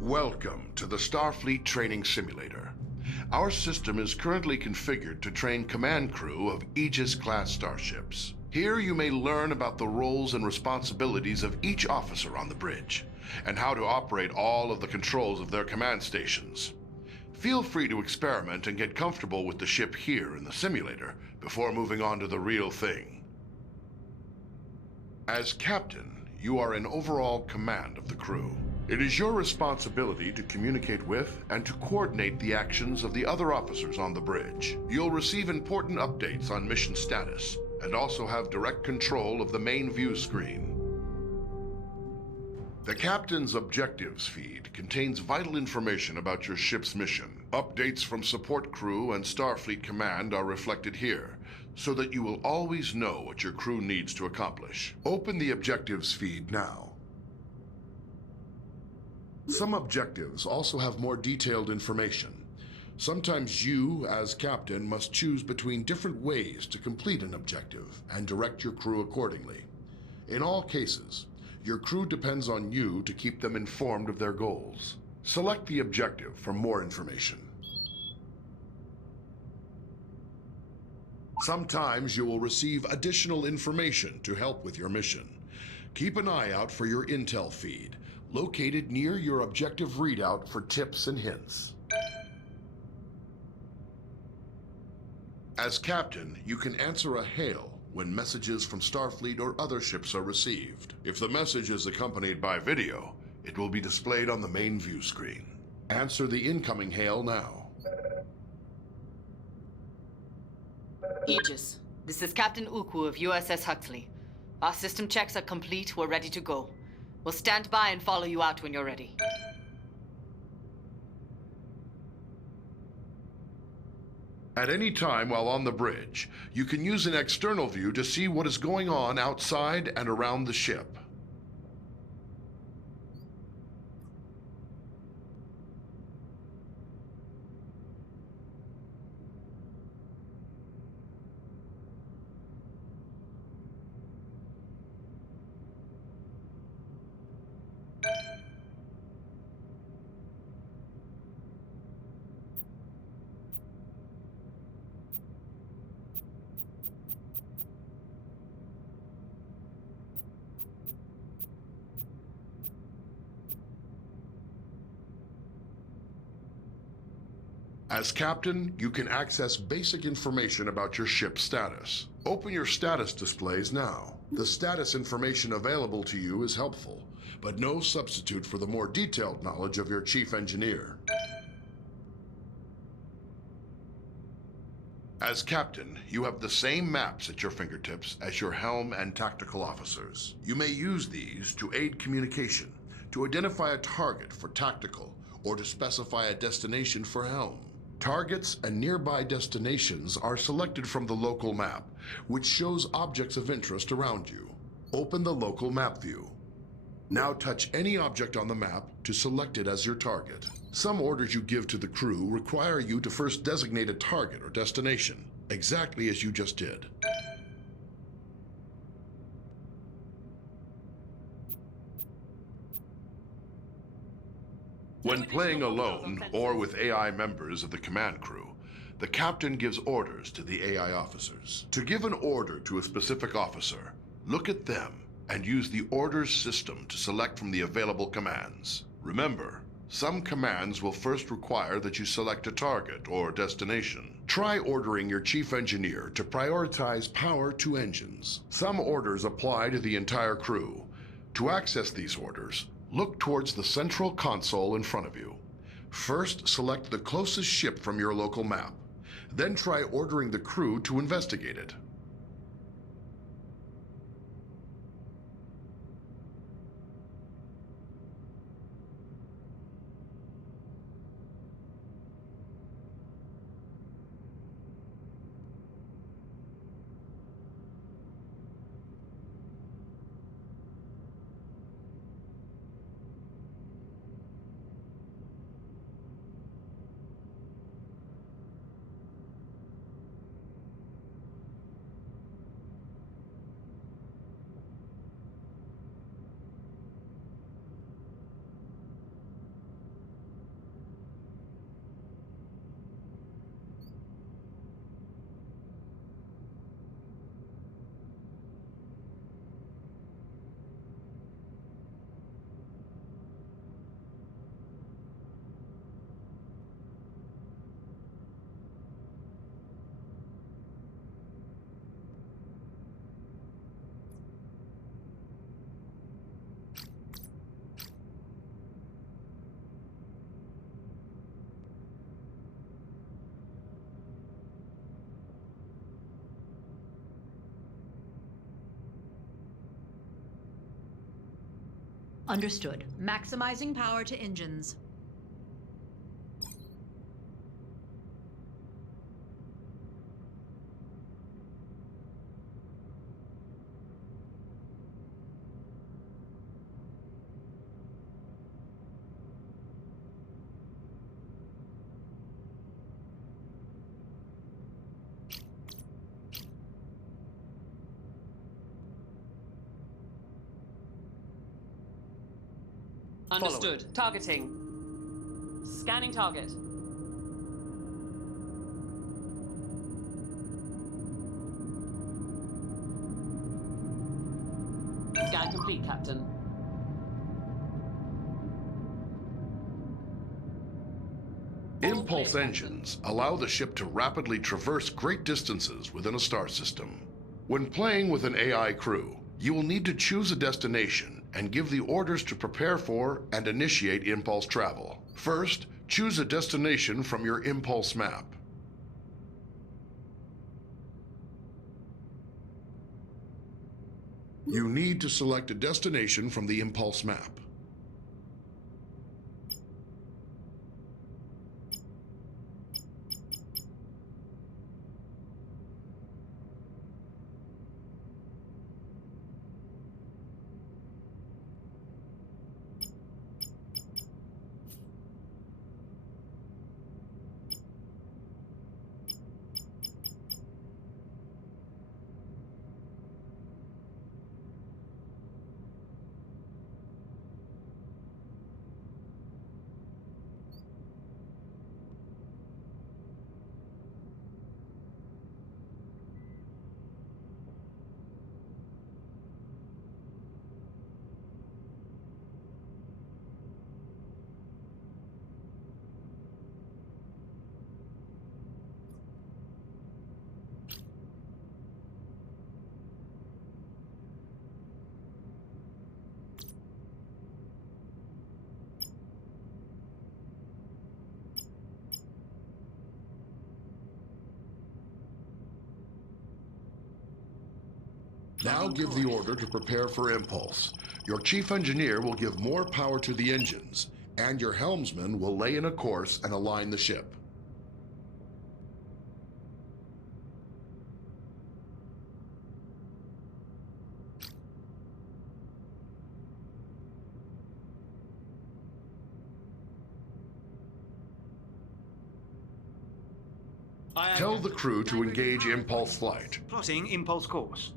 Welcome to the Starfleet Training Simulator. Our system is currently configured to train command crew of Aegis-class starships. Here you may learn about the roles and responsibilities of each officer on the bridge, and how to operate all of the controls of their command stations. Feel free to experiment and get comfortable with the ship here in the simulator before moving on to the real thing. As captain, you are in overall command of the crew. It is your responsibility to communicate with and to coordinate the actions of the other officers on the bridge. You'll receive important updates on mission status and also have direct control of the main view screen. The captain's objectives feed contains vital information about your ship's mission. Updates from support crew and Starfleet Command are reflected here, so that you will always know what your crew needs to accomplish. Open the objectives feed now. Some objectives also have more detailed information. Sometimes you, as captain, must choose between different ways to complete an objective and direct your crew accordingly. In all cases, your crew depends on you to keep them informed of their goals. Select the objective for more information. Sometimes you will receive additional information to help with your mission. Keep an eye out for your intel feed, located near your objective readout for tips and hints. As captain, you can answer a hail when messages from Starfleet or other ships are received. If the message is accompanied by video, it will be displayed on the main view screen. Answer the incoming hail now. Aegis, this is Captain Uku of USS Huxley. Our system checks are complete. We're ready to go. We'll stand by and follow you out when you're ready. At any time while on the bridge, you can use an external view to see what is going on outside and around the ship. As captain, you can access basic information about your ship's status. Open your status displays now. The status information available to you is helpful, but no substitute for the more detailed knowledge of your chief engineer. As captain, you have the same maps at your fingertips as your helm and tactical officers. You may use these to aid communication, to identify a target for tactical, or to specify a destination for helm. Targets and nearby destinations are selected from the local map, which shows objects of interest around you. Open the local map view. Now touch any object on the map to select it as your target. Some orders you give to the crew require you to first designate a target or destination, exactly as you just did. When playing alone or with AI members of the command crew, the captain gives orders to the AI officers. To give an order to a specific officer, look at them and use the orders system to select from the available commands. Remember, some commands will first require that you select a target or destination. Try ordering your chief engineer to prioritize power to engines. Some orders apply to the entire crew. To access these orders, look towards the central console in front of you. First, select the closest ship from your local map. Then try ordering the crew to investigate it. Understood. Maximizing power to engines. Understood. Targeting. Scanning target. Scan complete, Captain. Impulse engines allow the ship to rapidly traverse great distances within a star system. When playing with an AI crew, you will need to choose a destination and give the orders to prepare for and initiate impulse travel. First, choose a destination from your impulse map. You need to select a destination from the impulse map. Now give the order to prepare for impulse. Your chief engineer will give more power to the engines, and your helmsman will lay in a course and align the ship. Tell the crew to engage impulse flight. Plotting impulse course.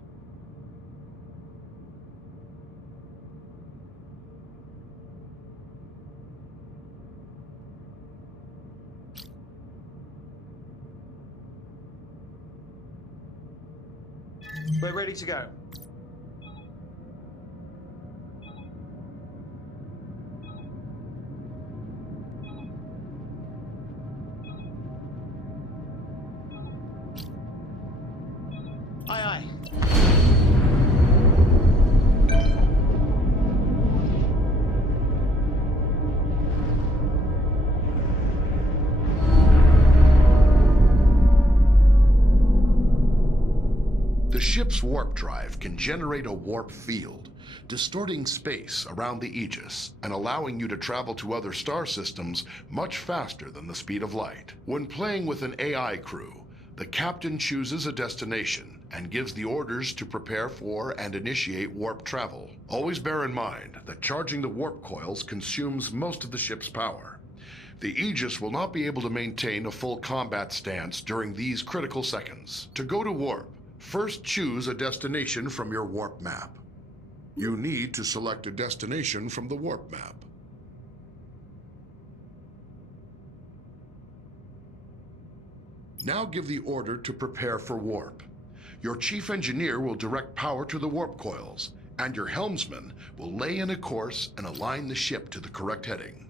We're ready to go. Aye, aye. The ship's warp drive can generate a warp field, distorting space around the Aegis and allowing you to travel to other star systems much faster than the speed of light. When playing with an AI crew, the captain chooses a destination and gives the orders to prepare for and initiate warp travel. Always bear in mind that charging the warp coils consumes most of the ship's power. The Aegis will not be able to maintain a full combat stance during these critical seconds. To go to warp, first choose a destination from your warp map. You need to select a destination from the warp map. Now give the order to prepare for warp. Your chief engineer will direct power to the warp coils, and your helmsman will lay in a course and align the ship to the correct heading.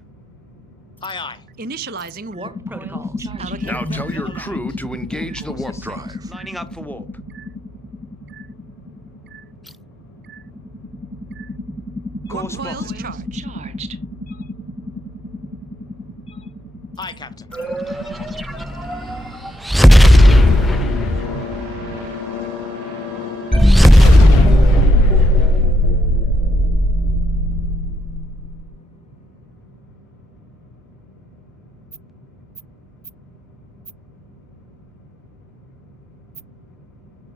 Aye, aye. Initializing warp protocols. Now tell your crew to engage the warp drive. Lining up for warp. Warp Course coils plotted. charged. Aye, Captain.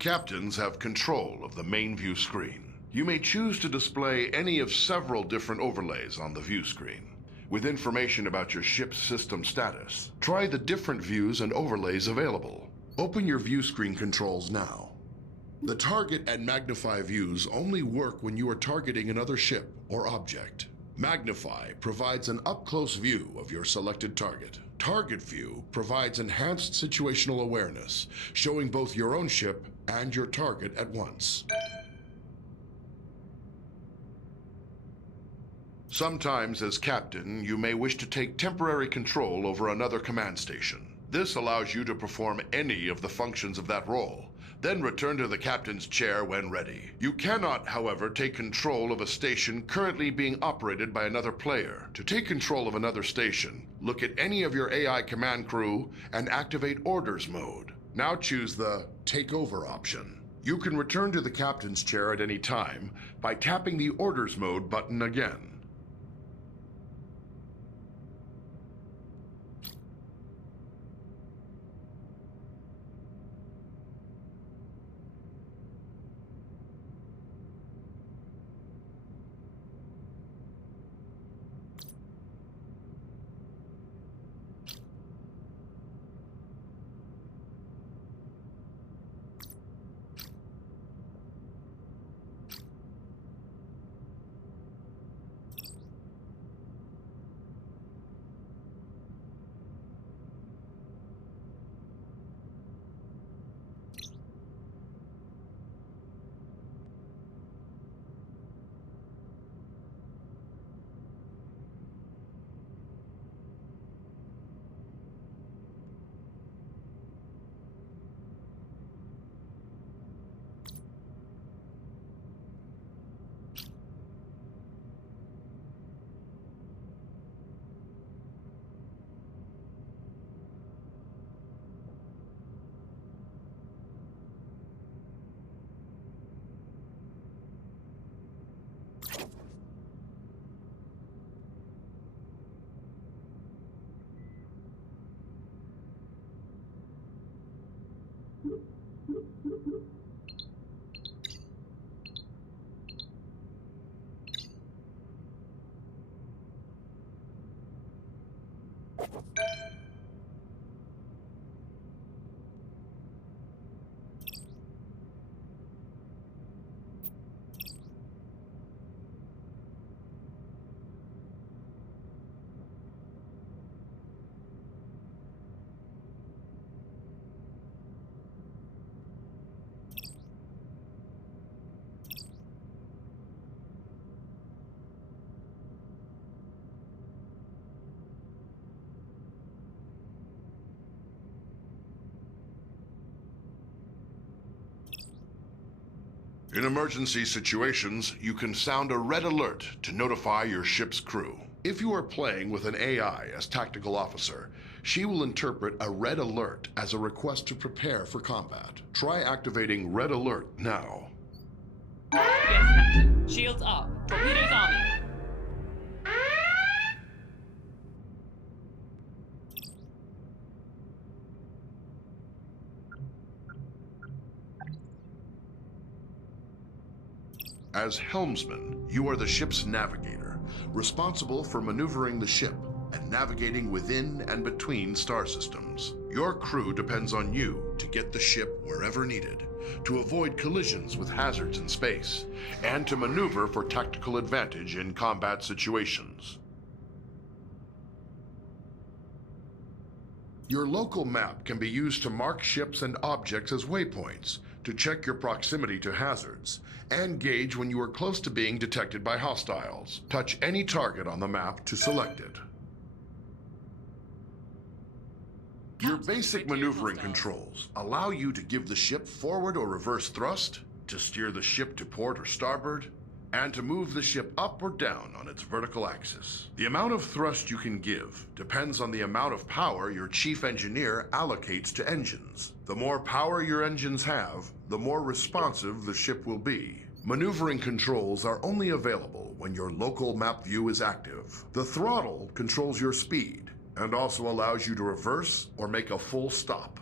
captains have control of the main view screen. You may choose to display any of several different overlays on the view screen, with information about your ship's system status. Try the different views and overlays available. Open your view screen controls now. The target and magnify views only work when you are targeting another ship or object. Magnify provides an up-close view of your selected target. Target view provides enhanced situational awareness, showing both your own ship and your target at once. Sometimes, as captain, you may wish to take temporary control over another command station. This allows you to perform any of the functions of that role, then return to the captain's chair when ready. You cannot, however, take control of a station currently being operated by another player. To take control of another station, look at any of your AI command crew and activate orders mode. Now choose the Take Over option. You can return to the captain's chair at any time by tapping the Orders mode button again. In emergency situations, you can sound a red alert to notify your ship's crew. If you are playing with an AI as tactical officer, she will interpret a red alert as a request to prepare for combat. Try activating red alert now. Yes, Captain. Shields up. Torpedoes army. As helmsman, you are the ship's navigator, responsible for maneuvering the ship and navigating within and between star systems. Your crew depends on you to get the ship wherever needed, to avoid collisions with hazards in space, and to maneuver for tactical advantage in combat situations. Your local map can be used to mark ships and objects as waypoints, to check your proximity to hazards, and gauge when you are close to being detected by hostiles. Touch any target on the map to select it. Your basic maneuvering controls allow you to give the ship forward or reverse thrust, to steer the ship to port or starboard, and to move the ship up or down on its vertical axis. The amount of thrust you can give depends on the amount of power your chief engineer allocates to engines. The more power your engines have, the more responsive the ship will be. Maneuvering controls are only available when your local map view is active. The throttle controls your speed and also allows you to reverse or make a full stop.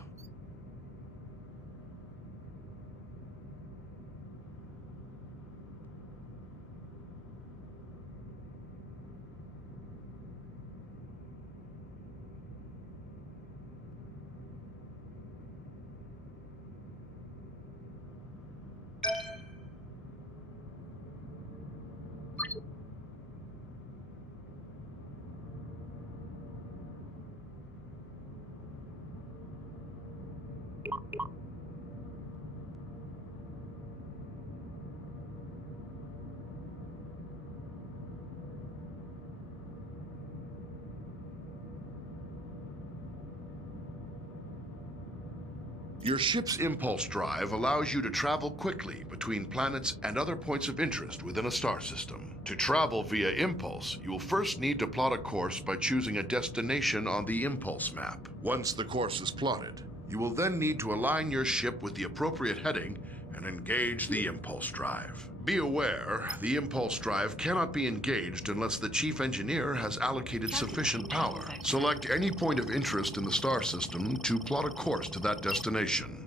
Your ship's impulse drive allows you to travel quickly between planets and other points of interest within a star system. To travel via impulse, you will first need to plot a course by choosing a destination on the impulse map. Once the course is plotted, you will then need to align your ship with the appropriate heading and engage the impulse drive. Be aware, the impulse drive cannot be engaged unless the chief engineer has allocated sufficient power. Select any point of interest in the star system to plot a course to that destination.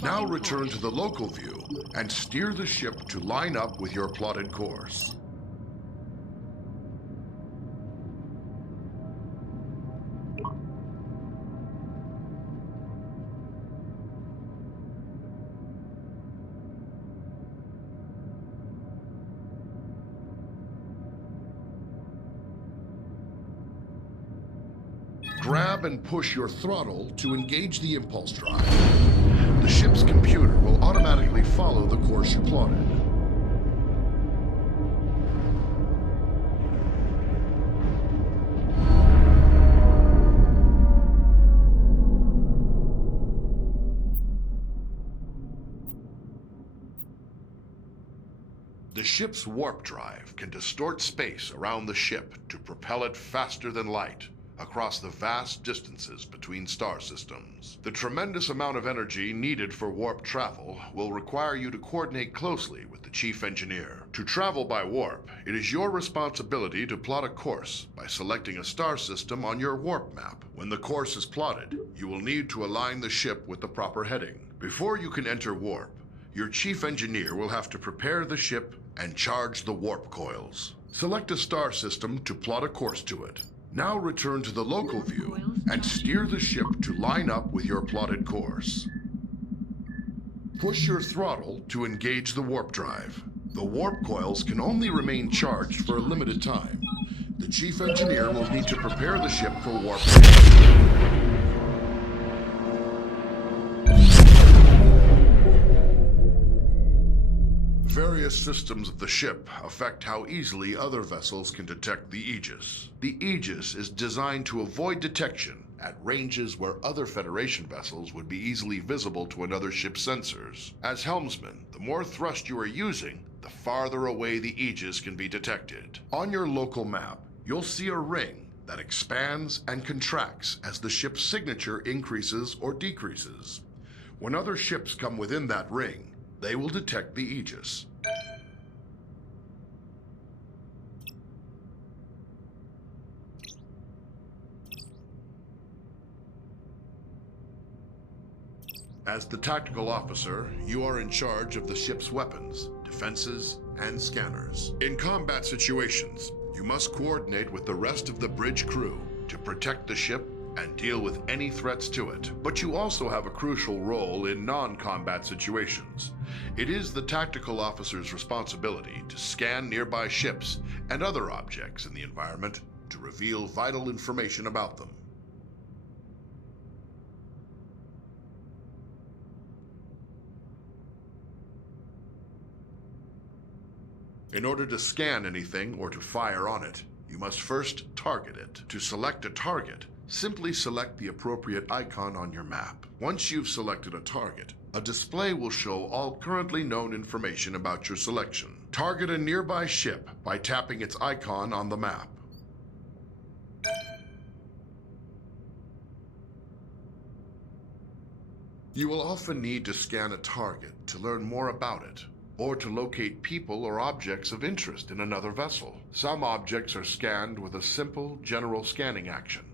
Now return to the local view and steer the ship to line up with your plotted course. Grab and push your throttle to engage the impulse drive. The ship's computer will automatically follow the course you plotted. The ship's warp drive can distort space around the ship to propel it faster than light across the vast distances between star systems. The tremendous amount of energy needed for warp travel will require you to coordinate closely with the chief engineer. To travel by warp, it is your responsibility to plot a course by selecting a star system on your warp map. When the course is plotted, you will need to align the ship with the proper heading. Before you can enter warp, your chief engineer will have to prepare the ship and charge the warp coils. Select a star system to plot a course to it. Now return to the local view and steer the ship to line up with your plotted course. Push your throttle to engage the warp drive. The warp coils can only remain charged for a limited time. The chief engineer will need to prepare the ship for warp. Various systems of the ship affect how easily other vessels can detect the Aegis. The Aegis is designed to avoid detection at ranges where other Federation vessels would be easily visible to another ship's sensors. As helmsman, the more thrust you are using, the farther away the Aegis can be detected. On your local map, you'll see a ring that expands and contracts as the ship's signature increases or decreases. When other ships come within that ring, they will detect the Aegis. As the tactical officer, you are in charge of the ship's weapons, defenses, and scanners. In combat situations, you must coordinate with the rest of the bridge crew to protect the ship and deal with any threats to it. But you also have a crucial role in non-combat situations. It is the tactical officer's responsibility to scan nearby ships and other objects in the environment to reveal vital information about them. In order to scan anything or to fire on it, you must first target it. To select a target, simply select the appropriate icon on your map. Once you've selected a target, a display will show all currently known information about your selection. Target a nearby ship by tapping its icon on the map. You will often need to scan a target to learn more about it, or to locate people or objects of interest in another vessel. Some objects are scanned with a simple, general scanning action.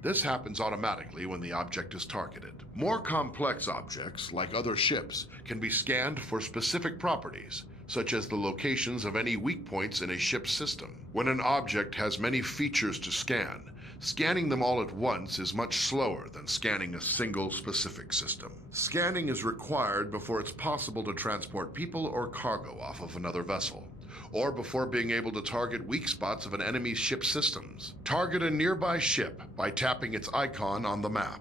This happens automatically when the object is targeted. More complex objects, like other ships, can be scanned for specific properties, such as the locations of any weak points in a ship's system. When an object has many features to scan, scanning them all at once is much slower than scanning a single specific system. Scanning is required before it's possible to transport people or cargo off of another vessel, or before being able to target weak spots of an enemy's ship systems. Target a nearby ship by tapping its icon on the map.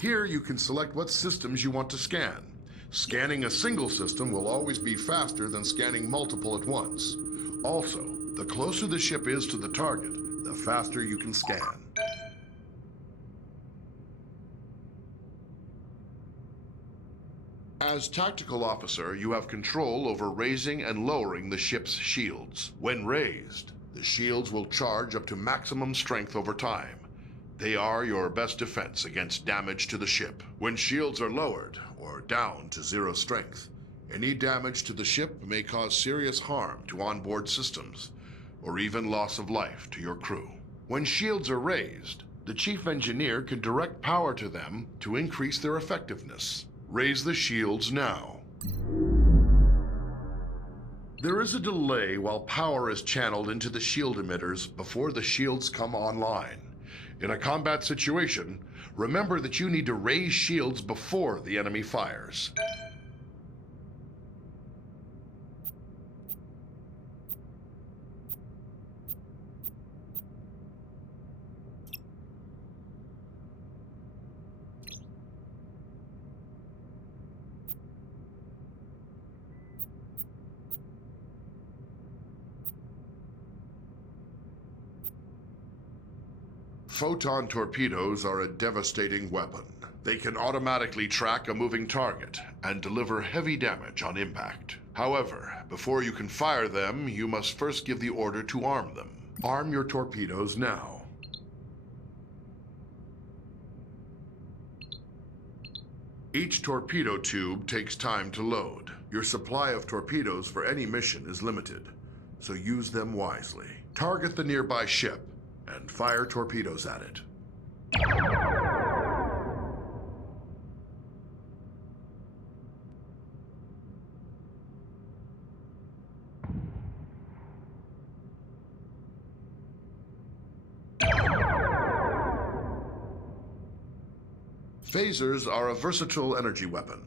Here you can select what systems you want to scan. Scanning a single system will always be faster than scanning multiple at once. Also, the closer the ship is to the target, the faster you can scan. As tactical officer, you have control over raising and lowering the ship's shields. When raised, the shields will charge up to maximum strength over time. They are your best defense against damage to the ship. When shields are lowered or down to 0 strength, any damage to the ship may cause serious harm to onboard systems, or even loss of life to your crew. When shields are raised, the chief engineer can direct power to them to increase their effectiveness. Raise the shields now. There is a delay while power is channeled into the shield emitters before the shields come online. In a combat situation, remember that you need to raise shields before the enemy fires. Photon torpedoes are a devastating weapon. They can automatically track a moving target and deliver heavy damage on impact. However, before you can fire them, you must first give the order to arm them. Arm your torpedoes now. Each torpedo tube takes time to load. Your supply of torpedoes for any mission is limited, so use them wisely. Target the nearby ship and fire torpedoes at it. Phasers are a versatile energy weapon.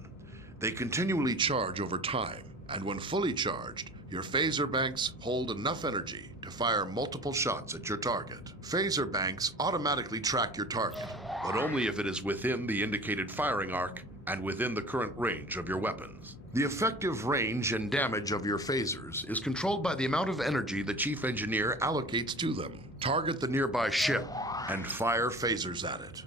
They continually charge over time, and when fully charged, your phaser banks hold enough energy to fire multiple shots at your target. Phaser banks automatically track your target, but only if it is within the indicated firing arc and within the current range of your weapons. The effective range and damage of your phasers is controlled by the amount of energy the chief engineer allocates to them. Target the nearby ship and fire phasers at it.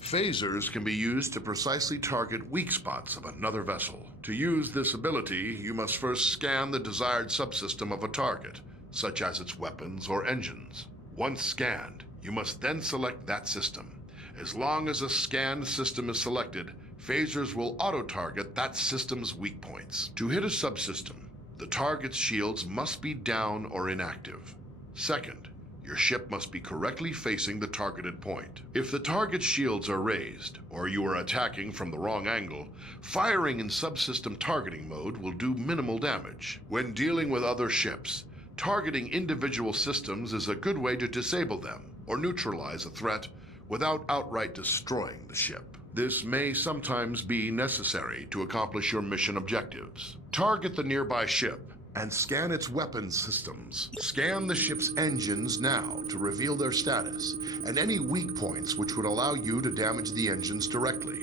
Phasers can be used to precisely target weak spots of another vessel. To use this ability, you must first scan the desired subsystem of a target, such as its weapons or engines. Once scanned, you must then select that system. As long as a scanned system is selected, phasers will auto-target that system's weak points. To hit a subsystem, the target's shields must be down or inactive. Second, your ship must be correctly facing the targeted point. If the target's shields are raised, or you are attacking from the wrong angle, firing in subsystem targeting mode will do minimal damage. When dealing with other ships, targeting individual systems is a good way to disable them or neutralize a threat without outright destroying the ship. This may sometimes be necessary to accomplish your mission objectives. Target the nearby ship and scan its weapons systems. Scan the ship's engines now to reveal their status and any weak points which would allow you to damage the engines directly.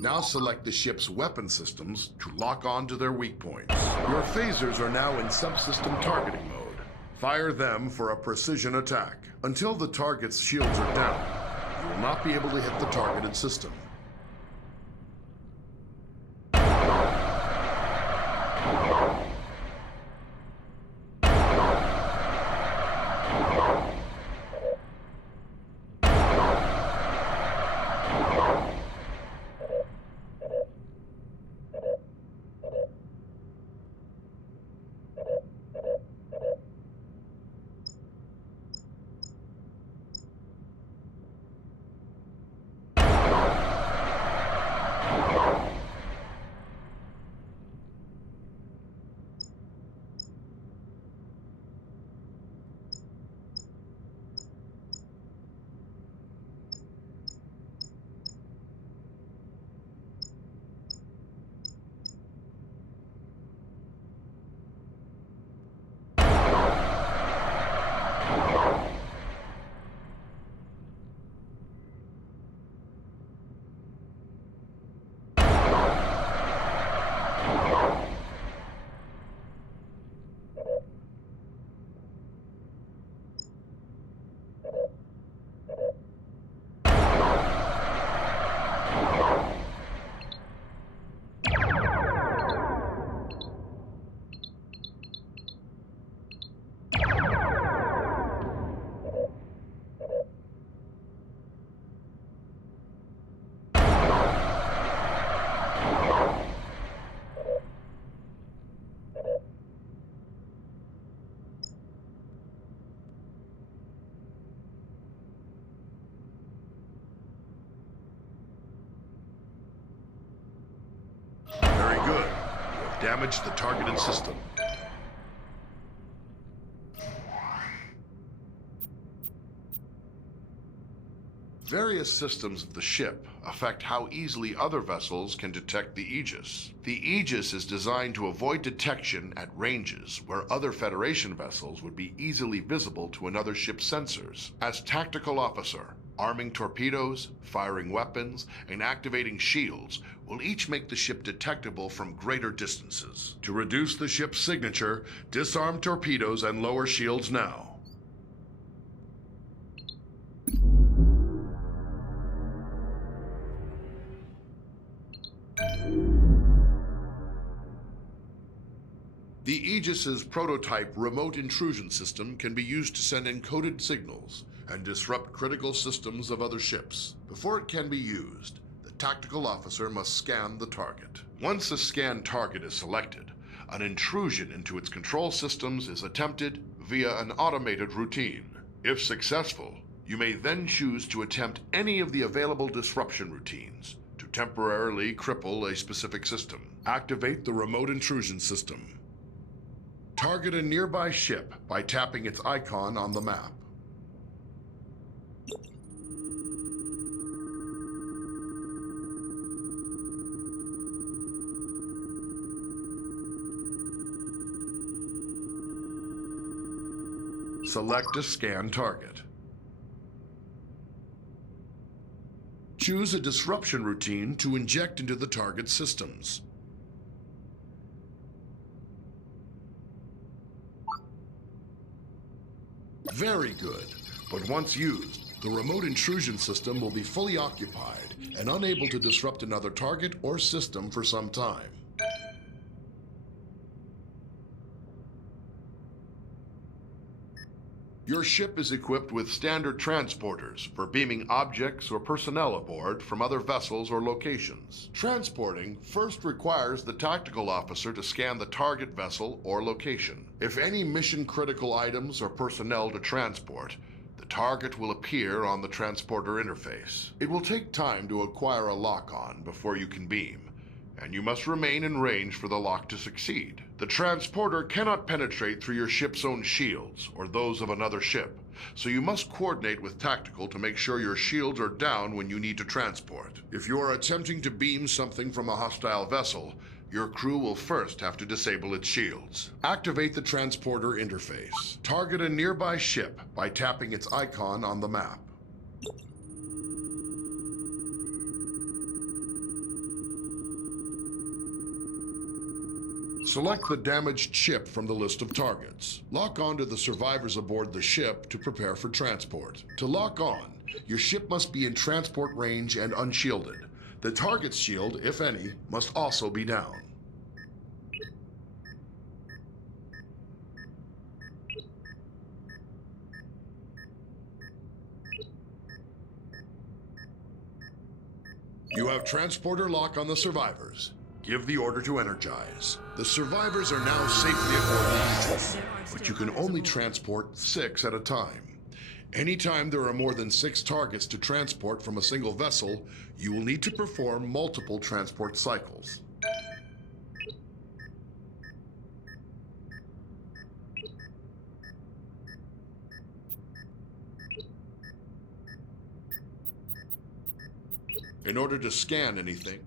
Now select the ship's weapon systems to lock on to their weak points. Your phasers are now in subsystem targeting mode. Fire them for a precision attack. Until the target's shields are down, you will not be able to hit the targeted system. Damage the targeted system. Various systems of the ship affect how easily other vessels can detect the Aegis. The Aegis is designed to avoid detection at ranges where other Federation vessels would be easily visible to another ship's sensors. As tactical officer, arming torpedoes, firing weapons, and activating shields will each make the ship detectable from greater distances. To reduce the ship's signature, disarm torpedoes and lower shields now. The Aegis's prototype remote intrusion system can be used to send encoded signals and disrupt critical systems of other ships. Before it can be used, the tactical officer must scan the target. Once a scanned target is selected, an intrusion into its control systems is attempted via an automated routine. If successful, you may then choose to attempt any of the available disruption routines to temporarily cripple a specific system. Activate the remote intrusion system. Target a nearby ship by tapping its icon on the map. Select a scan target. Choose a disruption routine to inject into the target systems. Very good, but once used, the remote intrusion system will be fully occupied and unable to disrupt another target or system for some time. Your ship is equipped with standard transporters for beaming objects or personnel aboard from other vessels or locations. Transporting first requires the tactical officer to scan the target vessel or location. If any mission-critical items or personnel to transport, the target will appear on the transporter interface. It will take time to acquire a lock-on before you can beam, and you must remain in range for the lock to succeed. The transporter cannot penetrate through your ship's own shields or those of another ship, so you must coordinate with tactical to make sure your shields are down when you need to transport. If you are attempting to beam something from a hostile vessel, your crew will first have to disable its shields. Activate the transporter interface. Target a nearby ship by tapping its icon on the map. Select the damaged ship from the list of targets. Lock on to the survivors aboard the ship to prepare for transport. To lock on, your ship must be in transport range and unshielded. The target's shield, if any, must also be down. You have transporter lock on the survivors. Give the order to energize. The survivors are now safely aboard, but you can only transport 6 at a time. Anytime there are more than 6 targets to transport from a single vessel, you will need to perform multiple transport cycles. In order to scan anything,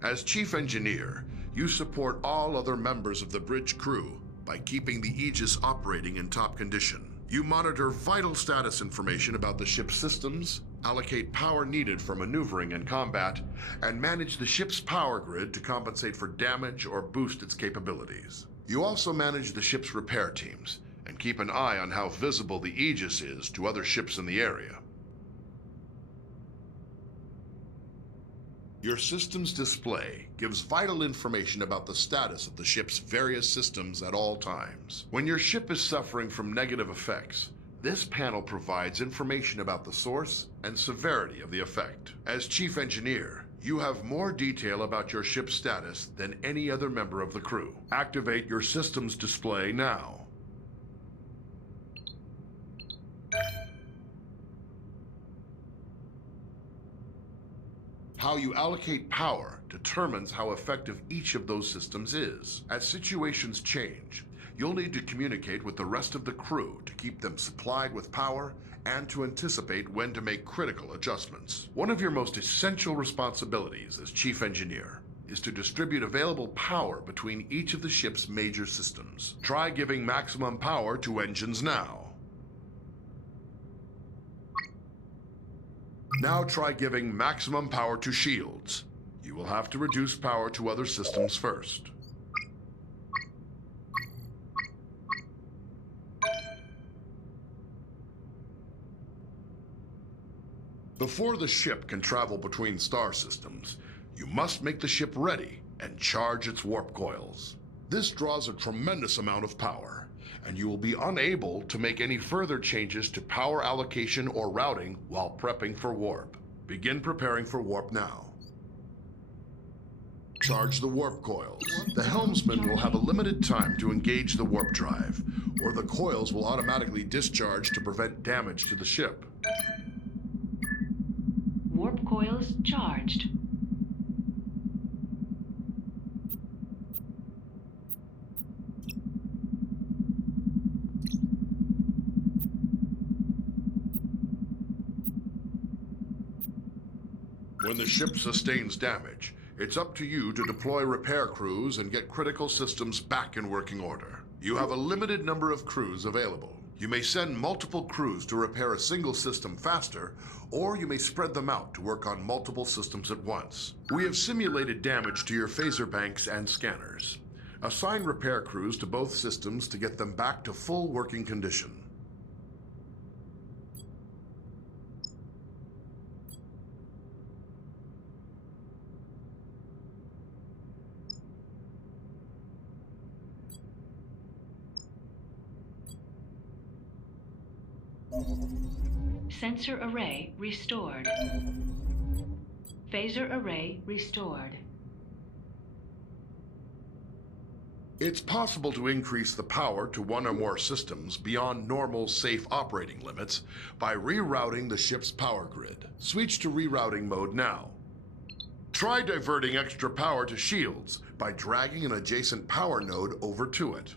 as Chief Engineer, you support all other members of the bridge crew by keeping the Aegis operating in top condition. You monitor vital status information about the ship's systems, allocate power needed for maneuvering and combat, and manage the ship's power grid to compensate for damage or boost its capabilities. You also manage the ship's repair teams and keep an eye on how visible the Aegis is to other ships in the area. Your system's display gives vital information about the status of the ship's various systems at all times. When your ship is suffering from negative effects, this panel provides information about the source and severity of the effect. As Chief Engineer, you have more detail about your ship's status than any other member of the crew. Activate your system's display now. How you allocate power determines how effective each of those systems is. As situations change, you'll need to communicate with the rest of the crew to keep them supplied with power and to anticipate when to make critical adjustments. One of your most essential responsibilities as chief engineer is to distribute available power between each of the ship's major systems. Try giving maximum power to engines now. Now try giving maximum power to shields. You will have to reduce power to other systems first. Before the ship can travel between star systems, you must make the ship ready and charge its warp coils. This draws a tremendous amount of power, and you will be unable to make any further changes to power allocation or routing while prepping for warp. Begin preparing for warp now. Charge the warp coils. The helmsman will have a limited time to engage the warp drive, or the coils will automatically discharge to prevent damage to the ship. Warp coils charged. When the ship sustains damage, it's up to you to deploy repair crews and get critical systems back in working order. You have a limited number of crews available. You may send multiple crews to repair a single system faster, or you may spread them out to work on multiple systems at once. We have simulated damage to your phaser banks and scanners. Assign repair crews to both systems to get them back to full working condition. Sensor array restored. Phaser array restored. It's possible to increase the power to one or more systems beyond normal safe operating limits by rerouting the ship's power grid. Switch to rerouting mode now. Try diverting extra power to shields by dragging an adjacent power node over to it.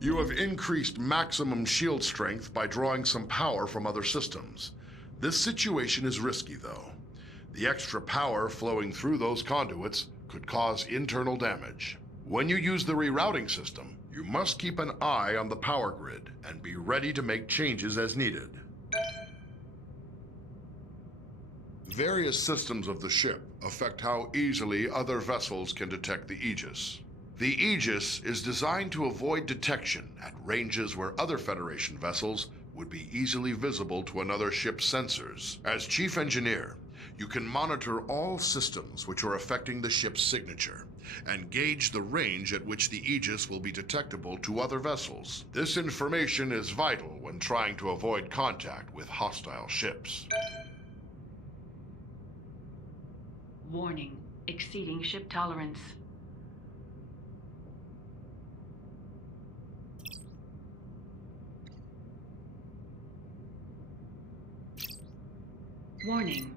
You have increased maximum shield strength by drawing some power from other systems. This situation is risky, though. The extra power flowing through those conduits could cause internal damage. When you use the rerouting system, you must keep an eye on the power grid and be ready to make changes as needed. Various systems of the ship affect how easily other vessels can detect the Aegis. The Aegis is designed to avoid detection at ranges where other Federation vessels would be easily visible to another ship's sensors. As Chief Engineer, you can monitor all systems which are affecting the ship's signature and gauge the range at which the Aegis will be detectable to other vessels. This information is vital when trying to avoid contact with hostile ships. Warning, exceeding ship tolerance. Warning.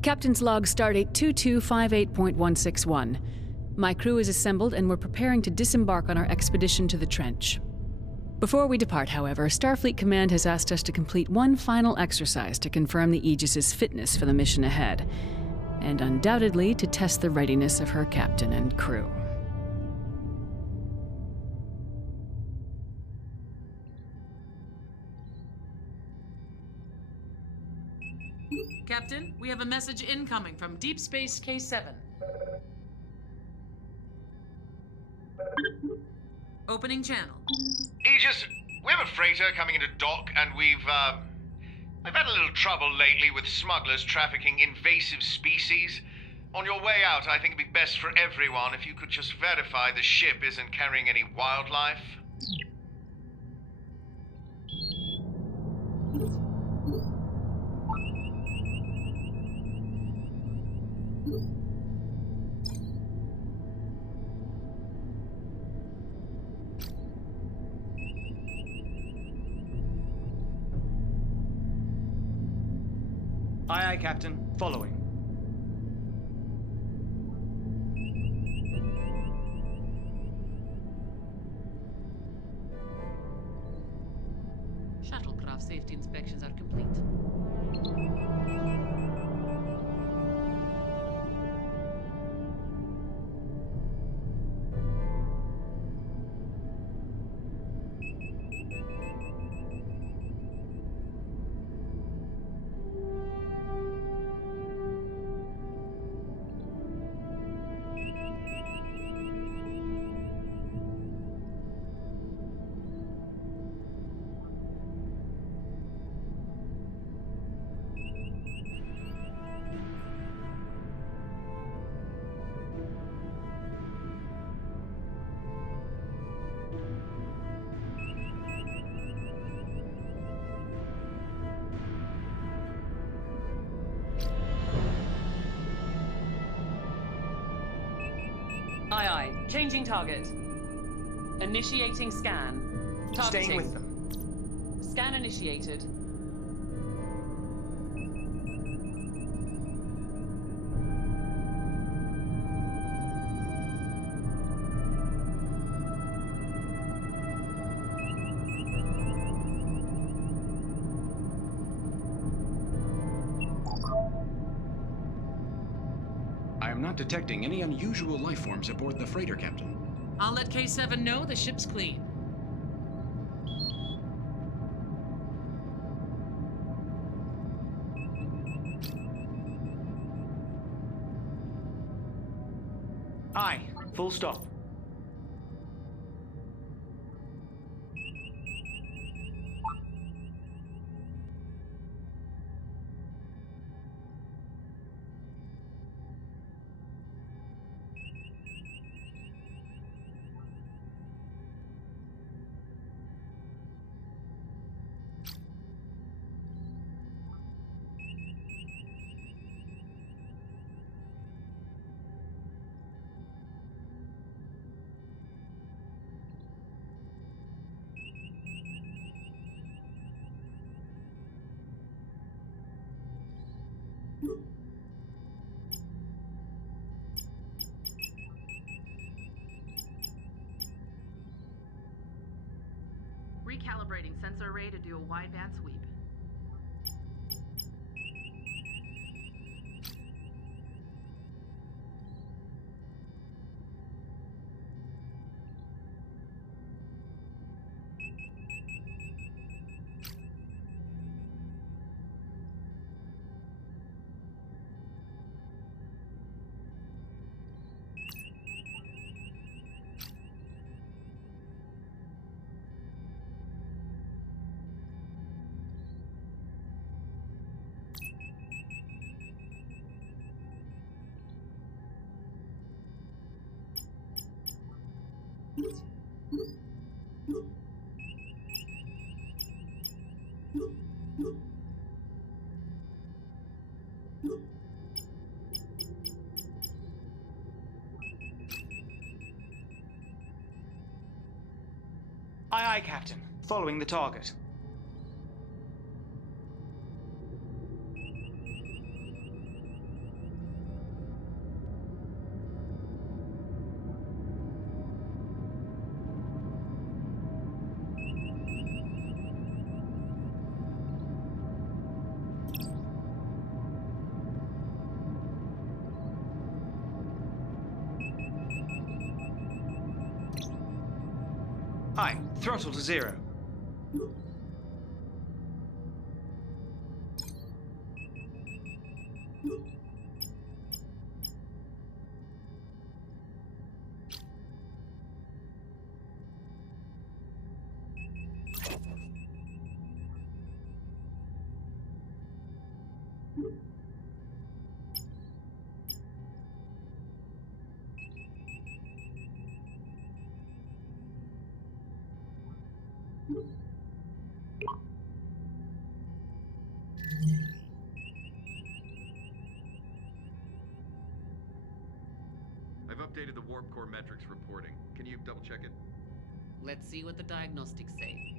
Captain's log stardate 2258.161. My crew is assembled and we're preparing to disembark on our expedition to the trench. Before we depart, however, Starfleet Command has asked us to complete one final exercise to confirm the Aegis's fitness for the mission ahead, and undoubtedly to test the readiness of her captain and crew. Captain, we have a message incoming from Deep Space K7. Opening channel. Aegis, we have a freighter coming into dock, and we've had a little trouble lately with smugglers trafficking invasive species. On your way out, I think it'd be best for everyone if you could just verify the ship isn't carrying any wildlife. Aye, Captain. Following. Shuttlecraft safety inspections are complete. Aye, aye. Changing target. Initiating scan. Targeting. Staying with them. Scan initiated. I am not detecting any unusual life forms aboard the freighter, Captain. I'll let K7 know the ship's clean. Aye. Full stop. Recalibrating sensor array to do a wideband sweep. Aye, aye, Captain. Following the target. Aye. Throttle to 0. I've updated the warp core metrics reporting. Can you double check it? Let's see what the diagnostics say.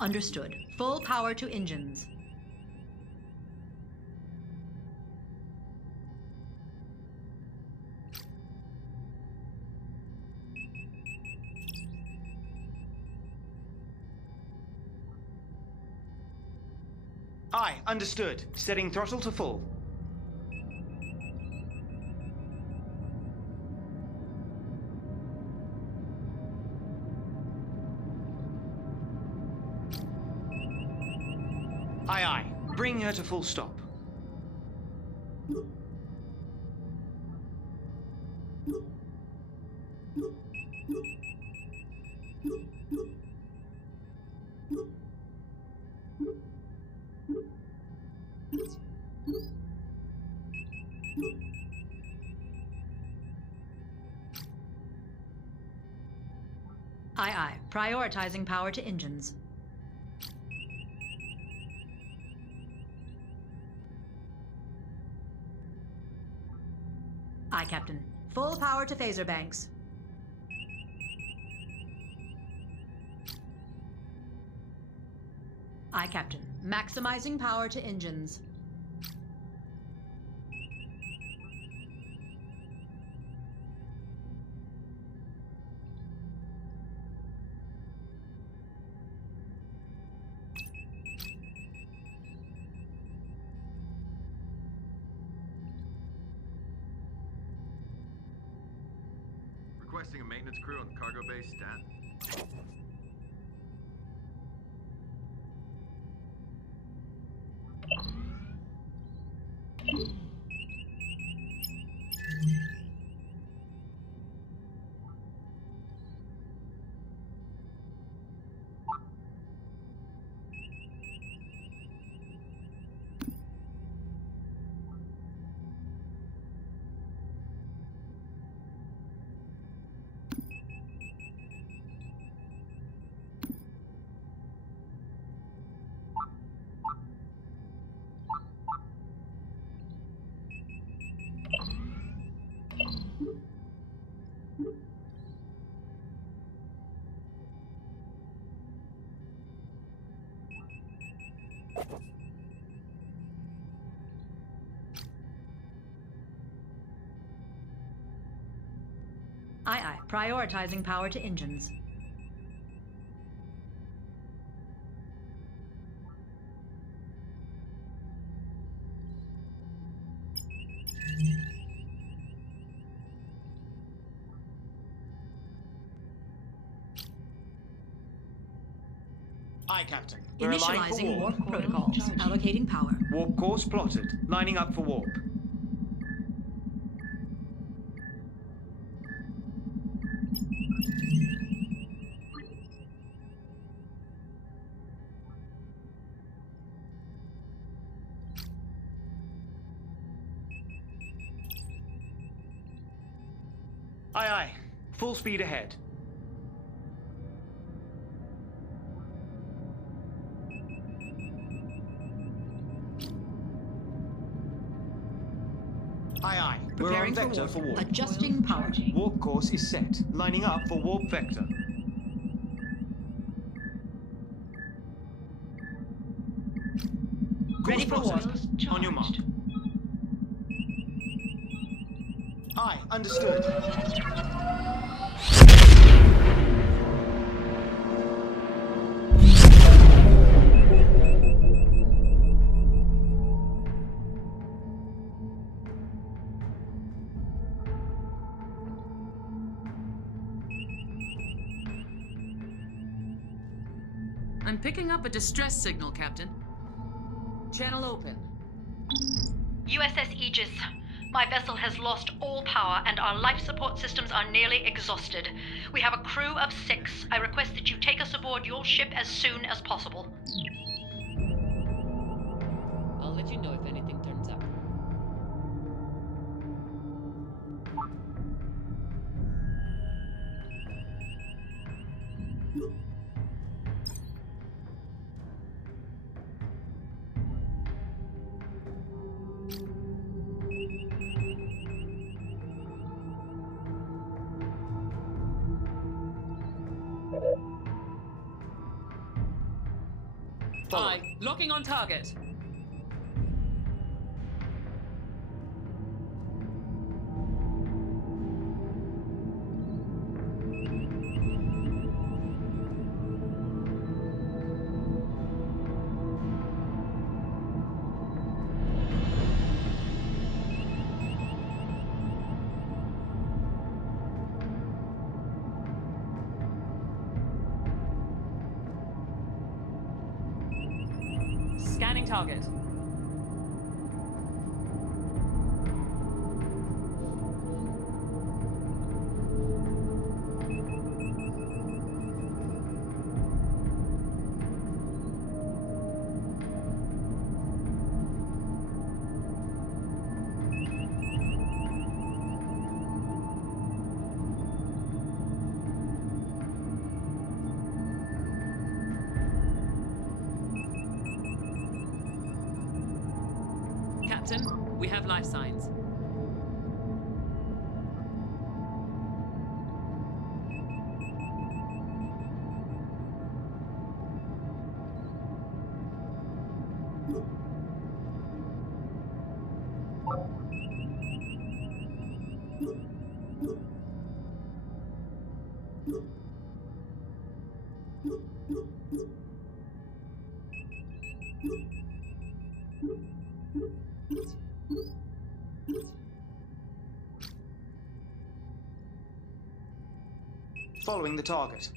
Understood. Full power to engines. Aye, understood. Setting throttle to full. Aye, aye. Bring her to full stop. Aye, aye. Prioritizing power to engines. Aye, Captain. Full power to phaser banks. Aye, Captain. Maximizing power to engines. Requesting a maintenance crew on the cargo bay stat. Aye, aye. Prioritizing power to engines. Aye, Captain. We're aligned for Initializing warp. warp protocols. Allocating power. Warp course plotted. Lining up for warp. Aye, aye. Full speed ahead. Aye, aye. We're on Preparing vector for for warp. warp. Adjusting power. Warp course is set. Lining up for warp vector. Ready for Course warp. plotted. On your mark. Aye, understood. I'm picking up a distress signal, Captain. Channel open. USS Aegis. My vessel has lost all power and our life support systems are nearly exhausted. We have a crew of 6. I request that you take us aboard your ship as soon as possible. I'll let you know if anything turns up. Following. Aye. Locking on target. Scanning target. Captain, we have life signs. Following the target.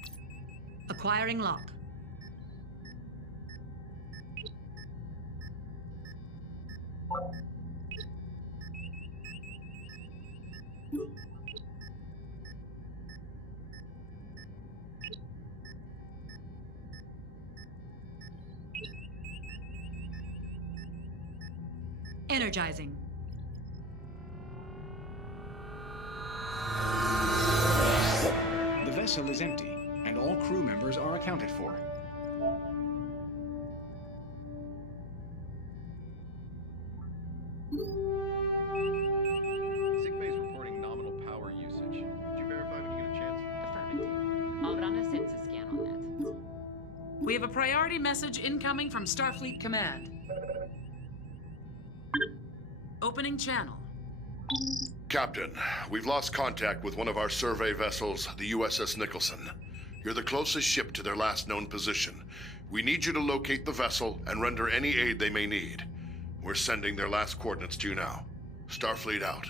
Acquiring lock. Energizing. The vessel is empty, and all crew members are accounted for. Sickbay's reporting nominal power usage. Did you verify when you get a chance? Affirmative. I'll run a sensor scan on that. We have a priority message incoming from Starfleet Command. Opening channel. Captain, we've lost contact with one of our survey vessels, the USS Nicholson. You're the closest ship to their last known position. We need you to locate the vessel and render any aid they may need. We're sending their last coordinates to you now. Starfleet out.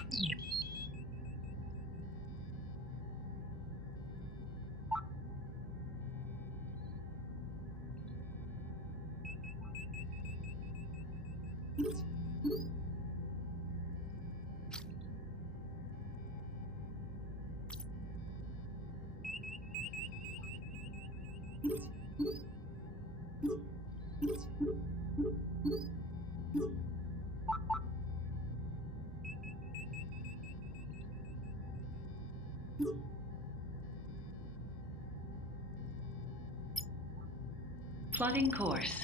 Plotting course.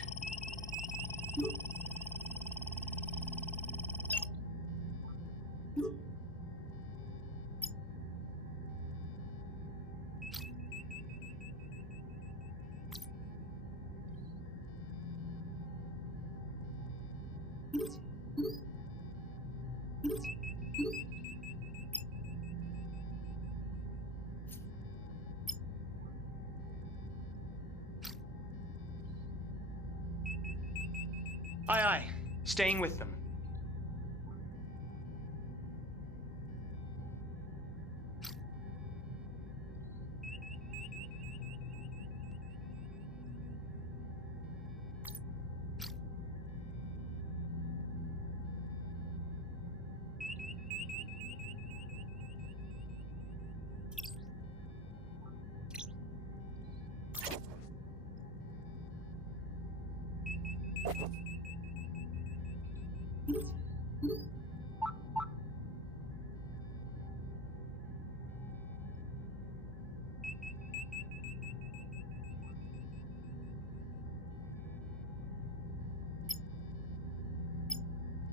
Aye, aye. Staying with them.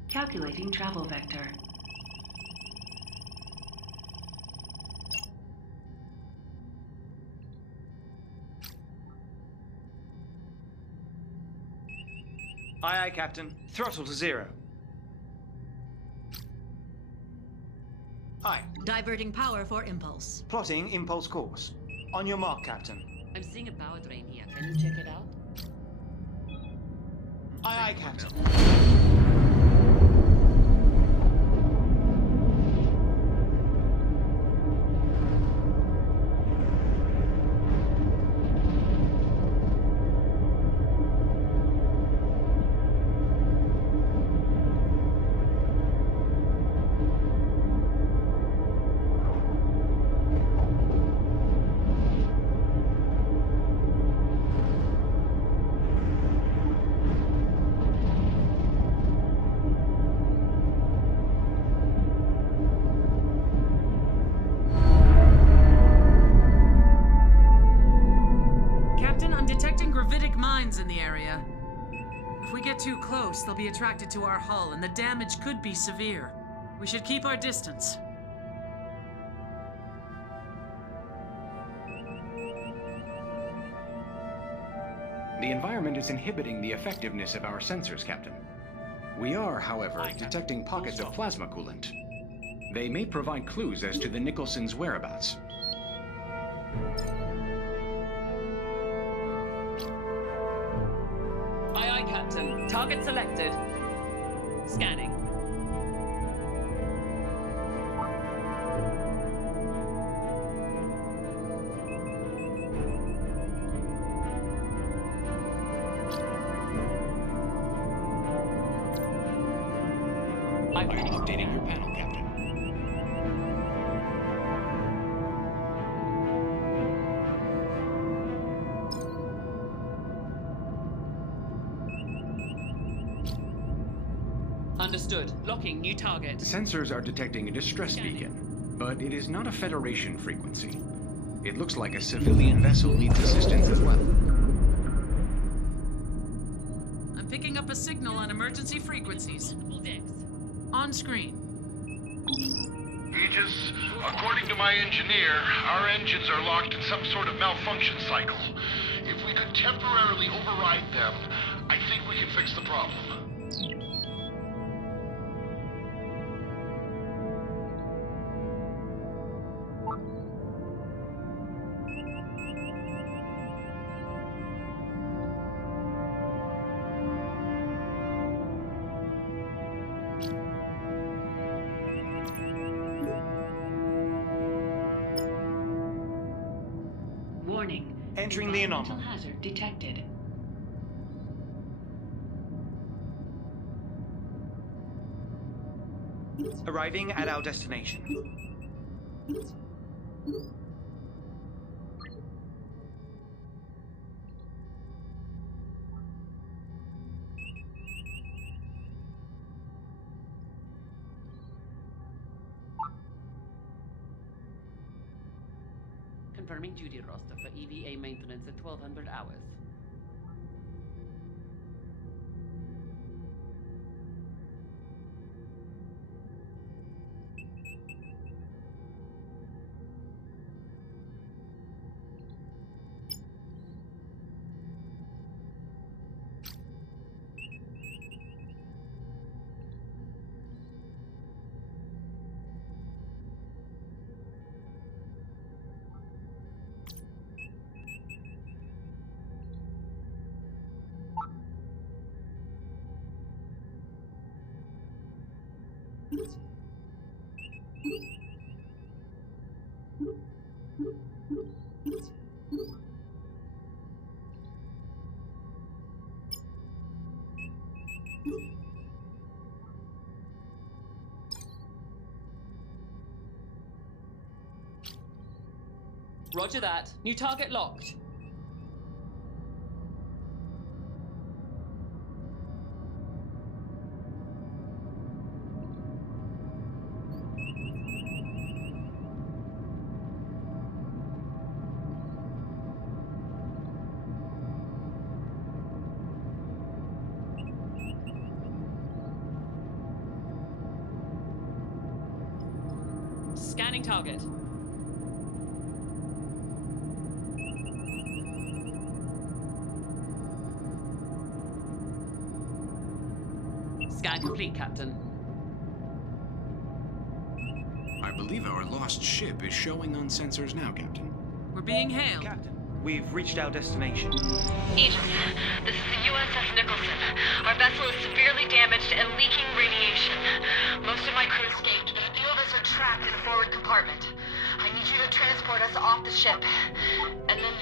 Calculating travel vector. Aye, aye, Captain. Throttle to 0. Aye. Diverting power for impulse. Plotting impulse course. On your mark, Captain. I'm seeing a power drain here. Can you check it out? Aye, aye, Captain. In the area. If we get too close, they'll be attracted to our hull, and the damage could be severe. We should keep our distance. The environment is inhibiting the effectiveness of our sensors, Captain. We are, however, detecting pockets of plasma coolant. They may provide clues as to the Nicholsons' whereabouts. Aye, aye, Captain. Target selected. Scanning. I'm updating your panel, Captain. Understood. Locking new target. Sensors are detecting a distress beacon, but it is not a Federation frequency. It looks like a civilian vessel needs assistance as well. I'm picking up a signal on emergency frequencies. On screen. Aegis, according to my engineer, our engines are locked in some sort of malfunction cycle. If we could temporarily override them, I think we can fix the problem. Warning. Entering the Environmental anomaly. hazard detected. Arriving at our destination. Confirming duty roster for EVA maintenance at 1200 hours. Roger that. New target locked. Scanning target. Scan complete, Captain. I believe our lost ship is showing on sensors now, Captain. We're being hailed. Captain, we've reached our destination. Aegis, this is the USS Nicholson. Our vessel is severely damaged and leaking radiation. Most of my crew escaped, but a few of us are trapped in a forward compartment. I need you to transport us off the ship. And then...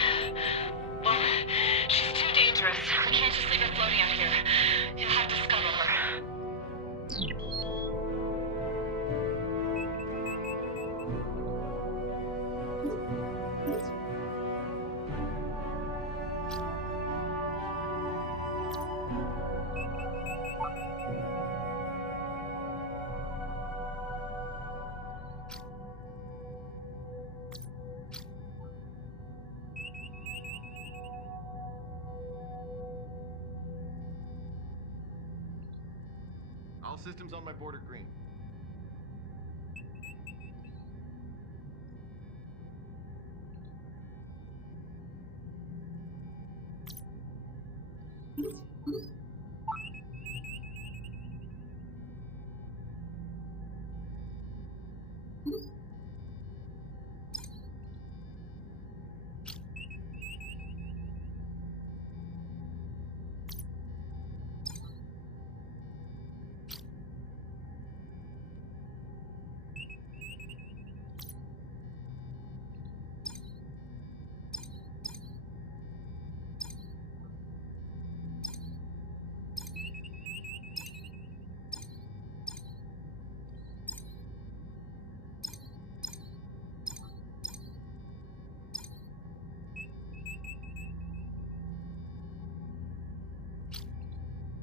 well, she's too dangerous. We can't just leave her floating out here. You'll have to scuttle her. All systems on my board are green.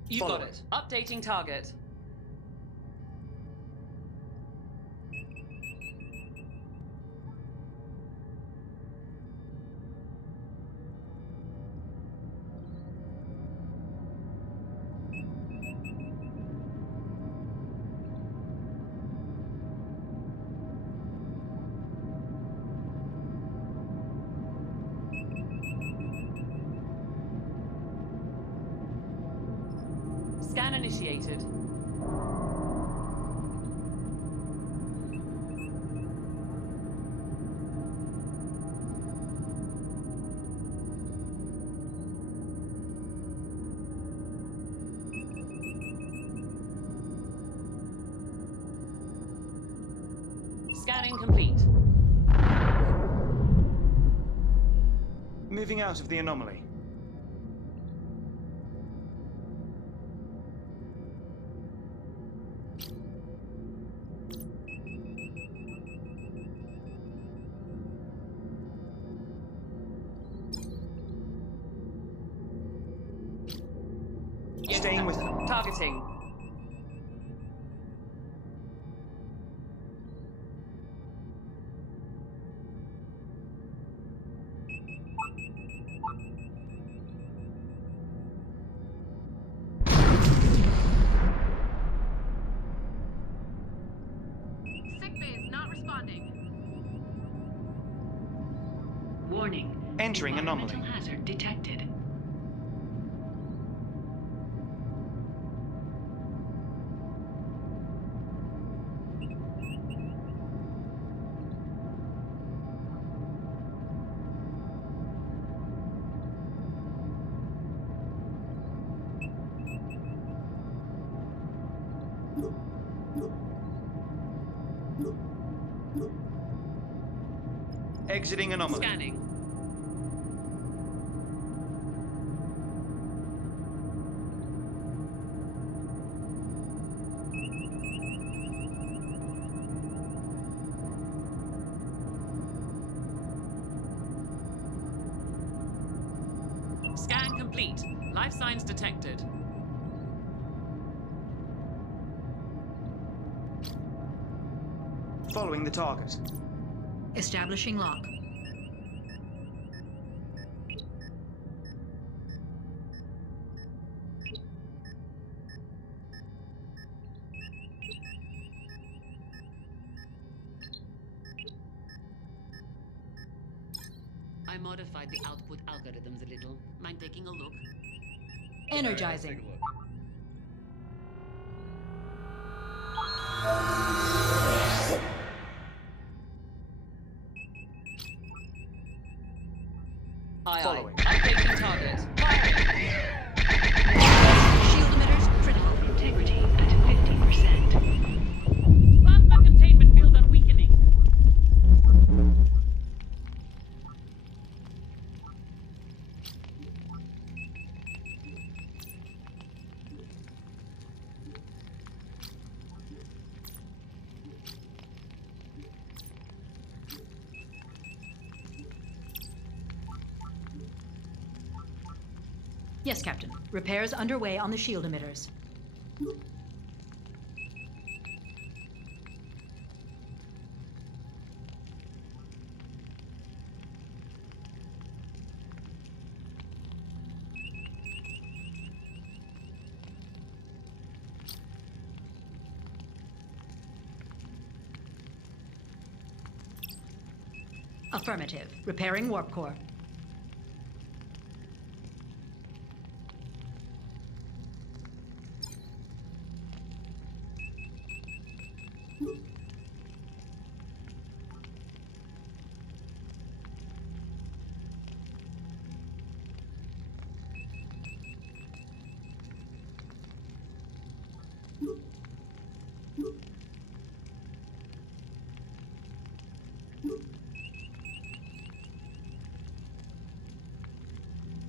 You got it. Updating target. Scan initiated. Scanning complete. Moving out of the anomaly. Staying with them. Targeting. Sick bay is not responding. Warning. Entering anomaly. Hazard detected. Exiting anomaly. Scanning. Scan complete. Life signs detected. Following the target. Establishing lock. I modified the output algorithms a little. Mind taking a look? Energizing. Yes, Captain. Repairs underway on the shield emitters. Affirmative. Repairing warp core.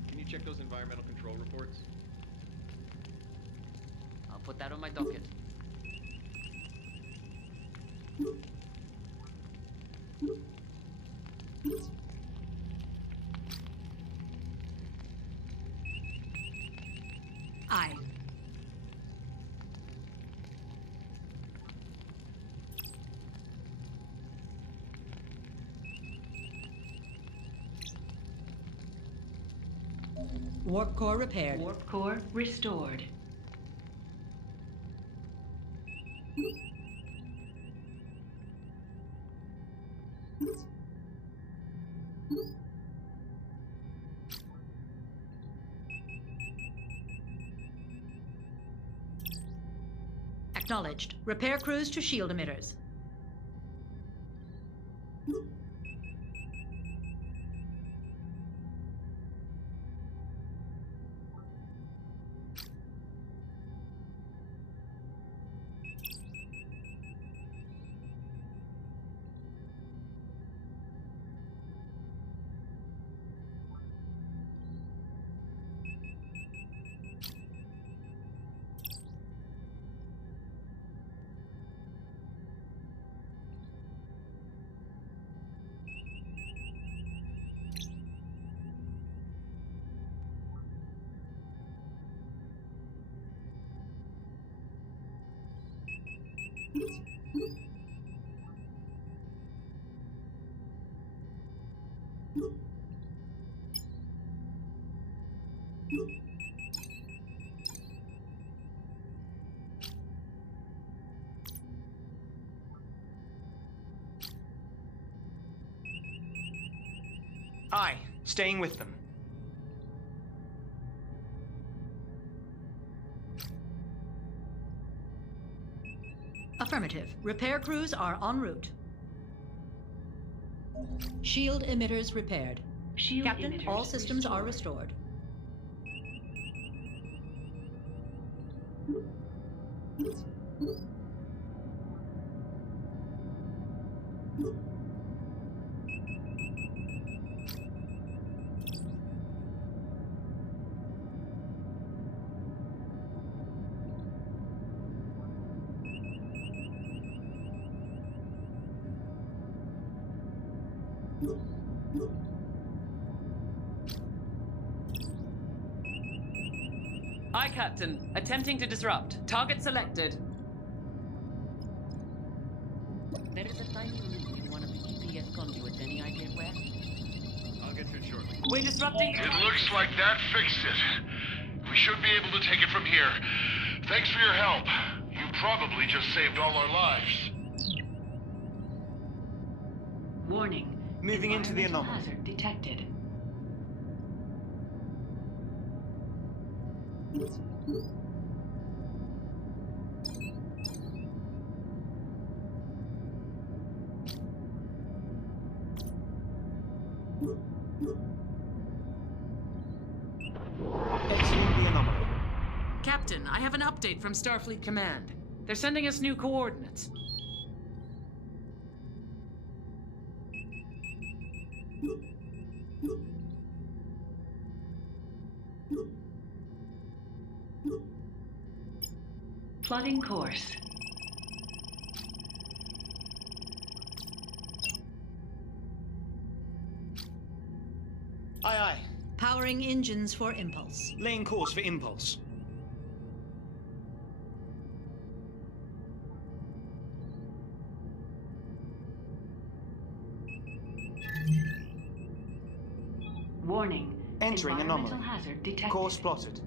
Can you check those environmental control reports? I'll put that on my docket. Aye. Warp core repaired. Warp core restored. Acknowledged. Repair crews to shield emitters. Aye, staying with them. Affirmative. Repair crews are en route. Shield emitters repaired. Captain, all systems are restored. Aye, Captain. Attempting to disrupt. Target selected. There is a tiny loop in one of the EPS conduits. Any idea where? I'll get to it shortly. We're disrupting. It looks like that fixed it. We should be able to take it from here. Thanks for your help. You probably just saved all our lives. Warning. Moving into the anomaly. Hazard detected. Exiting the anomaly. Captain, I have an update from Starfleet Command. They're sending us new coordinates. Plotting course. Aye, aye. Powering engines for impulse. Laying course for impulse. Warning. Entering anomaly. Environmental hazard detected. Course plotted.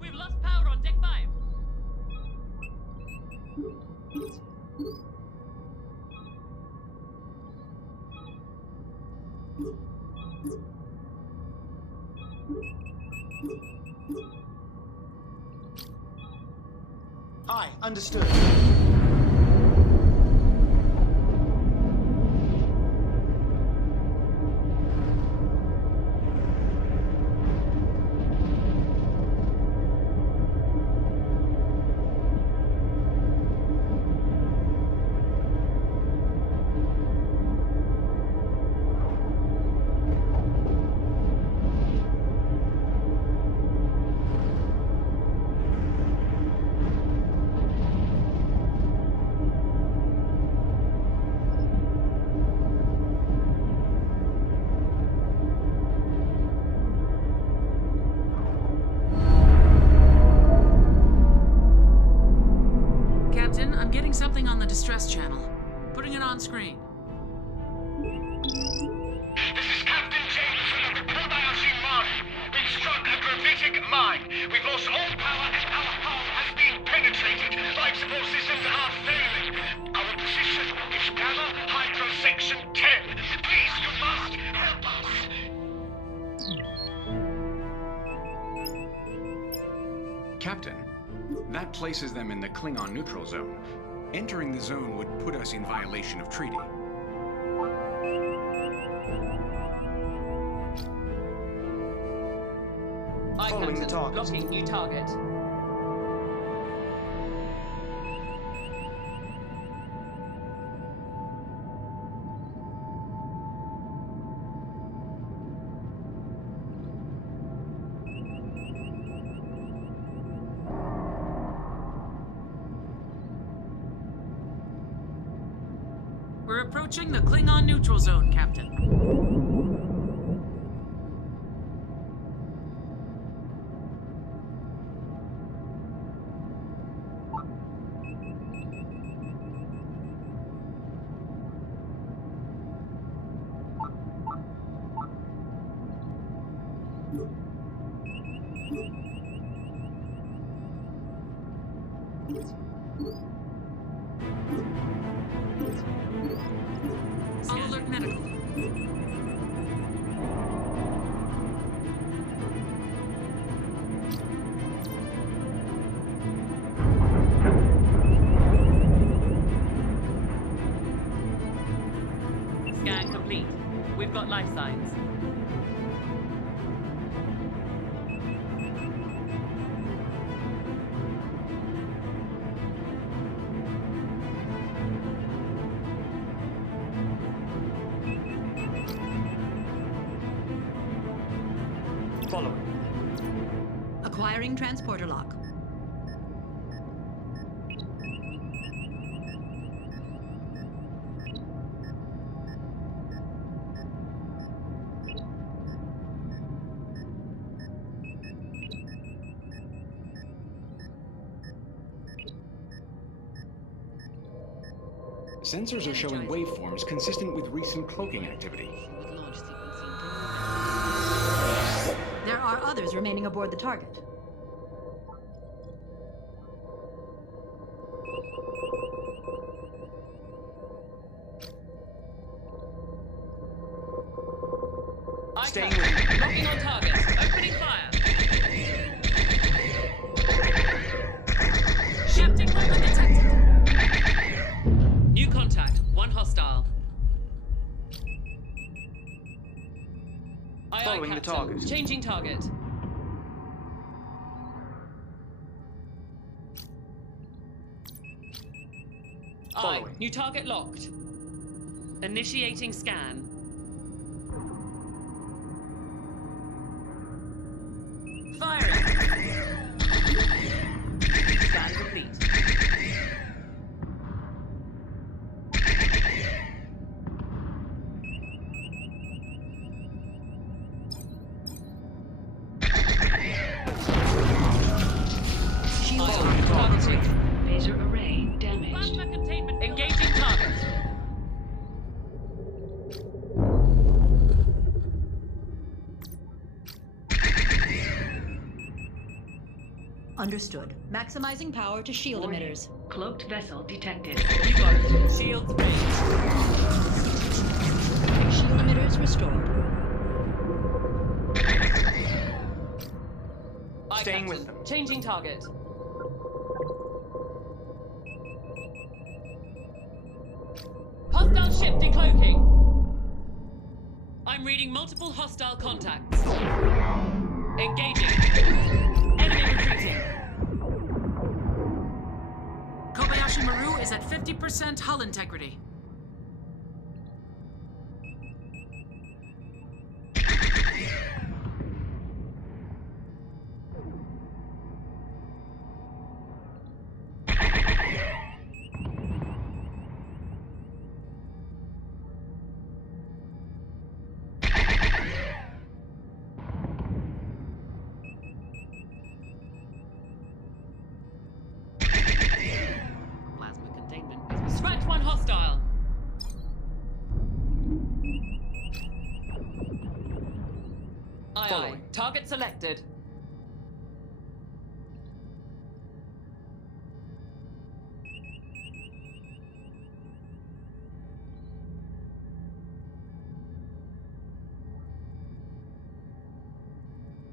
We've lost power on deck 5. Aye, understood. Captain, I'm getting something on the distress channel. Putting it on screen. This is Captain Jameson of the Kobayashi Mine. We've struck a gravitic mine. We've lost all power and our hull has been penetrated. Life support systems are failing. Our position is Gamma Hydro Section 10. Please, you must help us. Captain, that places them in the Klingon neutral zone. Entering the zone would put us in violation of treaty. Aye, Following the Captain. target. Locking new target. We're approaching the Klingon neutral zone, Captain. I'll alert medical. Scan complete. We've got life signs. Following. Acquiring transporter lock. Sensors are showing waveforms consistent with recent cloaking activity. There are others remaining aboard the target. Aye, Staying Captain. with you. Locking on target. Opening fire. Following the Captain. target. Changing target. Aye. Following. New target locked. Initiating scan. Firing. Scan complete. Shields Aye. are Targeting. Phaser array damaged. Plasma containment. Engaging target. Understood. Maximizing power to shield Warning. emitters. Cloaked vessel detected. You got it. Shields raised. Shield emitters restored. Aye, Staying Captain. with them. Changing target. Hostile ship decloaking. I'm reading multiple hostile contacts. Engaging. Enemy retreating. Kobayashi Maru is at 50% hull integrity. Plasma containment is Scratch one hostile. Aye, aye. Following. Target selected.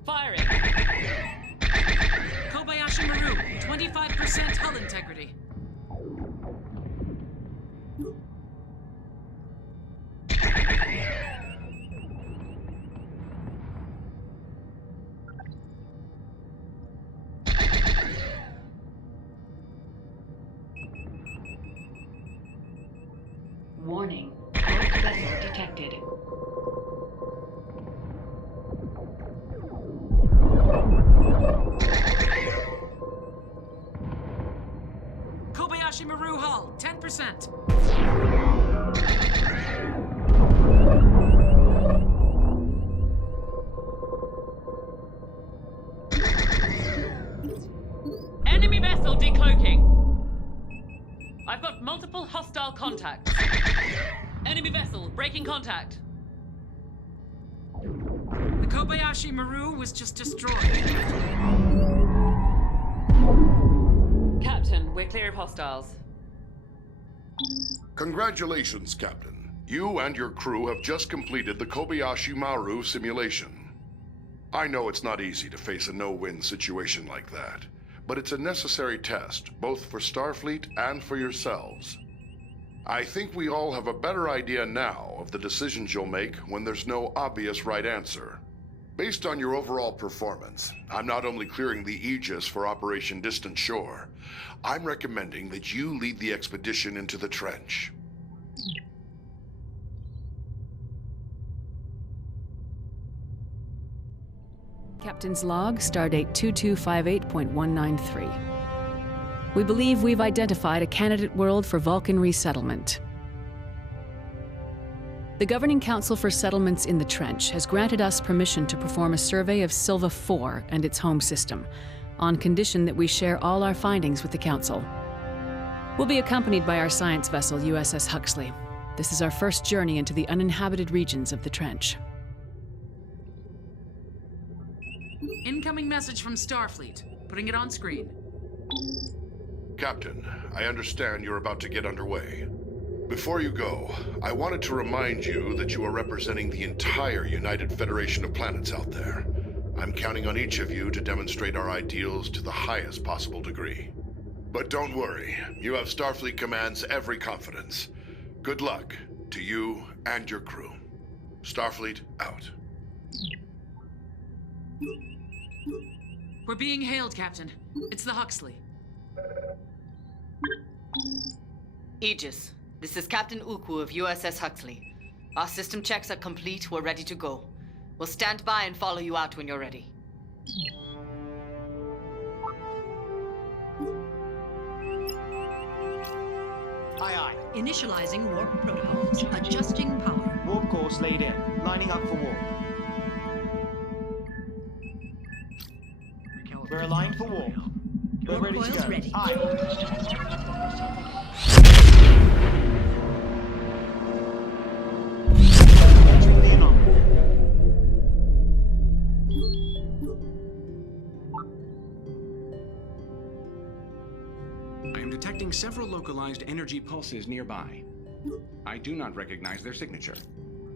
Firing. Kobayashi Maru, 25% hull integrity. Warning. Cloaked vessel detected. Kobayashi Maru hull, 10%. Enemy vessel decloaking. I've got multiple hostile contacts. Enemy vessel breaking contact. The Kobayashi Maru was just destroyed. Captain, we're clear of hostiles. Congratulations, Captain. You and your crew have just completed the Kobayashi Maru simulation. I know it's not easy to face a no-win situation like that, but it's a necessary test, both for Starfleet and for yourselves. I think we all have a better idea now of the decisions you'll make when there's no obvious right answer. Based on your overall performance, I'm not only clearing the Aegis for Operation Distant Shore, I'm recommending that you lead the expedition into the trench. Captain's log, stardate 2258.193. We believe we've identified a candidate world for Vulcan resettlement. The Governing Council for Settlements in the Trench has granted us permission to perform a survey of Silva 4 and its home system, on condition that we share all our findings with the Council. We'll be accompanied by our science vessel, USS Huxley. This is our first journey into the uninhabited regions of the Trench. Incoming message from Starfleet. Putting it on screen. Captain, I understand you're about to get underway. Before you go, I wanted to remind you that you are representing the entire United Federation of Planets out there. I'm counting on each of you to demonstrate our ideals to the highest possible degree. But don't worry, you have Starfleet Command's every confidence. Good luck to you and your crew. Starfleet out. We're being hailed, Captain. It's the Huxley. Aegis, this is Captain Ukwu of USS Huxley. Our system checks are complete. We're ready to go. We'll stand by and follow you out when you're ready. Aye, aye. Initializing warp protocols. Adjusting power. Warp course laid in. Lining up for warp. We're aligned for warp. We're Warp ready to coils go. ready. Aye. Entering the anomaly. I am detecting several localized energy pulses nearby. I do not recognize their signature.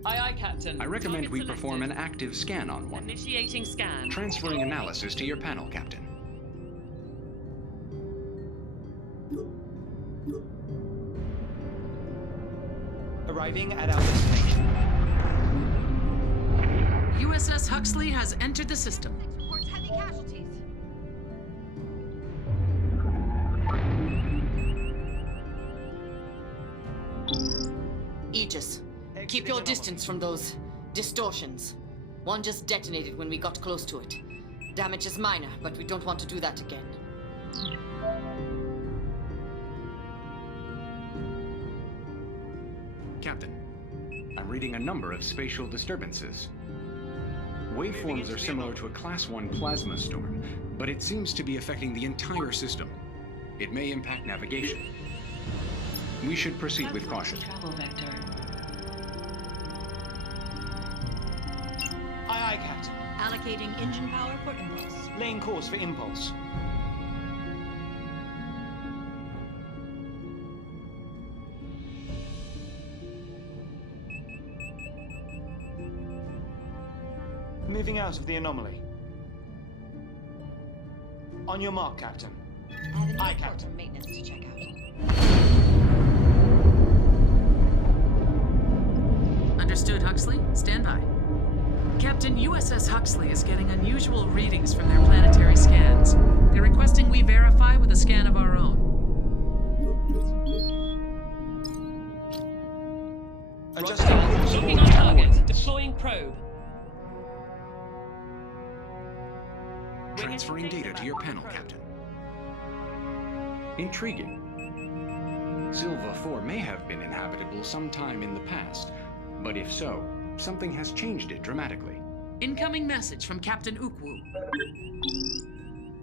Aye, aye, Captain. I recommend Target we selected. perform an active scan on one. Initiating scan. Transferring analysis to your panel, Captain. Arriving at our destination. USS Huxley has entered the system. Reports heavy casualties. Aegis, keep your distance from those distortions. One just detonated when we got close to it. Damage is minor, but we don't want to do that again. Captain, I'm reading a number of spatial disturbances. Waveforms are similar to a Class 1 plasma storm, but it seems to be affecting the entire system. It may impact navigation. We should proceed with caution. Travel vector. Aye, aye, Captain. Allocating engine power for impulse. Laying course for impulse. Moving out of the anomaly. On your mark, Captain. I have a Aye, report Captain. from maintenance to check out. Understood, Huxley. Stand by. Captain, USS Huxley is getting unusual readings from their planetary scans. They're requesting we verify with a scan of our own. Adjusting course. Looking on target. Deploying probe. Transferring data to your panel, Captain. Intriguing. Silva 4 may have been inhabitable sometime in the past, but if so, something has changed it dramatically. Incoming message from Captain Ukwu.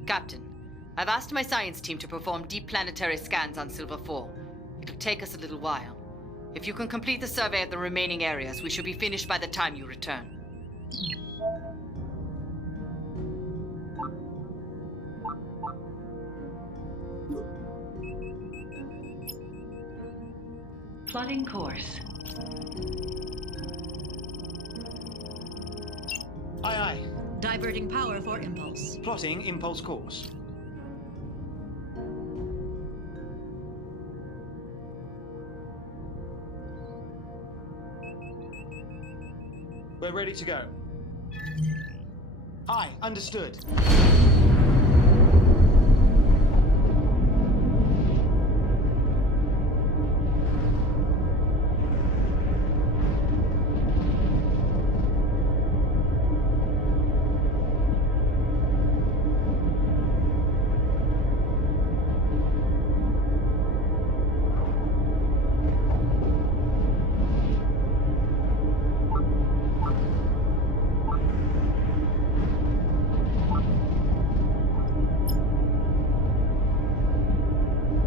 Captain, I've asked my science team to perform deep planetary scans on Silva 4. It'll take us a little while. If you can complete the survey of the remaining areas, we should be finished by the time you return. Plotting course. Aye, aye. Diverting power for impulse. Plotting impulse course. We're ready to go. Aye, understood.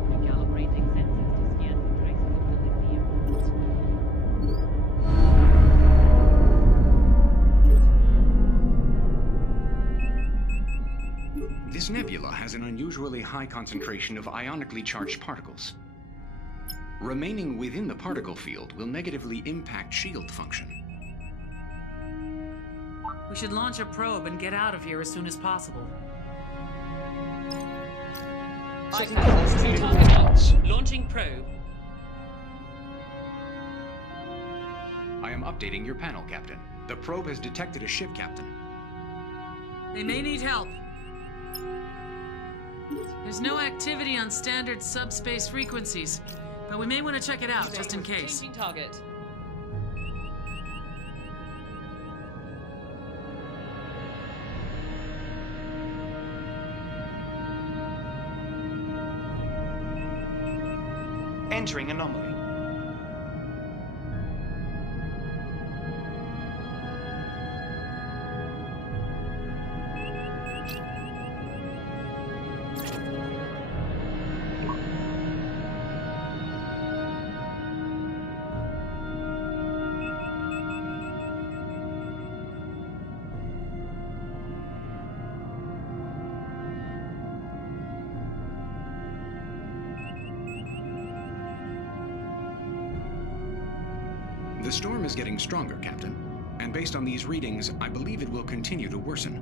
Recalibrating sensors to scan for traces of lithium. This nebula has an unusually high concentration of ionically charged particles. Remaining within the particle field will negatively impact shield function. We should launch a probe and get out of here as soon as possible. Checking course to target launch. Launching probe. I am updating your panel, Captain. The probe has detected a ship, Captain. They may need help. There's no activity on standard subspace frequencies, but we may want to check it out just in case. Changing target. Entering anomaly. The storm is getting stronger, Captain. And based on these readings, I believe it will continue to worsen.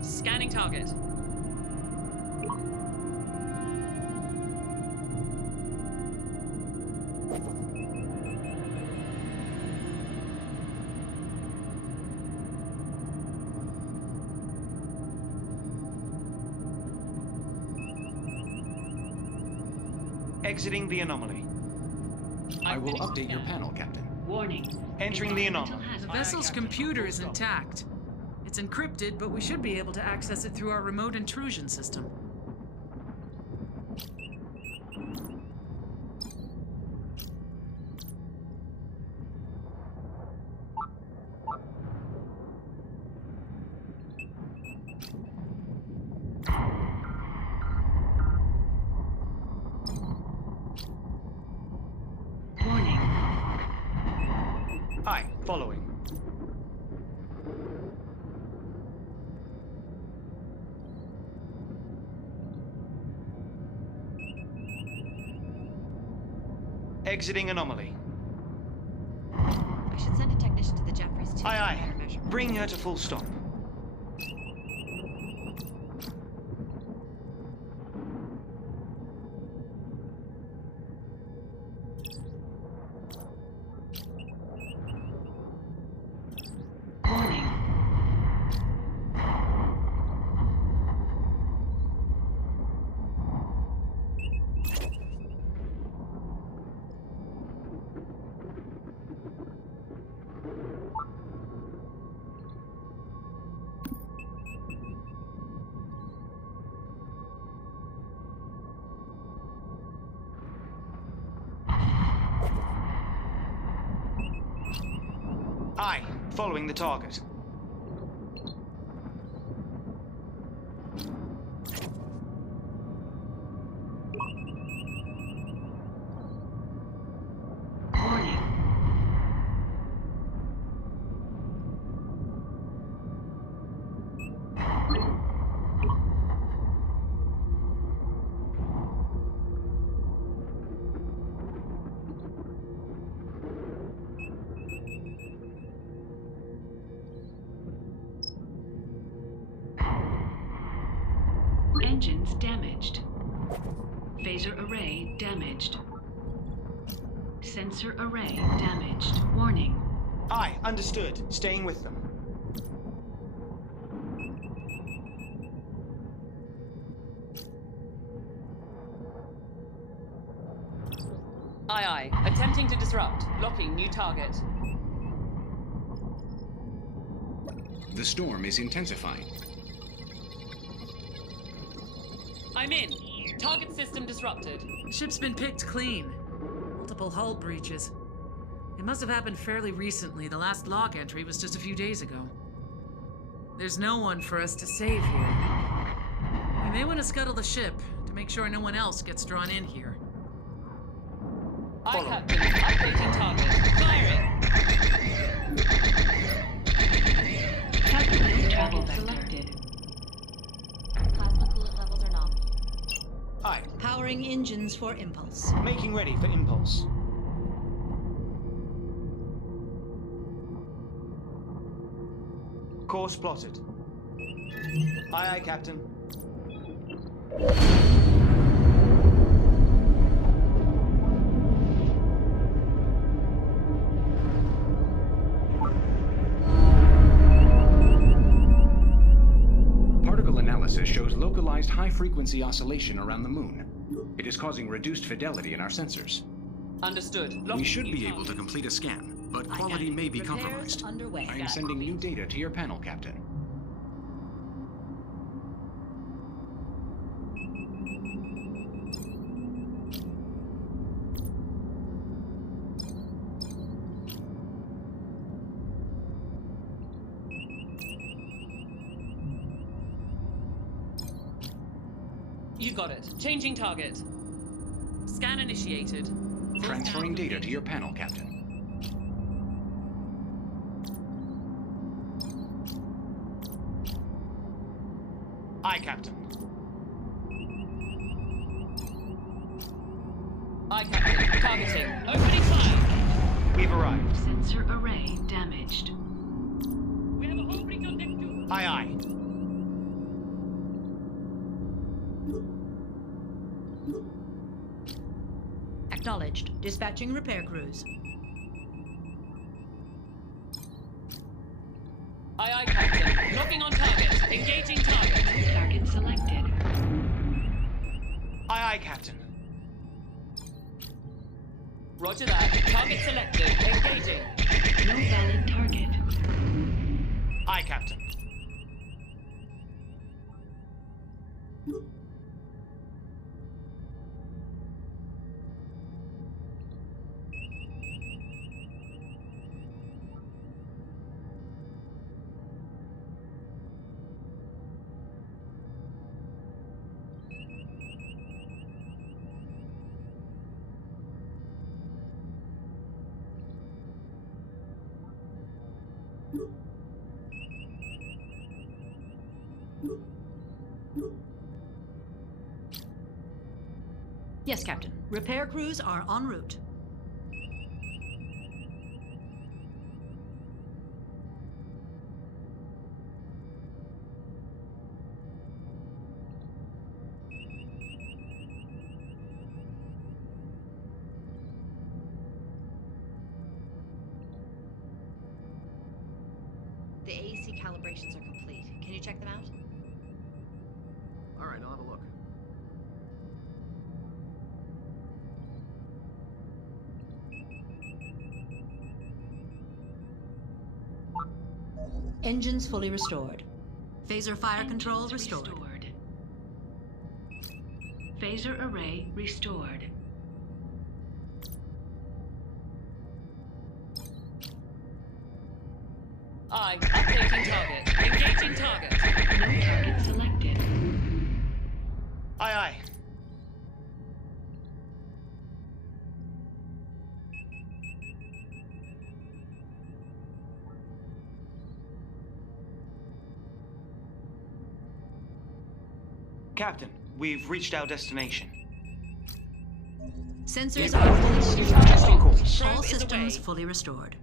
Scanning target. Exiting the anomaly. I will update your panel, Captain. Warning. Entering the anomaly. The vessel's computer is intact. It's encrypted, but we should be able to access it through our remote intrusion system. Warning. Aye, following. Exiting anomaly. I should send a technician to the Jeffries too. Aye, aye. Countermeasure. Bring her to full stop. Warning. Aye, following the target. Warning. Engines damaged. Phaser array damaged. Sensor array damaged. Warning. Aye, understood. Staying with them. Aye, aye. Attempting to disrupt. Blocking new target. The storm is intensifying. I'm in. Target system disrupted. The ship's been picked clean. Multiple hull breaches. It must have happened fairly recently. The last log entry was just a few days ago. There's no one for us to save here. We may want to scuttle the ship to make sure no one else gets drawn in here. Aye, Captain. Updating target. Firing. Calculating travel vector. Plasma coolant levels are nominal. Aye, Powering engines for impulse. making ready for impulse. Course plotted. Aye, aye, Captain. high-frequency oscillation around the moon. It is causing reduced fidelity in our sensors. Understood. We should be able to complete a scan, but quality may be compromised. Underway. I am sending new data to your panel, Captain. You got it. Changing target. Scan initiated. Transferring data to your panel, Captain. Aye, Captain. Aye, Captain. Targeting. Opening fire. We've arrived. Sensor array damaged. We have a whole breach on deck 2. Aye, aye. Acknowledged. Dispatching repair crews. Aye, aye, Captain. Locking on target. Engaging target. Target selected. Aye, aye, Captain. Roger that. Target selected. Engaging. No valid target. Aye, Captain. Yes, Captain. Repair crews are en route. The AEC calibrations are complete. Can you check them out? All right, I'll have a look. Engines fully restored. Phaser fire control restored. Phaser array restored. Aye. Updating target. Engaging target. No target selected. Aye, aye. Captain, we've reached our destination. Sensors are fully Testing course. All Probe is systems away. fully restored.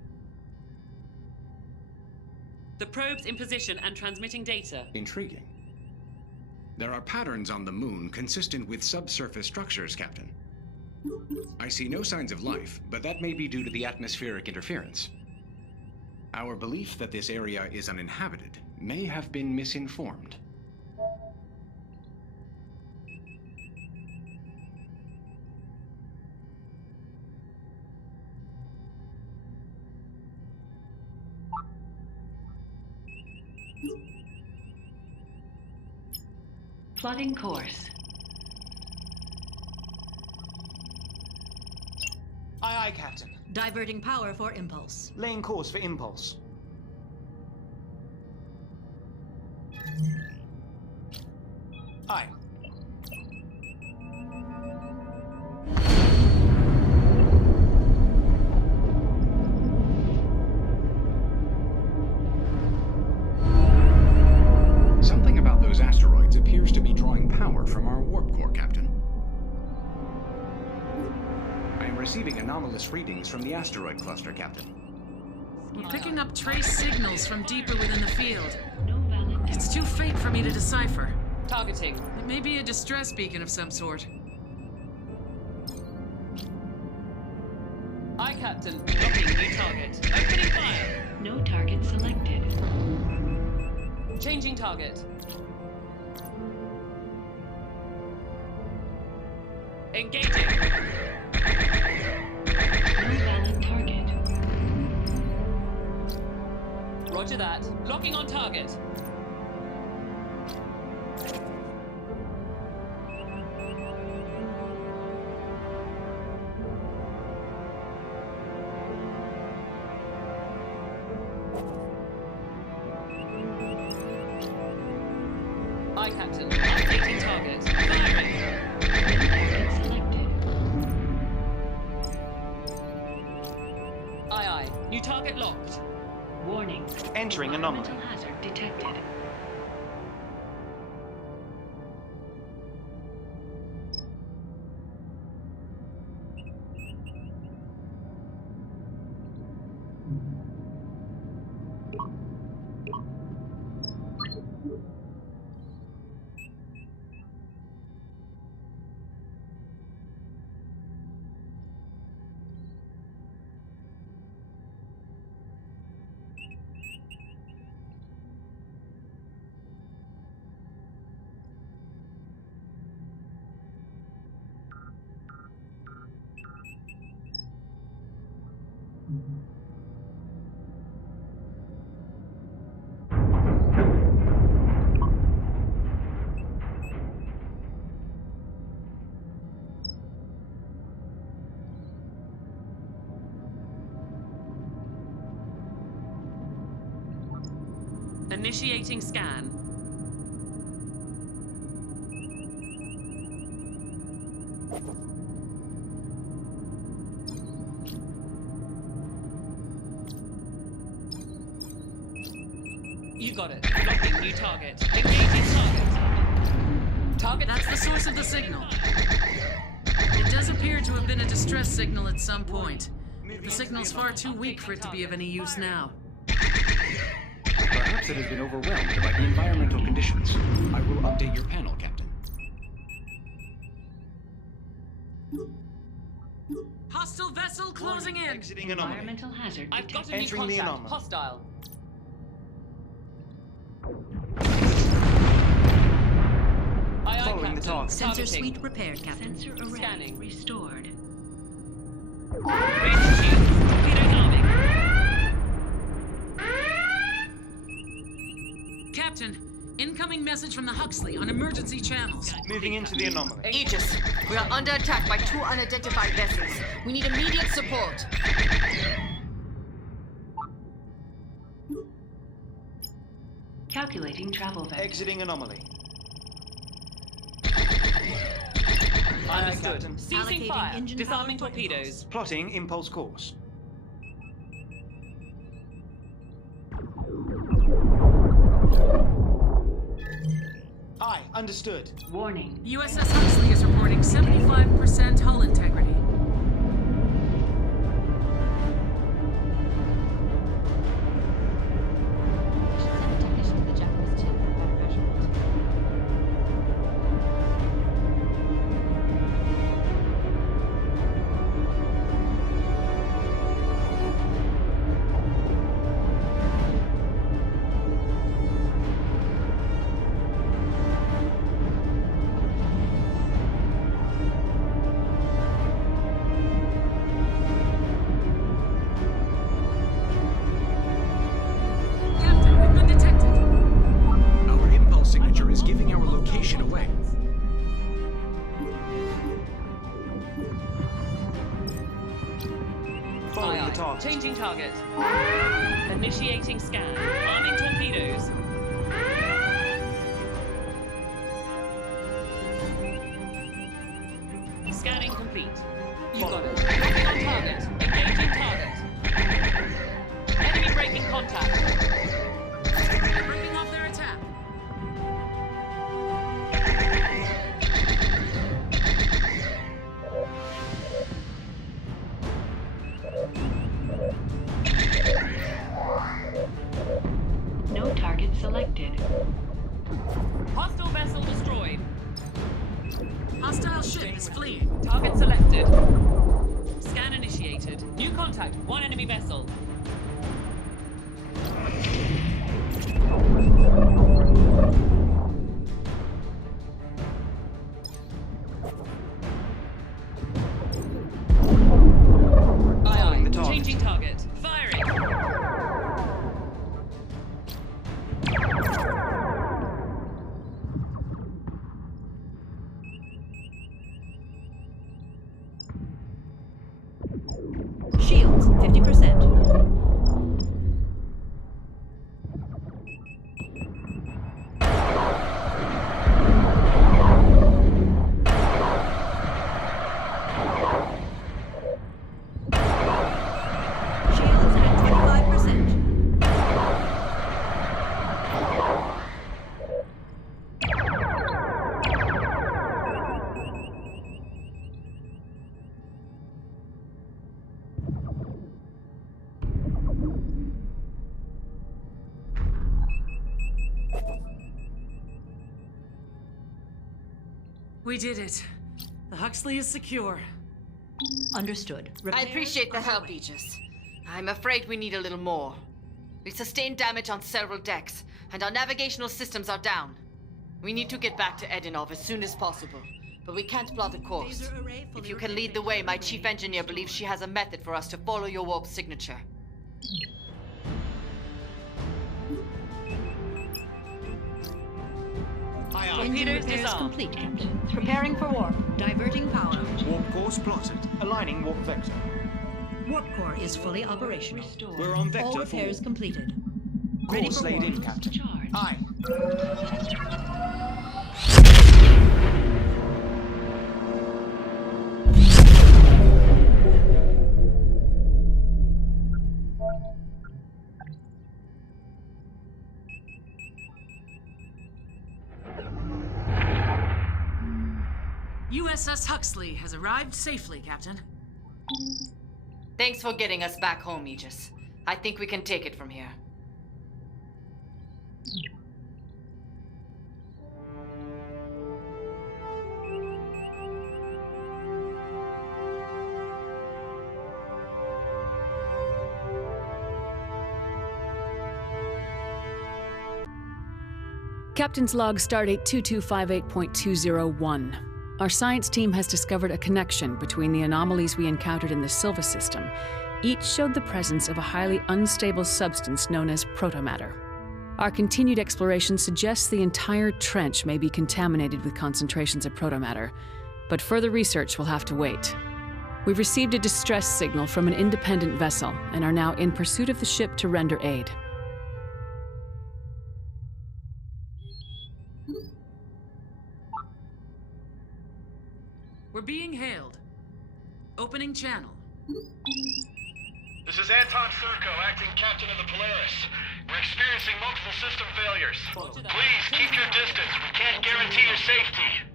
The probe's in position and transmitting data. Intriguing. There are patterns on the moon consistent with subsurface structures, Captain. I see no signs of life, but that may be due to the atmospheric interference. Our belief that this area is uninhabited may have been misinformed. Plotting course. Aye, aye, Captain. Diverting power for impulse. Laying course for impulse. Aye. Something about those asteroids appears to be drawing power from our warp core, Captain. I am receiving anomalous readings from the asteroid cluster, Captain. We're picking up trace signals from deeper within the field. No valid target. It's too faint for me to decipher. Targeting. It may be a distress beacon of some sort. Aye, Captain. Locking new target. Opening fire. No target selected. Changing target. Engaging. No valid target. Roger that. Locking on target. Aye, Captain. Updating target. Firing. Target selected. Aye, aye. New target locked. Warning. Entering anomaly. Environmental hazard detected. Initiating scan. You got it. Locking new target. Engaging target. Target. That's the source of the signal. It does appear to have been a distress signal at some point. The signal's far too weak for it to be of any use now. Perhaps it has been overwhelmed by the environmental conditions. I will update your panel, Captain. Hostile vessel closing in. Exiting anomaly. Environmental hazard I've got a new Entering the contact. anomaly. Hostile. Aye, aye, Following the Captain. target. Sensor Targeting. suite repaired, Captain. sensor array Scanning. restored. Range shield. Torpedoes arming. Captain, incoming message from the Huxley on emergency channels. Moving into the anomaly. Aegis, we are under attack by 2 unidentified vessels. We need immediate support. Calculating travel vector. Exiting anomaly. Understood. Captain. Ceasing Allocating fire. engine Disarming power for torpedoes. Plotting impulse course. Aye, understood. Warning. USS Huxley is reporting 75% hull integrity. Send a technician to the Japanese team for better measurement. Captain, we've been detected. Our impulse signature is giving our location away. Following Aye, the aye. target. Changing target. Initiating scan. Arming torpedoes. Scanning complete. You got it. Locking on target. Engaging target. Enemy breaking contact. Breaking off their attack. No target selected. Hostile vessel destroyed. Hostile ship is fleeing. Target selected. Scan initiated. New contact. One enemy vessel. Changing target. Firing. Shields, 50%. Shields at 25%. We did it. The Huxley is secure. Understood. I appreciate the help, Aegis. I'm afraid we need a little more. We've sustained damage on several decks, and our navigational systems are down. We need to get back to Edinov as soon as possible, but we can't plot a course. If you can lead the way, my chief engineer believes she has a method for us to follow your warp signature. Engine repairs complete, Captain. Preparing for warp. Diverting power. Warp course plotted. Aligning warp vector. Warp core is fully operational. We're on vector All repairs for completed. Ready course for laid warp. in, Captain. Aye. USS Huxley has arrived safely, Captain. Thanks for getting us back home, Aegis. I think we can take it from here. Captain's log stardate 2258.201. Our science team has discovered a connection between the anomalies we encountered in the Silva system. Each showed the presence of a highly unstable substance known as protomatter. Our continued exploration suggests the entire trench may be contaminated with concentrations of protomatter, but further research will have to wait. We've received a distress signal from an independent vessel and are now in pursuit of the ship to render aid. We're being hailed. Opening channel. This is Anton Serko, acting captain of the Polaris. We're experiencing multiple system failures. Please, keep your distance. We can't guarantee your safety.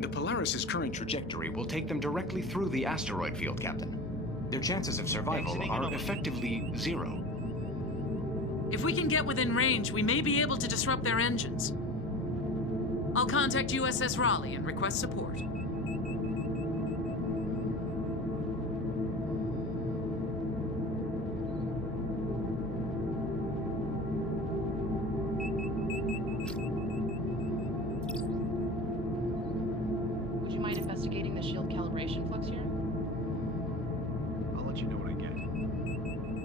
The Polaris's current trajectory will take them directly through the asteroid field, Captain. Their chances of survival are effectively zero. If we can get within range, we may be able to disrupt their engines. I'll contact USS Raleigh and request support. Would you mind investigating the shield calibration flux here? I'll let you know what I get.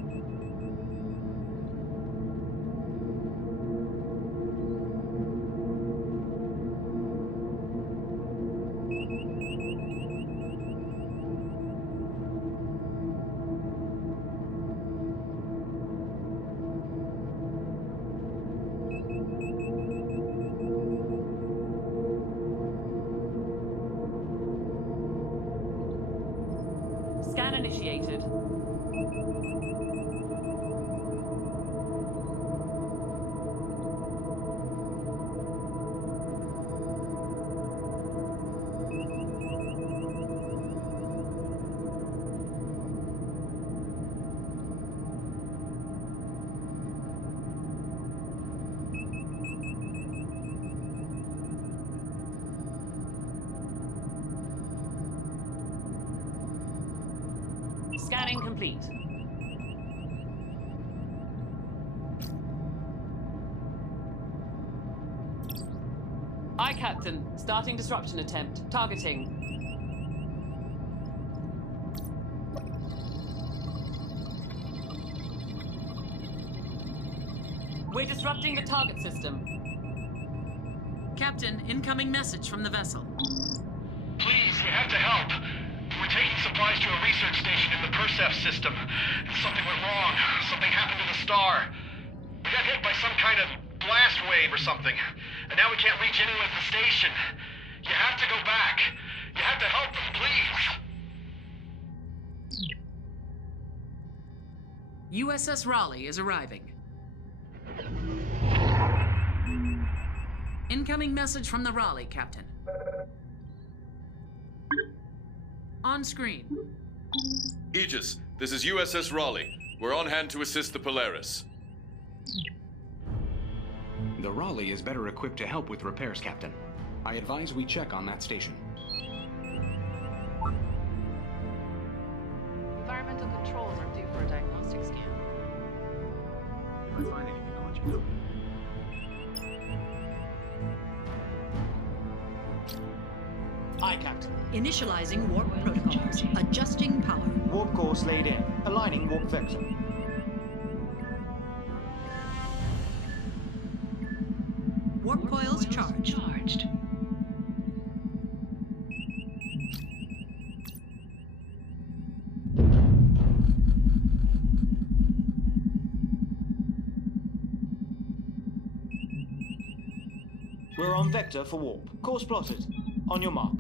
Scan initiated. Scanning complete. Aye, Captain. Starting disruption attempt. Targeting. We're disrupting the target system. Captain, incoming message from the vessel. Please, you have to help. We're taking supplies to a research station in the Persef system. Something went wrong. Something happened to the star. We got hit by some kind of blast wave or something. And now we can't reach anyone at the station. You have to go back. You have to help them, please. USS Raleigh is arriving. Incoming message from the Raleigh, Captain. On screen. Aegis, this is USS Raleigh. We're on hand to assist the Polaris. The Raleigh is better equipped to help with repairs, Captain. I advise we check on that station. Environmental controls are due for a diagnostic scan. If I find anything, I'll let you know. Aye, Captain. Initializing warp protocols. Adjusting power. Warp course laid in. Aligning warp vector. Warp coils charged. We're on vector for warp. Course plotted. On your mark.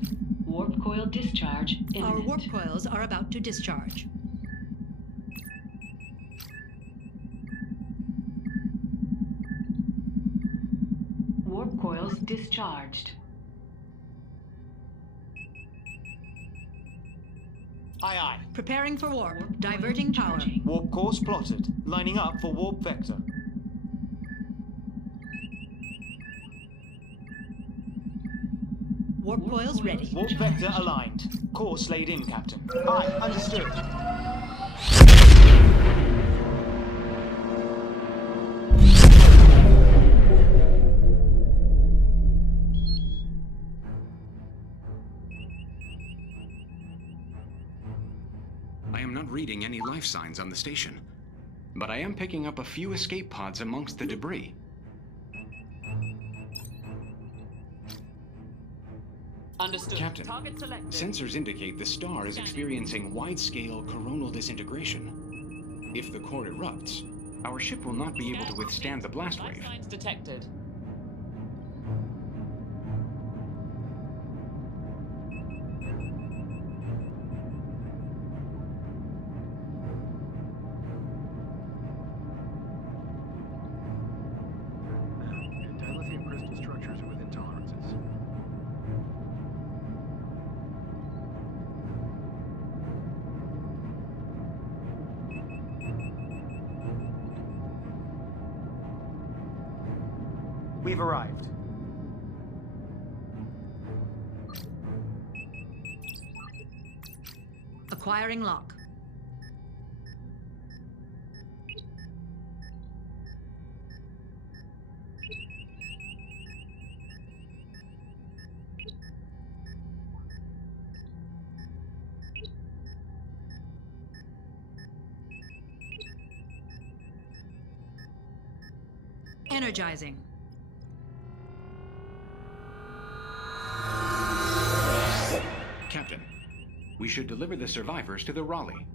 Warp coil discharge imminent. Our warp coils are about to discharge. Warp coils discharged. Aye, aye. Preparing for warp. Diverting power. Warp course plotted. Lining up for warp vector. Warp coils ready. Warp vector aligned. Course laid in, Captain. Aye, understood. I am not reading any life signs on the station, but I am picking up a few escape pods amongst the debris. Understood. Captain, Target selected. sensors indicate the star is experiencing wide-scale coronal disintegration. If the core erupts, our ship will not be able to withstand the blast Life wave. signs detected. Dilithium crystal structures are within tolerances. We've arrived. Acquiring lock. Energizing. Captain, we should deliver the survivors to the Raleigh.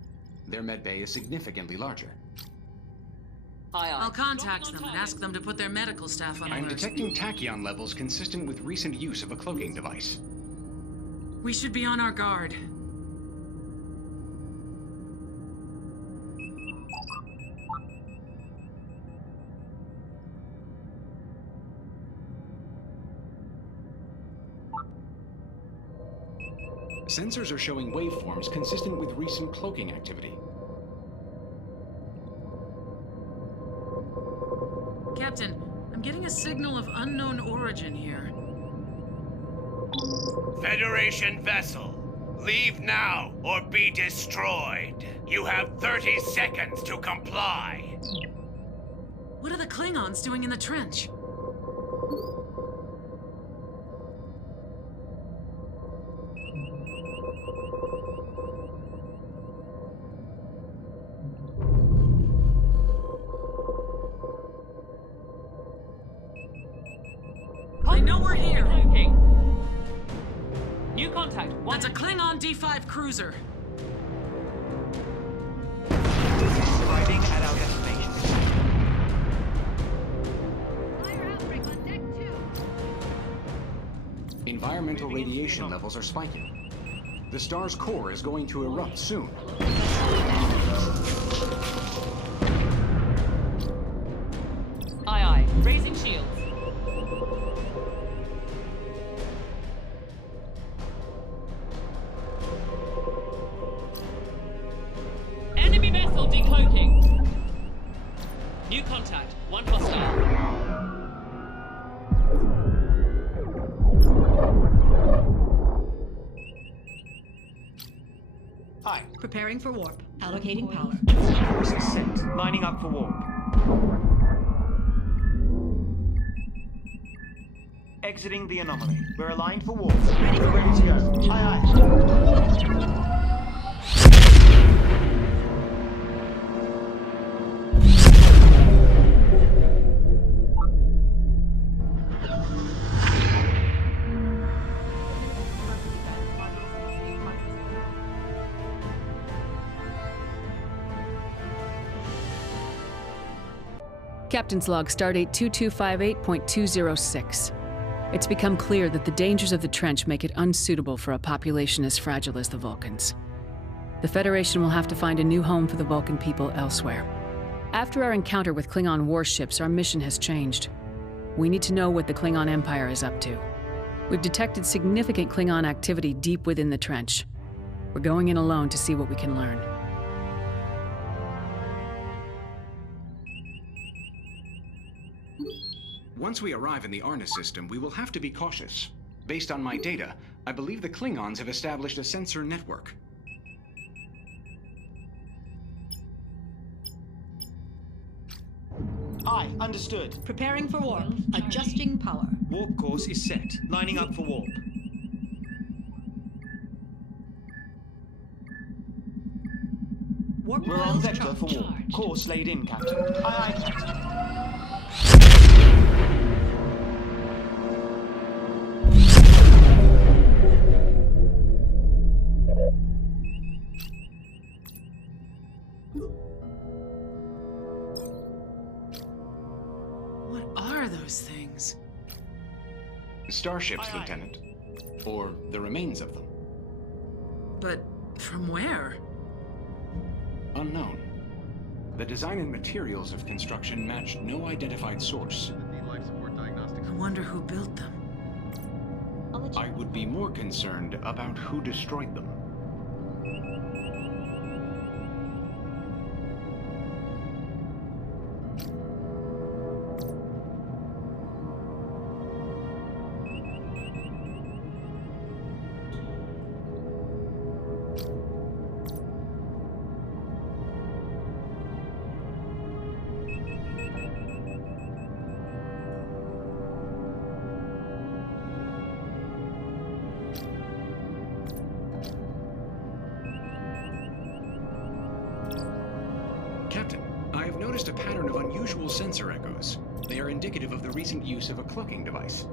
Their medbay is significantly larger. I'll contact them and ask them to put their medical staff on I'm alert. detecting tachyon levels consistent with recent use of a cloaking device. We should be on our guard. Sensors are showing waveforms consistent with recent cloaking activity. Captain, I'm getting a signal of unknown origin here. Federation vessel, leave now or be destroyed. You have 30 seconds to comply. What are the Klingons doing in the trench? D5 cruiser. Arriving at our destination. Environmental radiation levels are spiking. The star's core is going to erupt soon. Aye, aye. Raising shields. Enemy vessel decloaking. New contact. One hostile. Hi. Preparing for warp. Allocating power. Course is set. Lining up for warp. Exiting the anomaly. We're aligned for warp. Ready to go. Aye, aye. Captain's log, stardate 2258.206. It's become clear that the dangers of the trench make it unsuitable for a population as fragile as the Vulcans. The Federation will have to find a new home for the Vulcan people elsewhere. After our encounter with Klingon warships, our mission has changed. We need to know what the Klingon Empire is up to. We've detected significant Klingon activity deep within the trench. We're going in alone to see what we can learn. Once we arrive in the Arna system, we will have to be cautious. Based on my data, I believe the Klingons have established a sensor network. Aye, understood. Preparing for warp. Adjusting power. Warp course is set. Lining up for warp. Warp We're on coils vector for warp. charged. Course laid in, Captain. Aye, aye, Captain. What are those things? Starships, Lieutenant. Or the remains of them. But from where? Unknown. The design and materials of construction match no identified source. I wonder who built them. I would be more concerned about who destroyed them. Captain, I have noticed a pattern of unusual sensor echoes. They are indicative of the recent use of a cloaking device.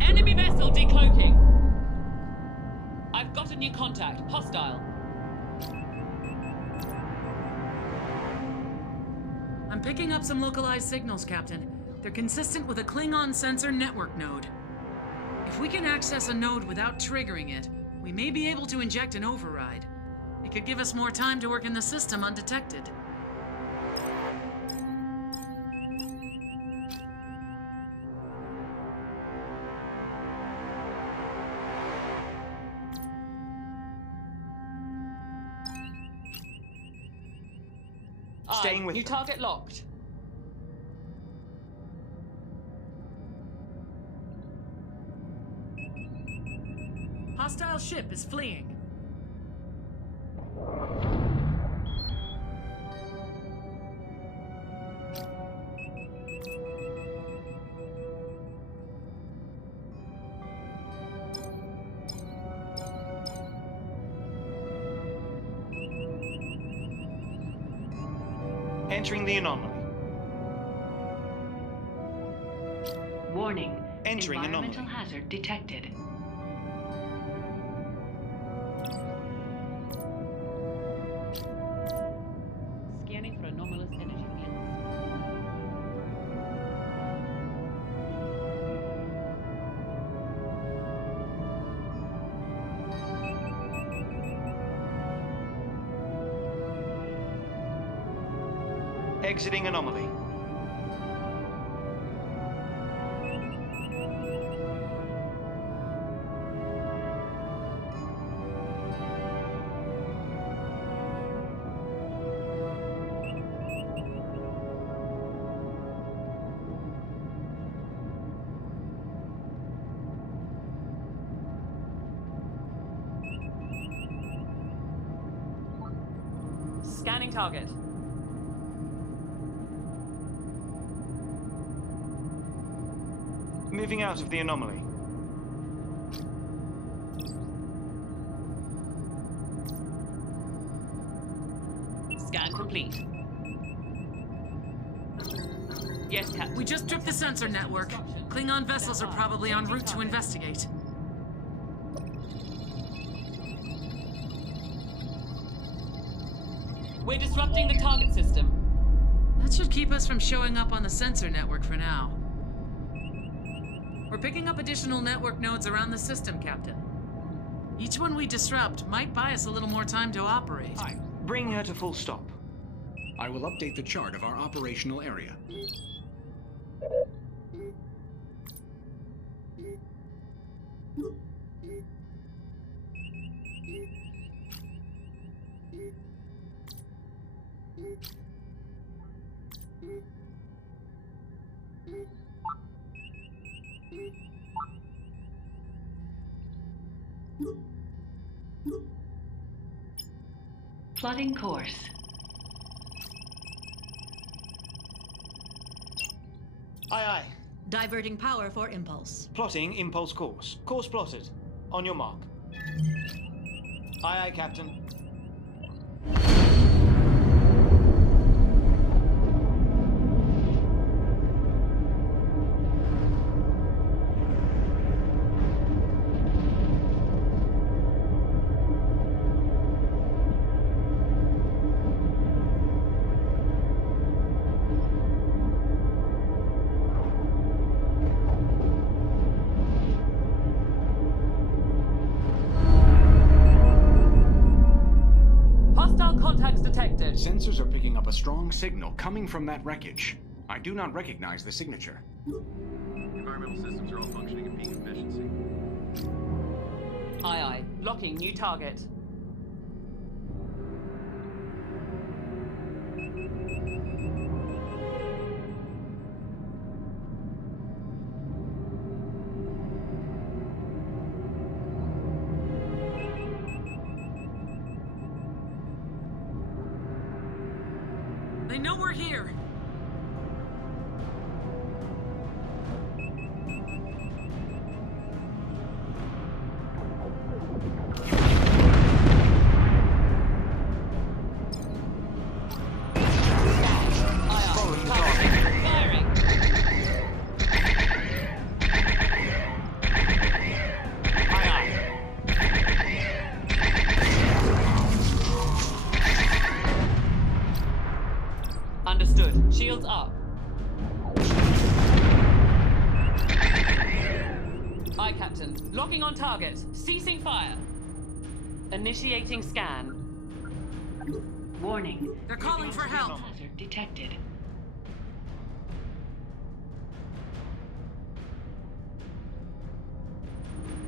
Enemy vessel decloaking. I've got a new contact. Hostile. I'm picking up some localized signals, Captain. They're consistent with a Klingon sensor network node. If we can access a node without triggering it, we may be able to inject an override. It could give us more time to work in the system undetected. Staying with new them. target locked. Hostile ship is fleeing. Entering the anomaly. Warning. Entering Environmental anomaly. hazard detected. Scanning for anomalous energy fields. Exiting anomaly. Scanning target. Moving out of the anomaly. Scan complete. Yes, Captain. We just tripped the sensor network. Klingon vessels are probably en route to investigate. We're disrupting the target system. That should keep us from showing up on the sensor network for now. We're picking up additional network nodes around the system, Captain. Each one we disrupt might buy us a little more time to operate. Bring her to full stop. I will update the chart of our operational area. Plotting course. Aye, aye. Diverting power for impulse. Plotting impulse course. Course plotted. On your mark. Aye, aye, Captain. Hostile contacts detected. Sensors are picking up a strong signal coming from that wreckage. I do not recognize the signature. Environmental systems are all functioning at peak efficiency. Aye, aye. Locking new target. They know we're here. Understood. Shields up. Aye, Captain. Locking on target. Ceasing fire. Initiating scan. Warning. They're calling for help. Hazard detected.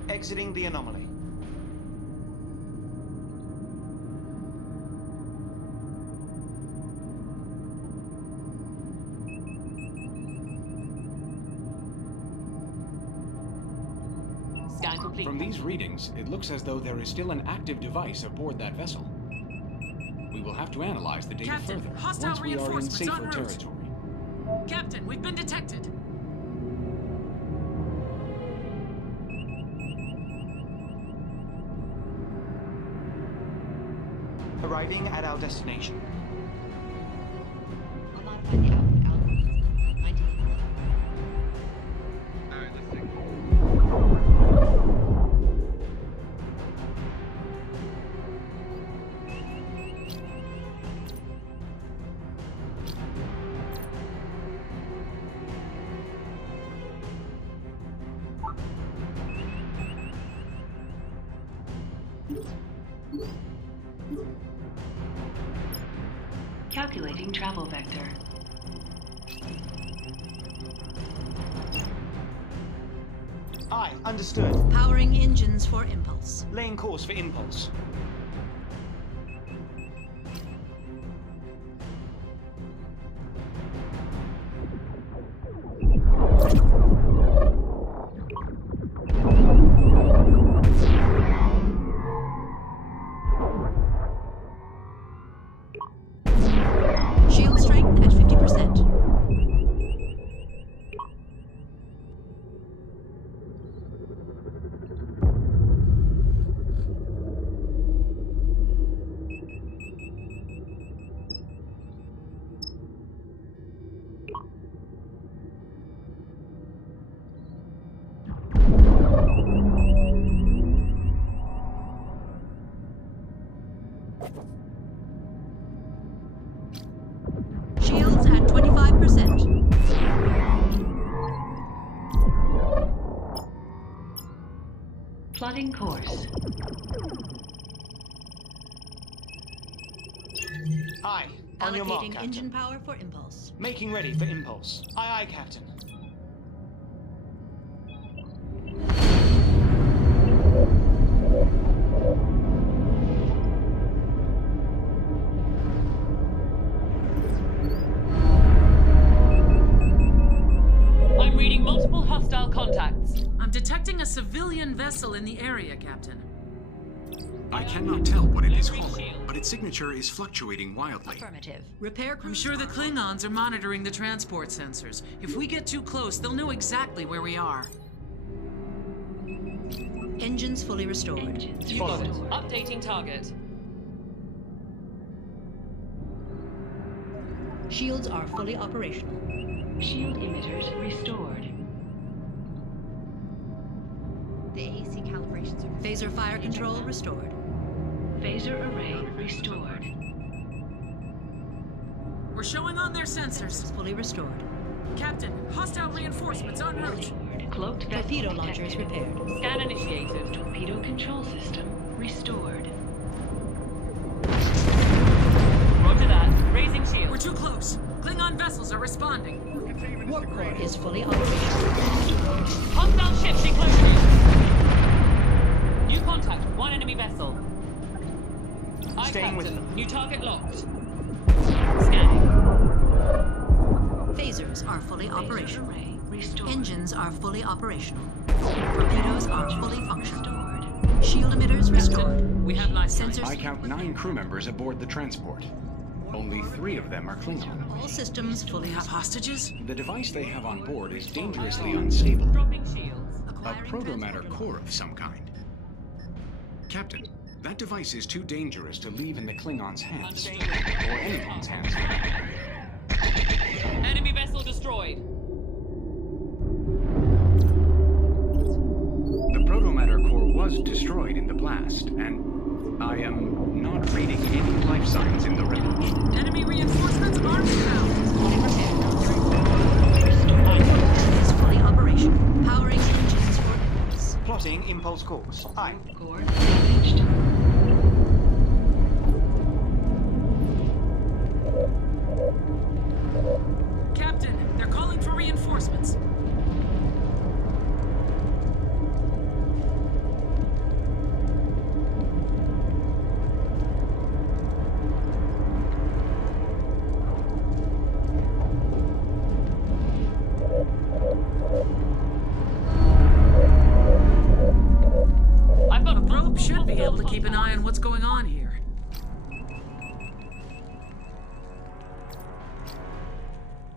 Exiting the anomaly. Scan complete. From these readings, it looks as though there is still an active device aboard that vessel. We will have to analyze the data Captain, further hostile once we are in reinforcements en safer route. territory. Captain, we've been detected. Arriving at our destination. I'll modify the output algorithms. 19. Alright, let's take Calculating travel vector. Aye, understood. Powering engines for impulse. Laying course for impulse. Shield strength at 50%. Shields at 25%. Plotting course. Aye, on your mark, Allocating Captain. engine power for impulse. Making ready for impulse. Aye, aye, Captain. I'm reading multiple hostile contacts. I'm detecting a civilian vessel in the area, Captain. I cannot tell what it is hauling, but its signature is fluctuating wildly. Affirmative. Repair I'm crews sure the Klingons are monitoring the transport sensors. If we get too close, they'll know exactly where we are. Engines fully restored. You got it. Updating target. Shields are fully operational. Shield emitters restored. The AC calibrations are... Phaser fire control restored. Phaser array restored. We're showing on their sensors. Fully restored. Captain, hostile reinforcements en route. Cloaked Torpedo vessel launchers detected. repaired. Scan initiated. Torpedo control system restored. Roger that. Raising shield. We're too close. Klingon vessels are responding. Warp core is fully operational. Hostile ships in close range. New contact. One enemy vessel. Aye, Staying with Captain. them. New target locked. Scanning. Phasers are fully Phaser operational. array restored. Engines are fully operational. Torpedoes are fully functional. Shield emitters restored. We have lifeline. Sensors. I count 9 crew members aboard the transport. Only 3 of them are Klingon. All systems fully Have hostages? The device they have on board is dangerously unstable. Dropping shields. A protomatter core of some kind. Captain, that device is too dangerous to leave in the Klingons' hands. Or anyone's hands. Enemy vessel destroyed. The protomatter core was destroyed in the blast, and I am not reading any life signs in the wreckage. Enemy reinforcements are inbound. is fully operational. Powering engines for impulse. Plotting impulse course. Aye. Core damaged. Captain, they're calling for reinforcements. I've got A probe should be able to keep an eye on what's going on here.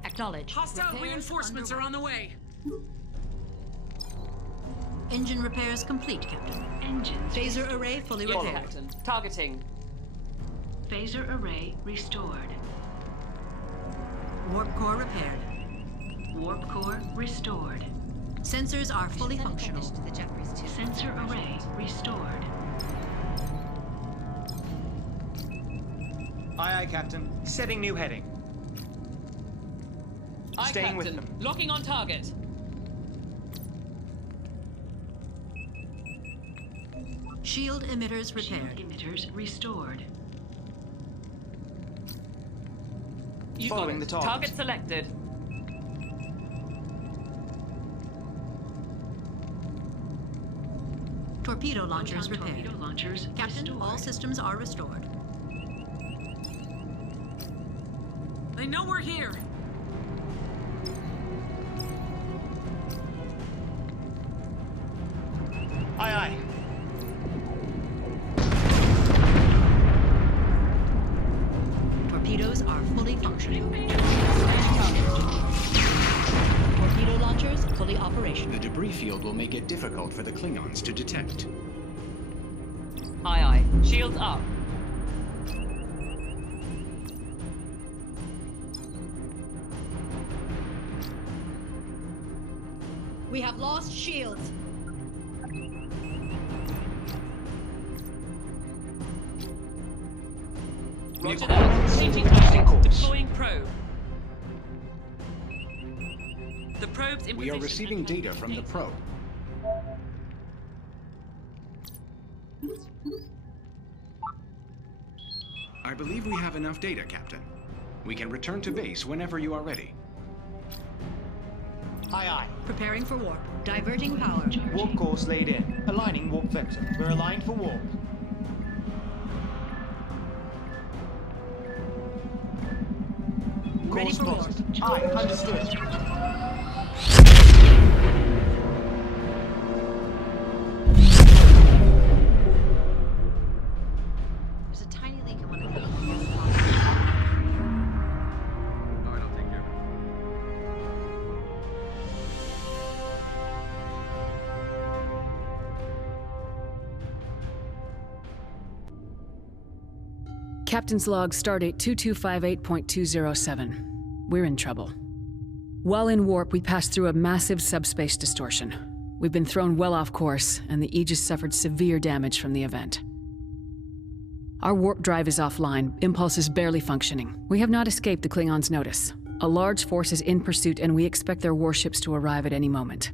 Acknowledge. Hostile Repairs reinforcements are on the way. Engine repairs complete, Captain. Engines. Phaser array fully Yes, repaired. Captain. Targeting. Phaser array restored. Warp core repaired. Warp core restored. Sensors are fully Send a functional. technician to the Jeffries 2. Sensor array restored. Aye, aye, Captain. Setting new heading. Aye, Staying with Captain. them. Locking on target. Shield emitters repaired. Emitters restored. You Following got the it. target. Target selected. Torpedo launchers repaired. Torpedo launchers Captain, restored. all systems are restored. They know we're here. Aye, aye. Torpedoes are fully functioning. Torpedo launchers fully operational. The debris field will make it difficult for the Klingons to detect. Aye, aye. Shields up. We have lost shields. Roger that. Changing target. Deploying probe. The probe's in We are position receiving and data from the probe. I believe we have enough data, Captain. We can return to base whenever you are ready. Aye, aye. Preparing for warp. Diverting power. Warp course laid in. Aligning warp vector. We're aligned for warp. Ready Course for warp. plotted. Aye, understood. There's a tiny leak in one of the EPS conduits. Alright, I'll take care of it. Captain's log, stardate 2258.207. We're in trouble. While in warp, we passed through a massive subspace distortion. We've been thrown well off course, and the Aegis suffered severe damage from the event. Our warp drive is offline, impulse is barely functioning. We have not escaped the Klingons' notice. A large force is in pursuit, and we expect their warships to arrive at any moment.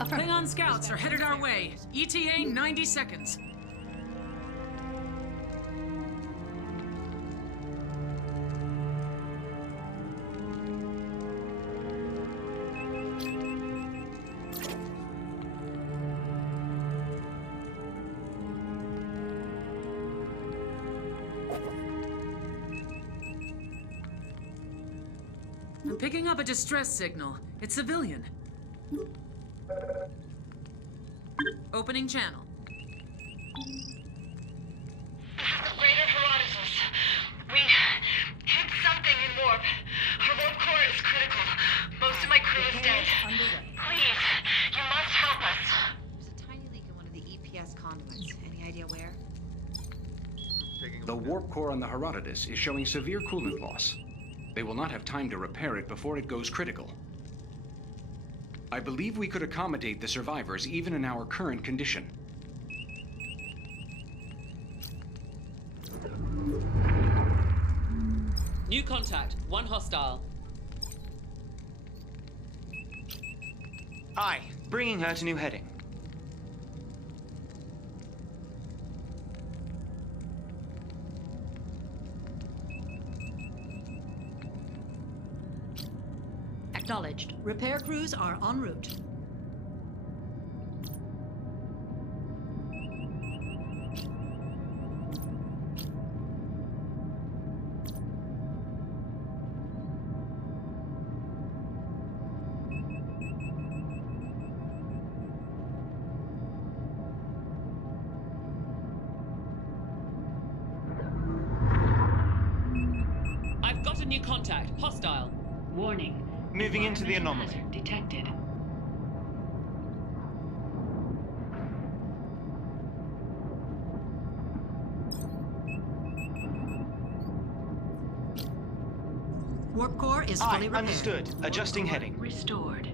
Klingon scouts are headed our way. ETA 90 seconds. I'm picking up a distress signal. It's civilian. Opening channel. Greater Herodotus. We hit something in warp. Our warp core is critical. Most of my crew is dead. Please, you must help us. There's a tiny leak in one of the EPS conduits. Any idea where? The warp core on the Herodotus is showing severe coolant loss. They will not have time to repair it before it goes critical. I believe we could accommodate the survivors even in our current condition. New contact. One hostile. Aye, bringing her to new heading. Acknowledged. Repair crews are en route. I've got a new contact. Hostile. Warning. Moving into the anomaly. Detected. Warp core is Aye, fully repaired. understood. Adjusting heading. Restored.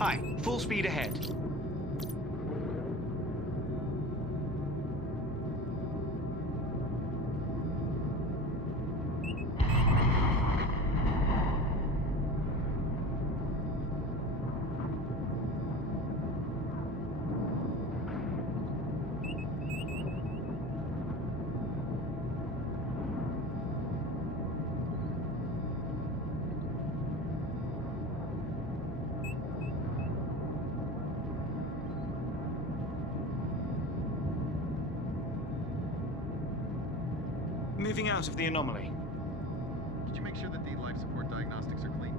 Aye, full speed ahead. Moving out of the anomaly. Did you make sure that the life support diagnostics are clean?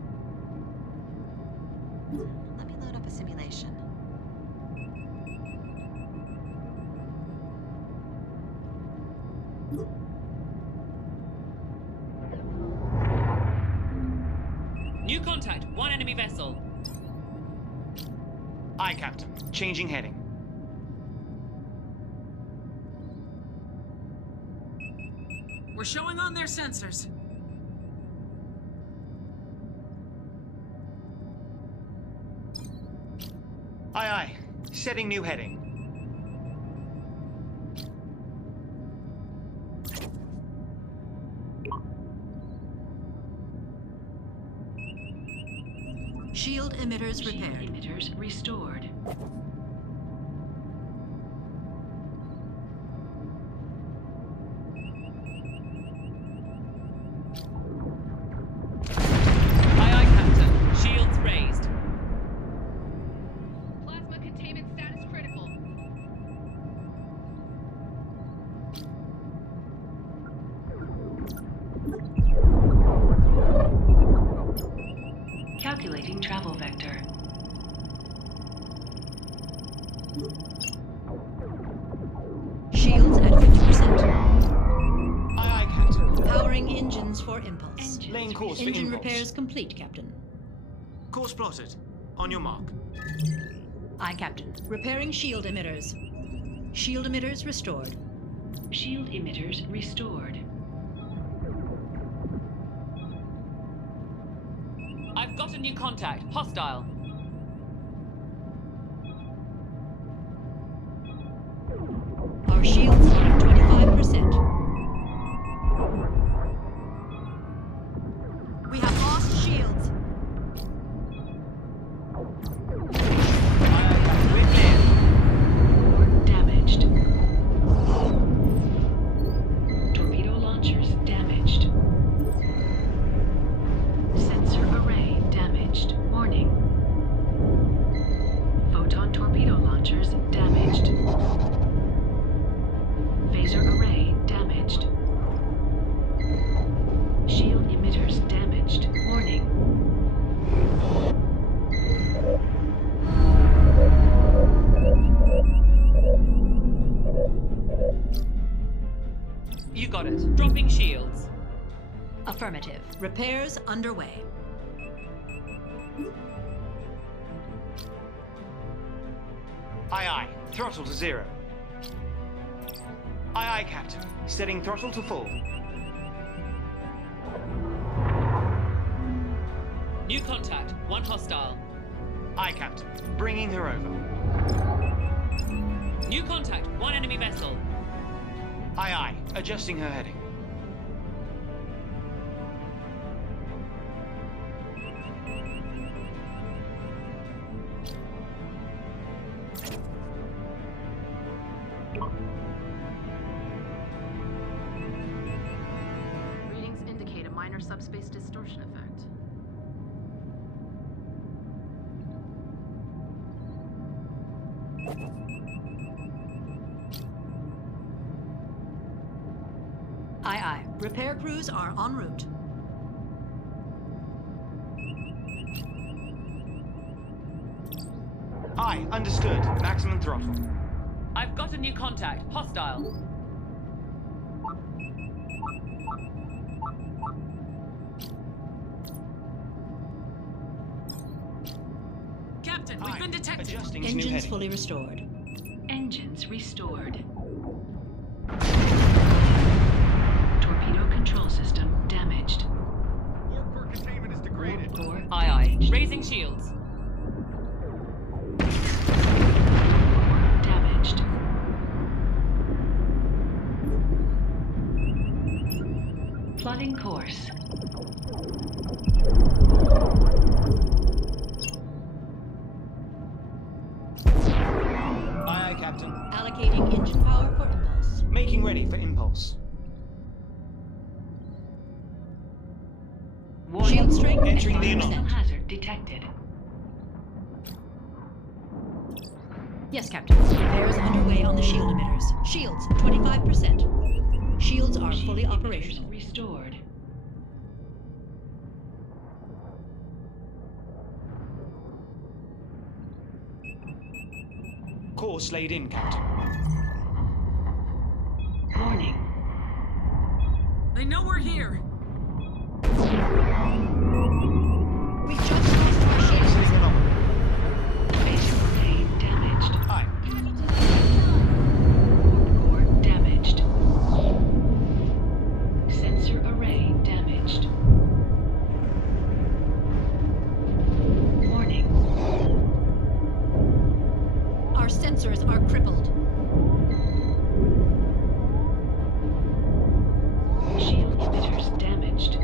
Let me load up a simulation. New contact. One enemy vessel. Aye, Captain. Changing heading. We're showing on their sensors. Aye, aye. Setting new heading. Shield emitters repaired. Emitters restored. Aye, aye, Captain. Shields raised. Plasma containment status critical. Calculating travel vector. Shields at 50%. Aye, aye, Captain. Powering engines for impulse. Laying course for Engine impulse. repairs complete, Captain. Course plotted. On your mark. Aye, Captain. Repairing shield emitters. Shield emitters restored. Shield emitters restored. I've got a new contact. Hostile. Our shields are at 25%. We have lost shields. We're clear. Damaged. Torpedo launchers damaged. Sensor array damaged. Warning. Photon torpedo launchers damaged. Phaser array damaged. Shield emitters damaged. Warning. You got it. Dropping shields. Affirmative. Repairs underway. Aye, aye. Throttle to 0. Aye, aye, Captain. Setting throttle to full. New contact. One hostile. Aye, Captain. Bringing her over. New contact. One enemy vessel. Aye, aye. Adjusting her heading. Readings indicate a minor subspace distortion effect. Aye, aye. Repair crews are en route. Aye, understood. Maximum throttle. I've got a new contact. Hostile. Captain, we've been detected. Adjusting to new Engines heading. fully restored. Engines restored. Torpedo control system damaged. Warp core containment is degraded. Core Aye, aye. damaged. Raising shields. Plotting course. Aye, aye, Captain. Allocating engine power for impulse. Making ready for impulse. Shield strength Entering at the 5%. anomaly. Hazard detected. Yes, Captain. Repairs underway on the shield emitters. Shields, 25%. Shields are fully operational. Restored. Course laid in, Captain. Warning. They know we're here. We've just lost our shields. Entering the anomaly. Base array damaged. Aye. Core damaged. Sensor array damaged. Warning. Our sensors are crippled. Shield emitters damaged.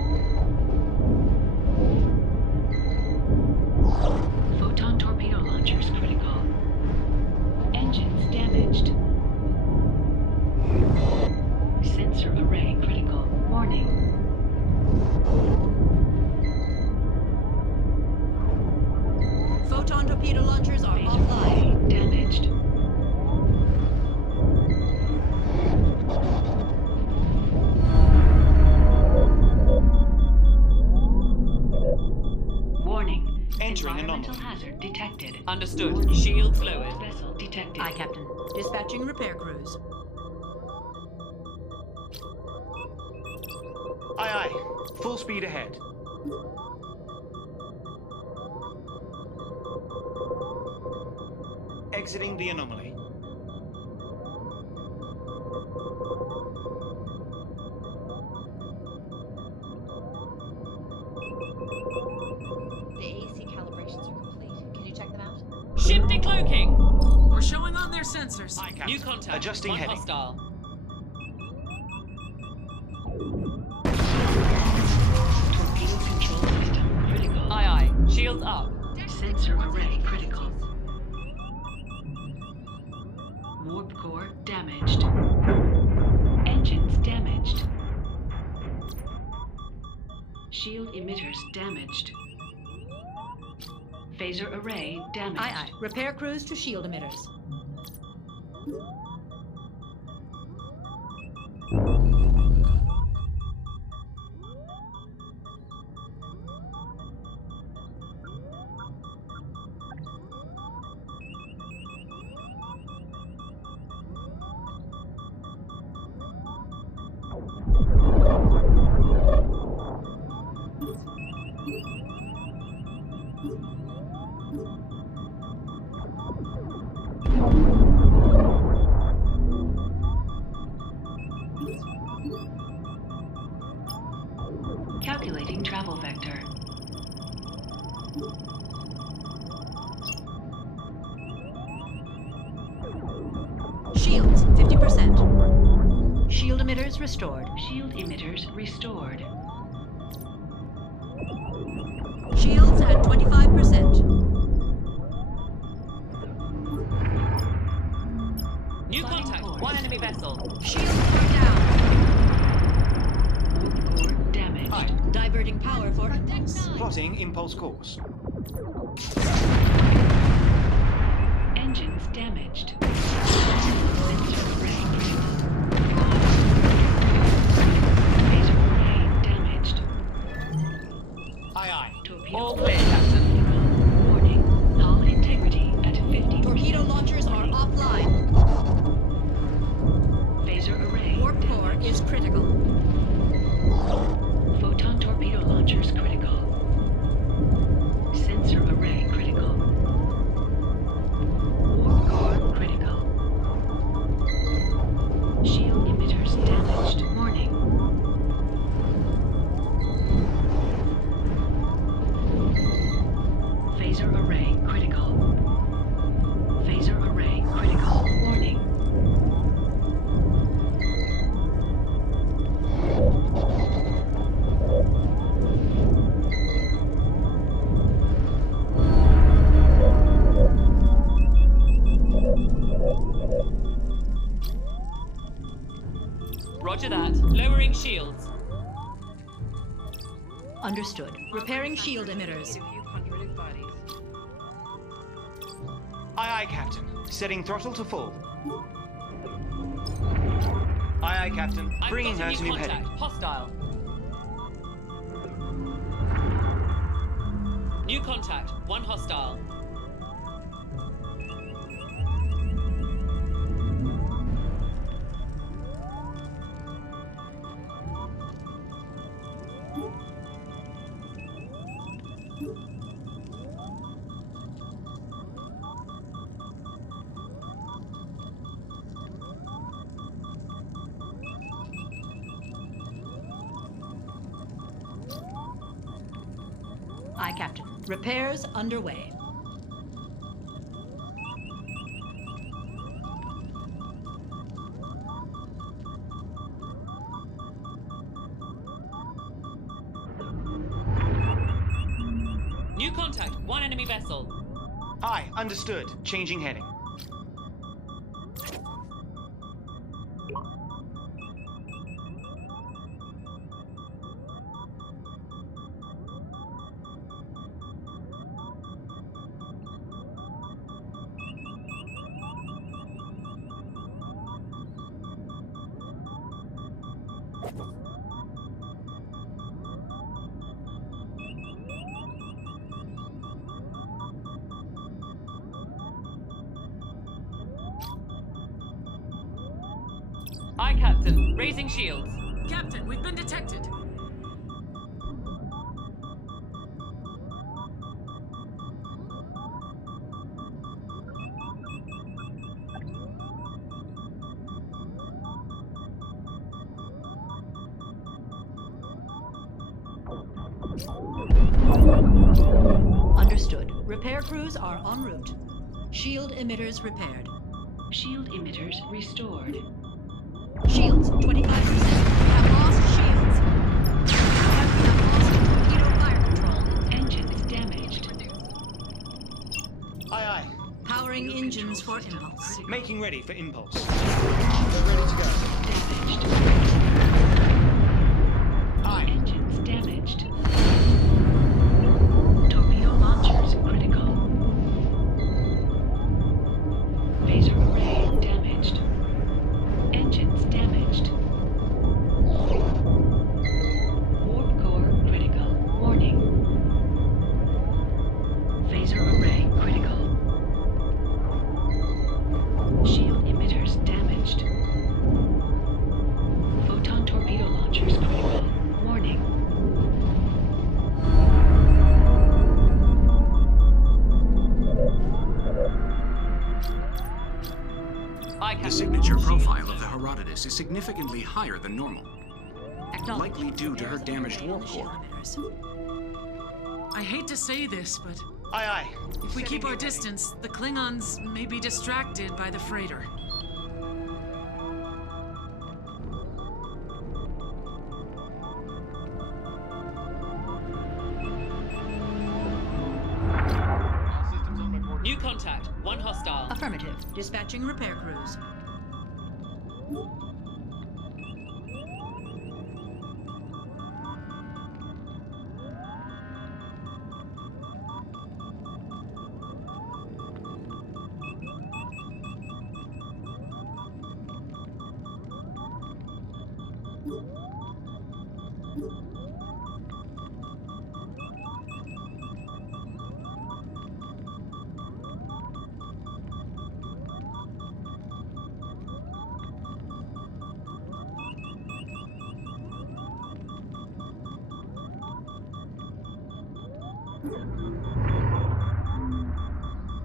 Photon torpedo launchers critical. Engines damaged. Sensor array critical. Warning. Photon torpedo launchers are Base offline. array damaged. Warning. Entering Environmental anomaly. hazard detected. Understood. Shields lowered. Vessel detected. Aye, Captain. Dispatching repair crews. Aye, aye. Full speed ahead. Exiting the anomaly. The AC calibrations are complete. Can you check them out? Ship decloaking. We're showing on their sensors. Aye, Captain. New contact. Adjusting One heading. hostile. Torpedo control system critical. Aye, aye. Shields up. Sensor array critical. Warp core damaged. Engines damaged. Shield emitters damaged. Phaser array damaged. Aye, aye. Repair crews to shield emitters. Calculating travel vector. Shields, 50%. Shield emitters restored. Shield emitters restored. Shields at 25%. New contact. One enemy vessel. Shields are down. Warp core damaged. Aye. Diverting power for impulse. Plotting impulse course. Engines damaged. Sensor array critical. Phaser array damaged. Aye, aye. Torpedo All clear, Captain. Warning. Hull integrity at 50%. Torpedo launchers are offline. Phaser array Warp core is critical. Photon torpedo launchers critical. Sensor array critical. Warp core critical. Shield emitters damaged. Warning. Phaser array critical. Phaser array critical. Warning. Roger that. Lowering shields. Understood. Repairing shield emitters. Aye, aye, Captain. Setting throttle to full. Aye, aye, Captain. Bringing her to new heading. Hostile. New contact. One hostile. Aye, Captain. Repairs underway. New contact. One enemy vessel. Aye, understood. Changing heading. Aye, Captain. Raising shields. Captain, we've been detected. Understood. Repair crews are en route. Shield emitters repaired. Shield emitters restored. Shields, 25%. We have lost shields. We have lost torpedo fire control. Engines damaged. Aye, aye. Powering engines for impulse. Making ready for impulse. We're ready to go. Damaged. Aye. Engines damaged. Torpedo launchers critical. Phaser array damaged. Engines damaged. Warp core critical. Warning. Phaser array critical. Shield emitters damaged. Photon torpedo launchers critical. Warning. The signature profile of the Herodotus is significantly higher than normal, likely due to her damaged warp core. I hate to say this, but Aye, aye. if we keep our distance, the Klingons may be distracted by the freighter. New contact. One hostile. Affirmative. Dispatching repair crews.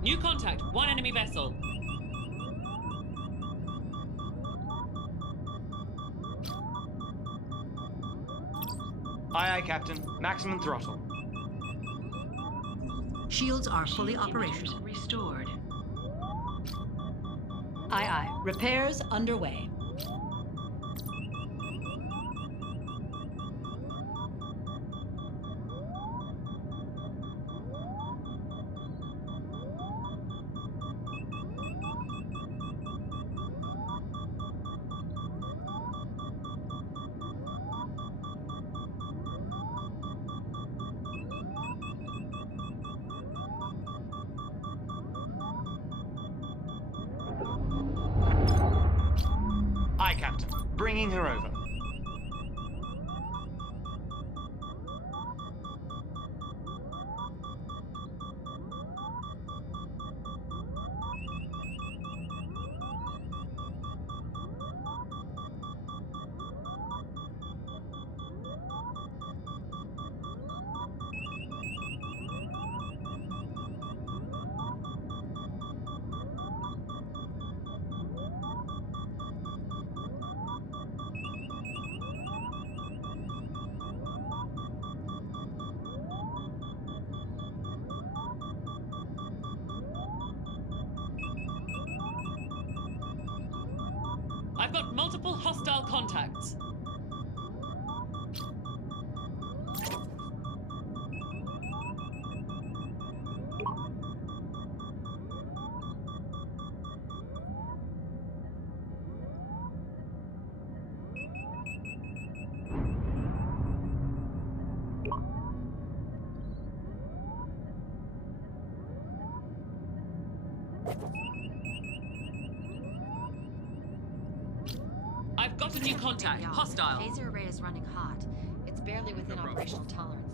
New contact. One enemy vessel. Aye, aye, Captain. Maximum throttle. Shields are fully operational. Restored. Aye, aye. Repairs underway. Aye, Captain. Bringing her over. I've got multiple hostile contacts. I've got a new contact. Hostile. Phaser array is running hot. It's barely within operational tolerances.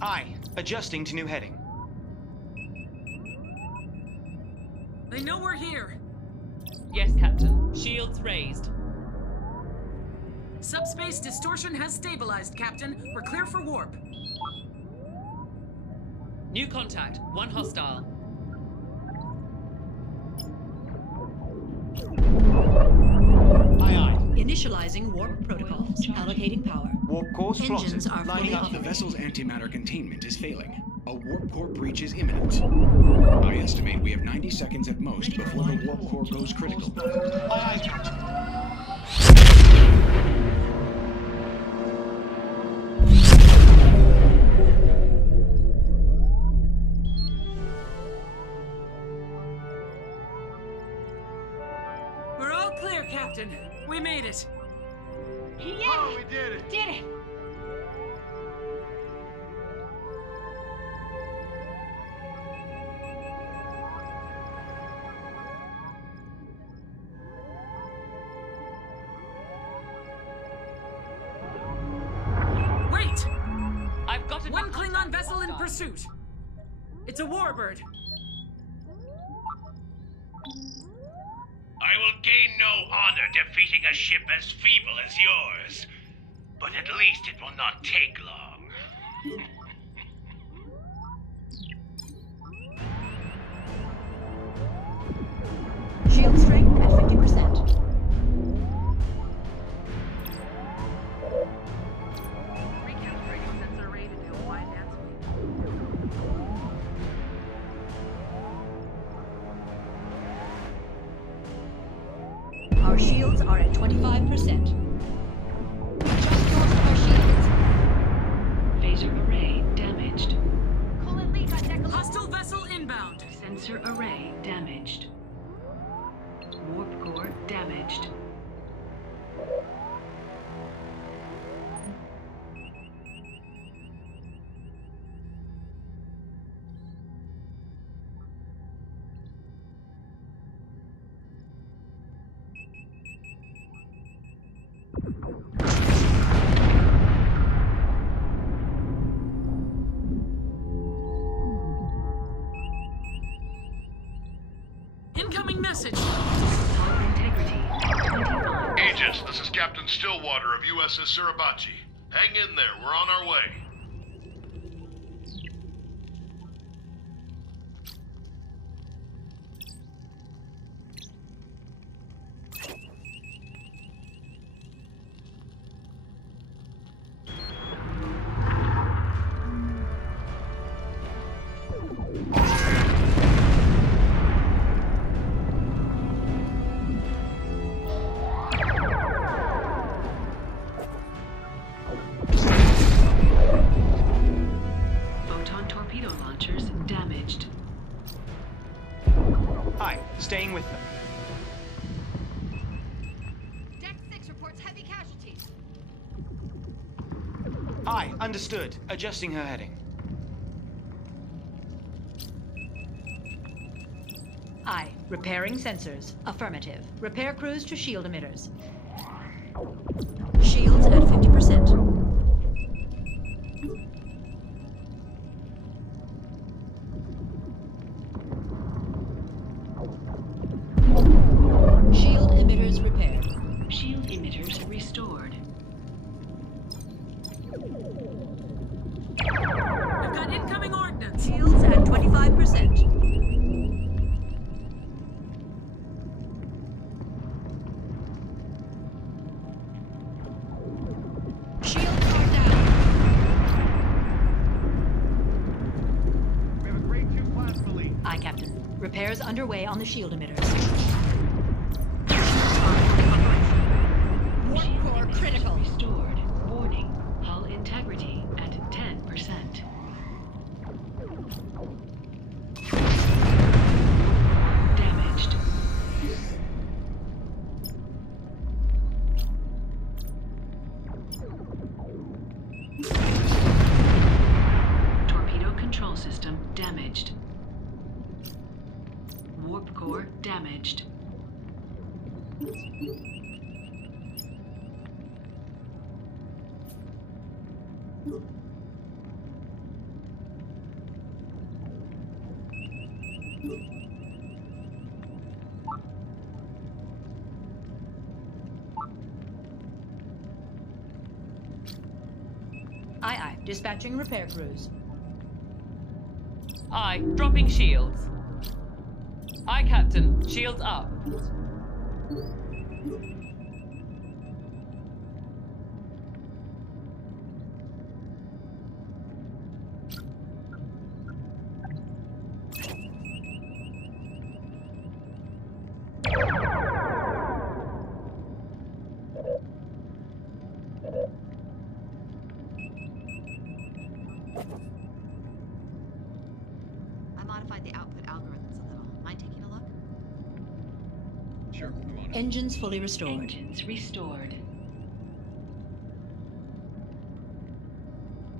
Aye. Adjusting to new heading. They know we're here. Yes, Captain. Shields raised. Subspace distortion has stabilized, Captain. We're clear for warp. New contact. One hostile. Aye, aye. Initializing warp protocols. Allocating power. Warp course Engines plotted. are Lining fully up. The operational. vessel's antimatter containment is failing. A warp core breach is imminent. I estimate we have 90 seconds at most before the warp core goes critical. Aye, aye, Captain. We're all clear, Captain. We made it. Oh, we did it! Did it! Wait! I've got a new One Klingon contact. vessel in Hostile. pursuit. It's a warbird. I will gain no honor defeating a ship as feeble as yours. But at least it will not take long. Shield strength at 50%. Recalibrating sensor array to do a wide dance Our shields are at 25%. Just north of our shields. Phaser array damaged. Coolant leak on deck 11. Hostile vessel inbound. Sensor array damaged. Warp core damaged. Incoming message. Integrity 25. Aegis, this is Captain Stillwater of USS Suribachi. Hang in there, we're on our way. Aye, understood. Adjusting her heading. Aye. Repairing sensors. Affirmative. Repair crews to shield emitters. Shields at 50%. Shield emitters repaired. Shield emitters restored. We've got incoming ordnance. Shields at 25%. Shields are down. We have a grade 2 plasma leak. Aye, Captain. Repairs underway on the shield emitters. Warp core critical. Restored. Warning. Hull integrity at 10%. Damaged. Torpedo control system damaged. Warp core damaged. Aye, aye. Dispatching repair crews. Aye, dropping shields. Aye, Captain. Shields up. I modified the output algorithms a little. Mind taking a look? Sure, come on. Engines fully restored. Engines restored.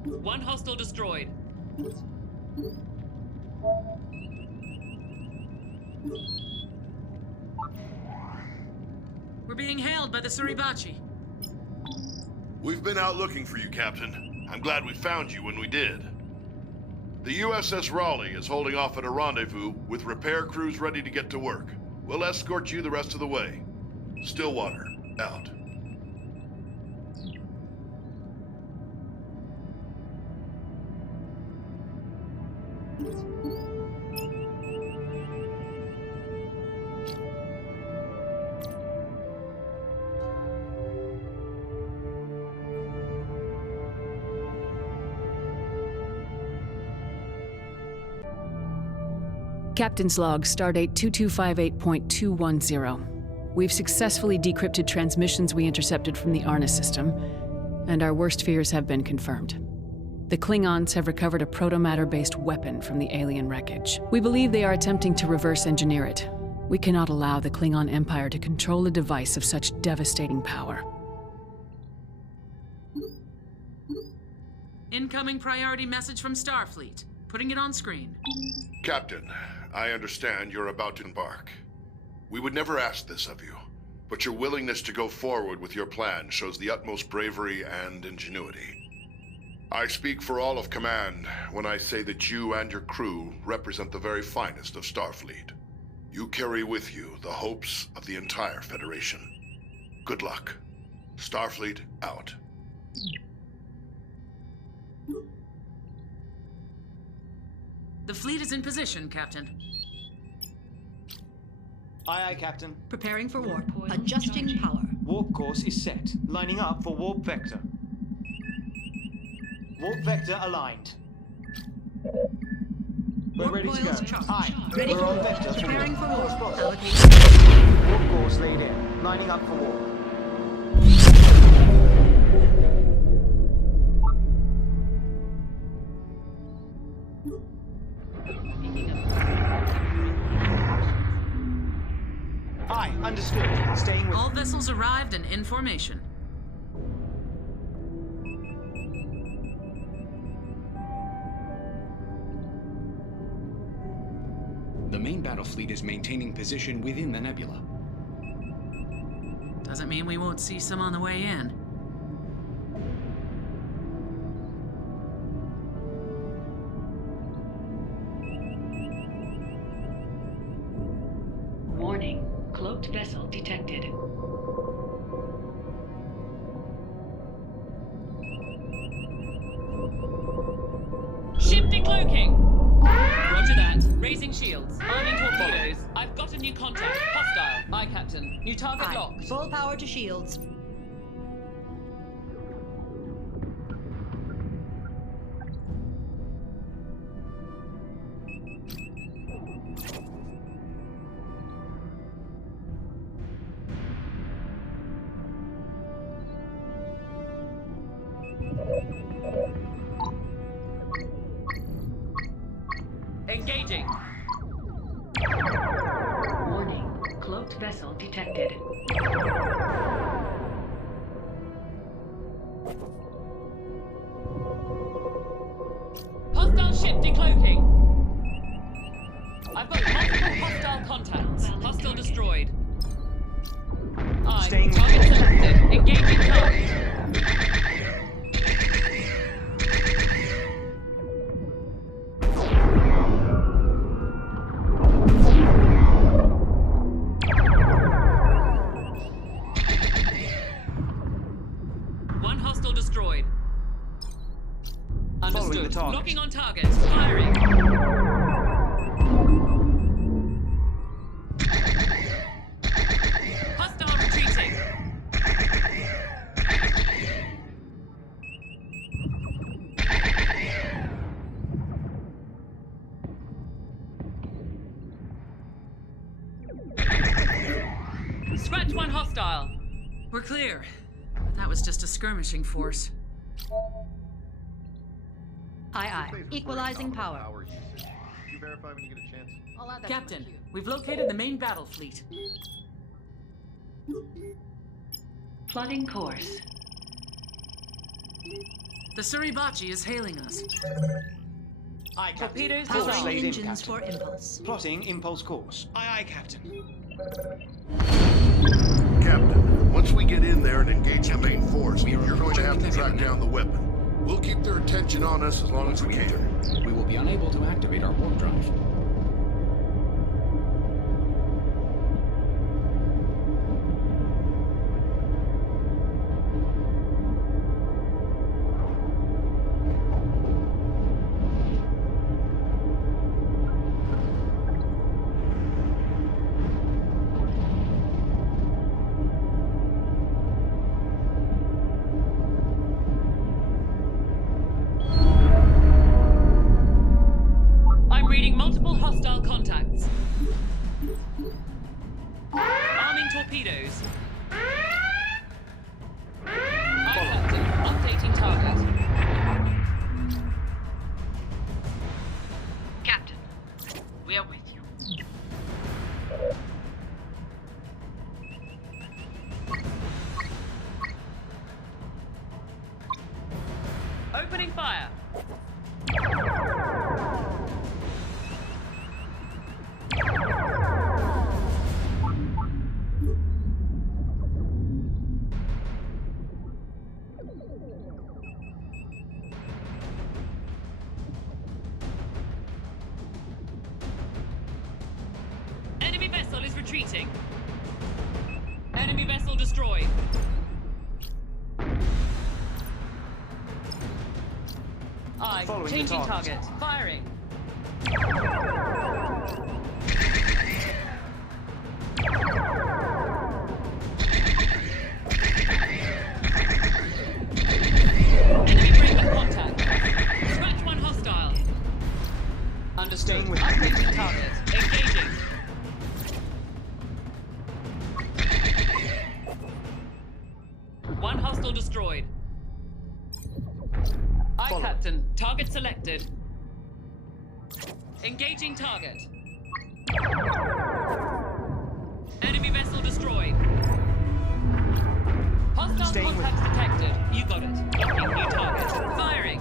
One hostile destroyed. We're being hailed by the Suribachi. We've been out looking for you, Captain. I'm glad we found you when we did. The USS Raleigh is holding off at a rendezvous with repair crews ready to get to work. We'll escort you the rest of the way. Stillwater, out. Captain's log, stardate 2258.210. We've successfully decrypted transmissions we intercepted from the Arna system, and our worst fears have been confirmed. The Klingons have recovered a protomatter-based weapon from the alien wreckage. We believe they are attempting to reverse engineer it. We cannot allow the Klingon Empire to control a device of such devastating power. Incoming priority message from Starfleet. Putting it on screen. Captain, I understand you're about to embark. We would never ask this of you, but your willingness to go forward with your plan shows the utmost bravery and ingenuity. I speak for all of Command when I say that you and your crew represent the very finest of Starfleet. You carry with you the hopes of the entire Federation. Good luck. Starfleet out. The fleet is in position, Captain. Aye, aye, Captain. Preparing for warp. Adjusting power. Warp course is set. Lining up for warp vector. Warp vector aligned. We're Warp ready to go. coils charged. Aye. Ready We're for on warp. vector. Preparing for warp. Course Allocation. Warp course laid in. Lining up for warp. Aye, understood. Staying with. All vessels arrived and in formation. fleet is maintaining position within the nebula. Doesn't mean we won't see some on the way in. Warning. Cloaked vessel detected. Ship decloaking! Roger that. Raising shields. Arming torpedoes. I've got a new contact. Hostile. Aye, Captain. New target Aye. locked. Full power to shields. Engaging. Warning. Cloaked vessel detected. Hostile ship decloaking. I've got multiple hostile contacts. Hostile destroyed. Aye. Staying with Target you. selected. Engaging target. One hostile destroyed. Following the Understood. target. Locking on targets. Firing. Hostile retreating. Scratch one hostile. We're clear. But that was just a skirmishing force. Aye, aye. Equalizing power. Power usage. Could you verify when you get a chance? I'll add that Captain, to my queue. we've located the main battle fleet. Plotting course. The Suribachi is hailing us. Aye, Captain. Torpedoes Course Powering laid in, engines Captain. for impulse. Plotting impulse course. Aye, aye, Captain. Captain, once we get in there and engage the main force, We are you're going to have to approaching the track nebula down the weapon. We'll keep their attention on us as long Once as we we enter, can. we will be unable to activate our warp drive. I'm reading multiple hostile contacts. Arming torpedoes. Aye, Captain. Updating target. Captain, we are with you. Opening fire. Enemy vessel is retreating. Enemy vessel destroyed. Aye. Following the Changing target. target. Firing. Enemy breaking contact. Scratch one hostile. Understood. Staying with you. Updating target. Engaging. One hostile destroyed. Aye, Follow. Captain. Target selected. Engaging target. Enemy vessel destroyed. Hostile Staying with contacts detected. You got it. Locking new target. Firing.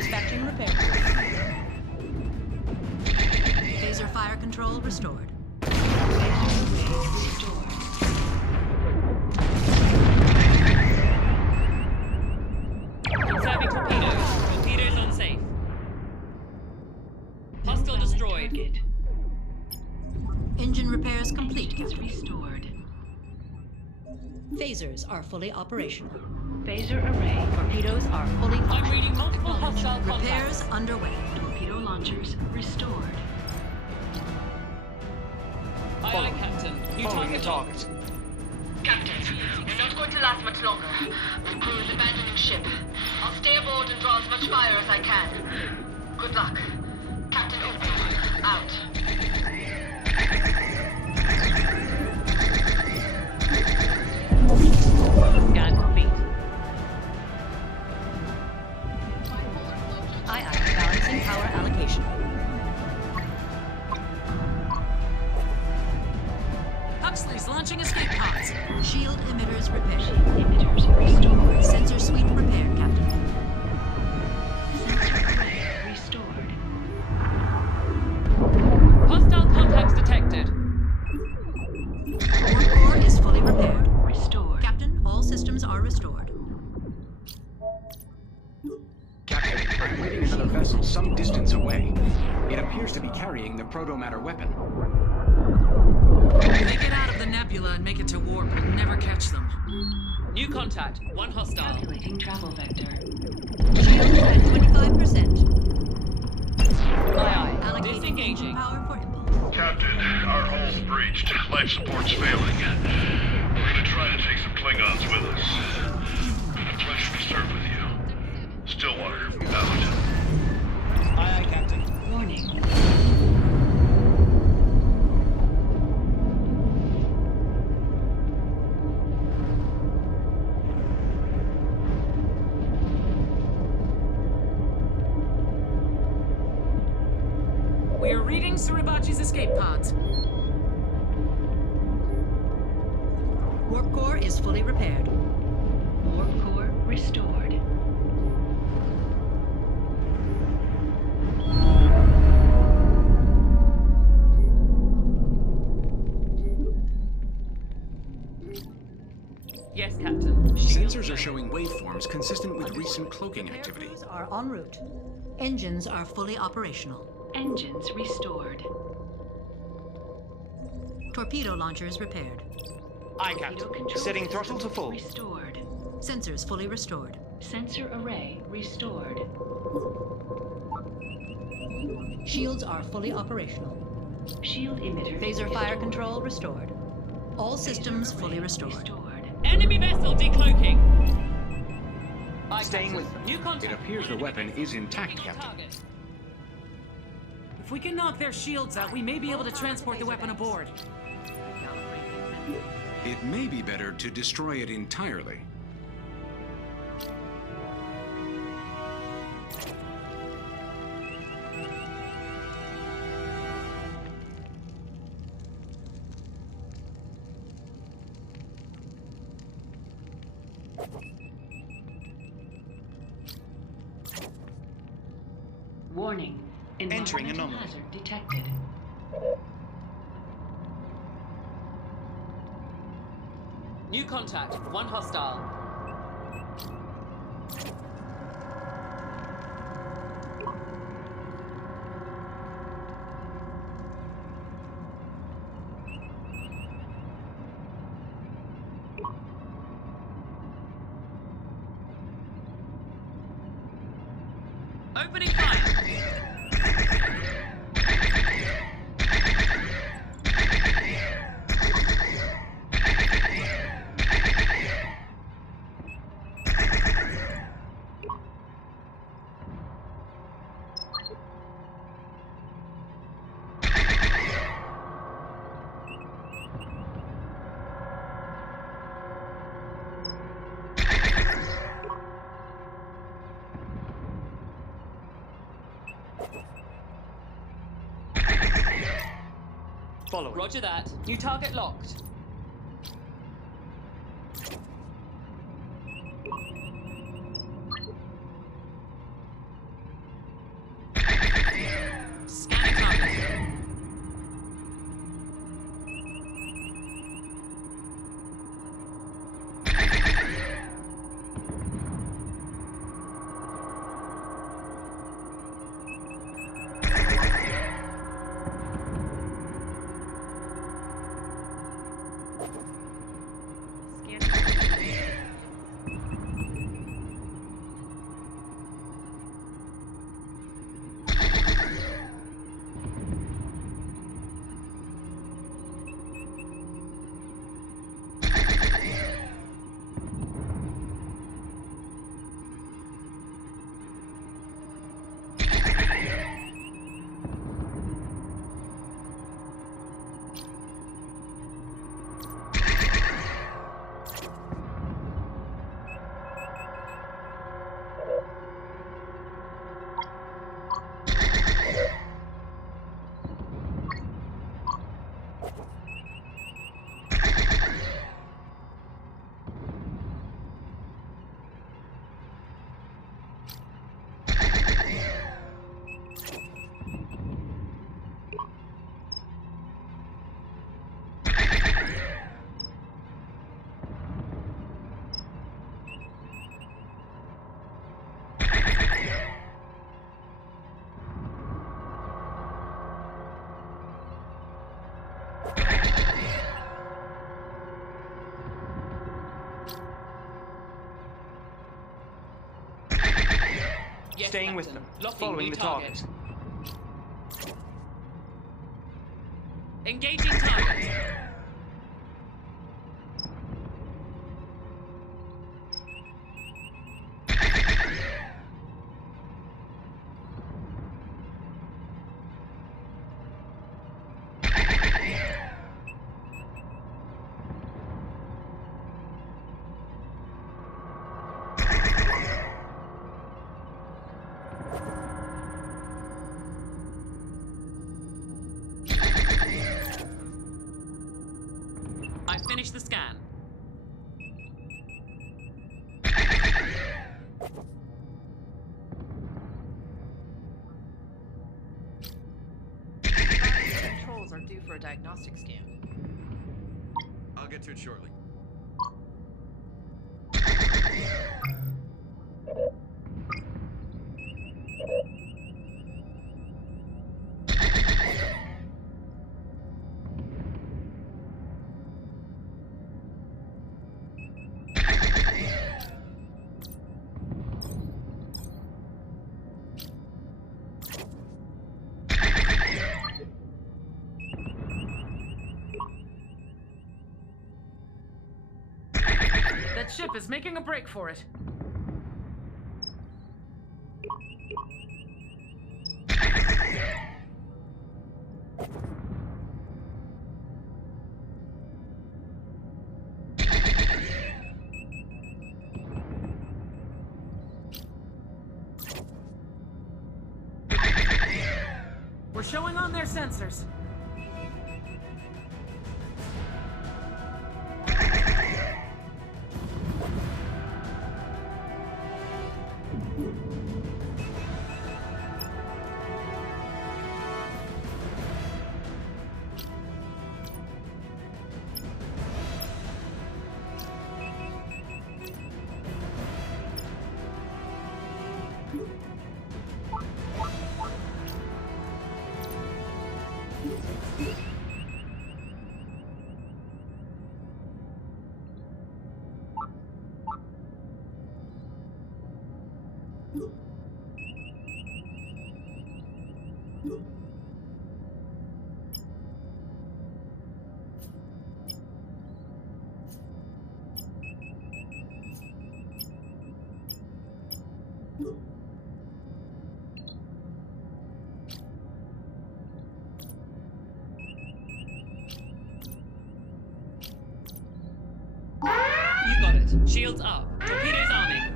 Dispatching repair. Phaser fire control restored. Conserving torpedoes. Torpedoes unsafe. Hostile destroyed. Engine repairs complete. Restored. Phasers are fully operational. Phaser array. Torpedoes are fully I'm functional. reading multiple hostile Repairs contacts. underway. Torpedo launchers restored. Aye, aye, Captain. New target locked. Captain, we're not going to last much longer. My crew is abandoning ship. I'll stay aboard and draw as much fire as I can. Good luck. Captain Uber, out. Scan complete. Aye, aye. Balancing power allocation. Huxley's launching escape pods. Shield emitters repaired. Emitters restored. Sensor suite repaired, Captain. Sensor array restored. Hostile contacts detected. Warp core is fully repaired. Restored. Captain, all systems are restored. Captain, I'm reading another vessel some distance away. It appears to be carrying the protomatter weapon. If they get out of the nebula and make it to warp, we'll never catch them. New contact. One hostile. Calculating travel vector. Shields at 25%. Aye, aye. Allocating engine Disengaging. power for impulse. Captain, our hull's breached. Life support's failing. We're gonna try to take some Klingons with us. Been a pleasure to serve with you. Stillwater, out. Aye, aye, Captain. Warning. We are reading Suribachi's escape pods. Warp core is fully repaired. Warp core restored. Yes, Captain. Sensors are showing waveforms consistent with recent cloaking activity. Crews are en route. Engines are fully operational. Engines restored. Torpedo launchers repaired. Aye, Captain. Setting throttle to full. Restored. Sensors fully restored. Sensor array restored. Shields are fully operational. Shield emitter. Phaser restored. fire control restored. All systems fully restored. Enemy vessel decloaking. Aye, Staying Captain. with New contact. It appears the weapon is intact, Captain. Target. If we can knock their shields out, we may be able to transport the weapon aboard. It may be better to destroy it entirely. Warning. Entering Environmental anomaly. hazard detected. New contact. One hostile. Opening fire. Following. Roger that. New target locked. staying with Captain. them, Locking following new the target. Engaging target. I finished the scan. Controls are due for a diagnostic scan. I'll get to it shortly. That ship is making a break for it. We're showing on their sensors. You got it. Shields up. Torpedoes arming.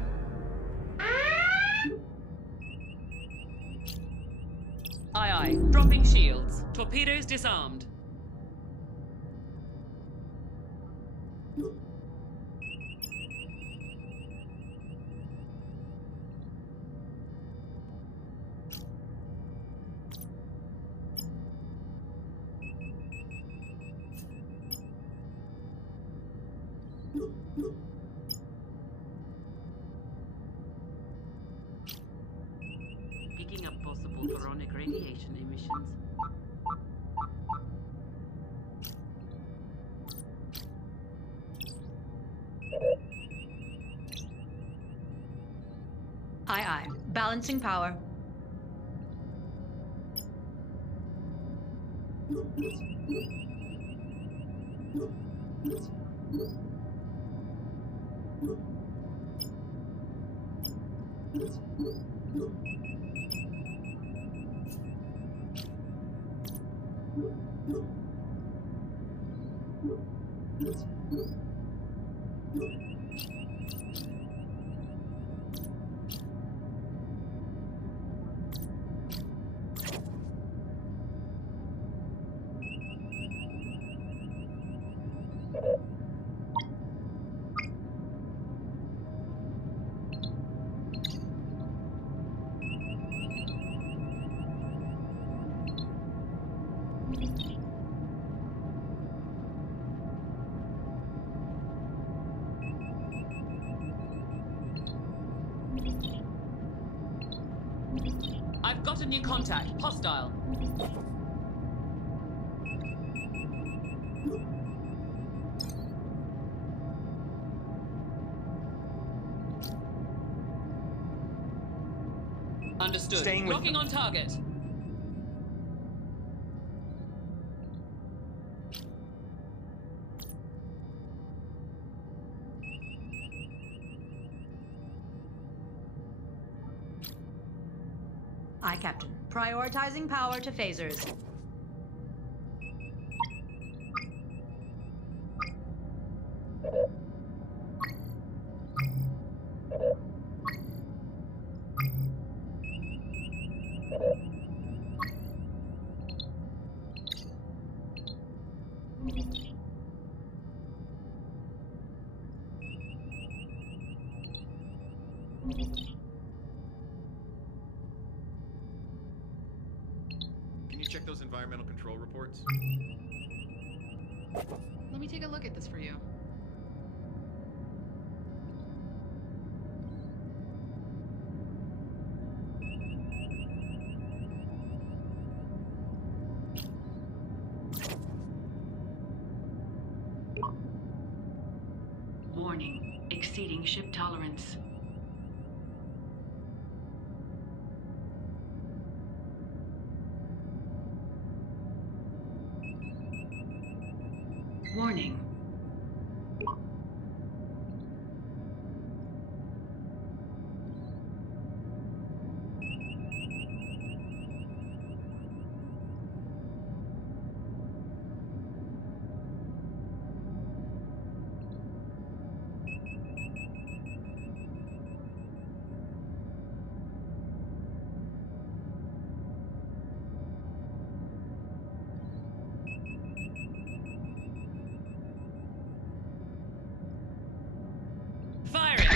Aye, aye. Dropping shields. Torpedoes disarmed. Picking up possible photonic radiation emissions. Aye, aye. Balancing power. I've got a new contact. Hostile. Understood. Staying with Locking on target. Aye, Captain. Prioritizing power to phasers. Can you check those environmental control reports? Let me take a look at this for you. Warning, exceeding ship tolerance. Warning. Firing!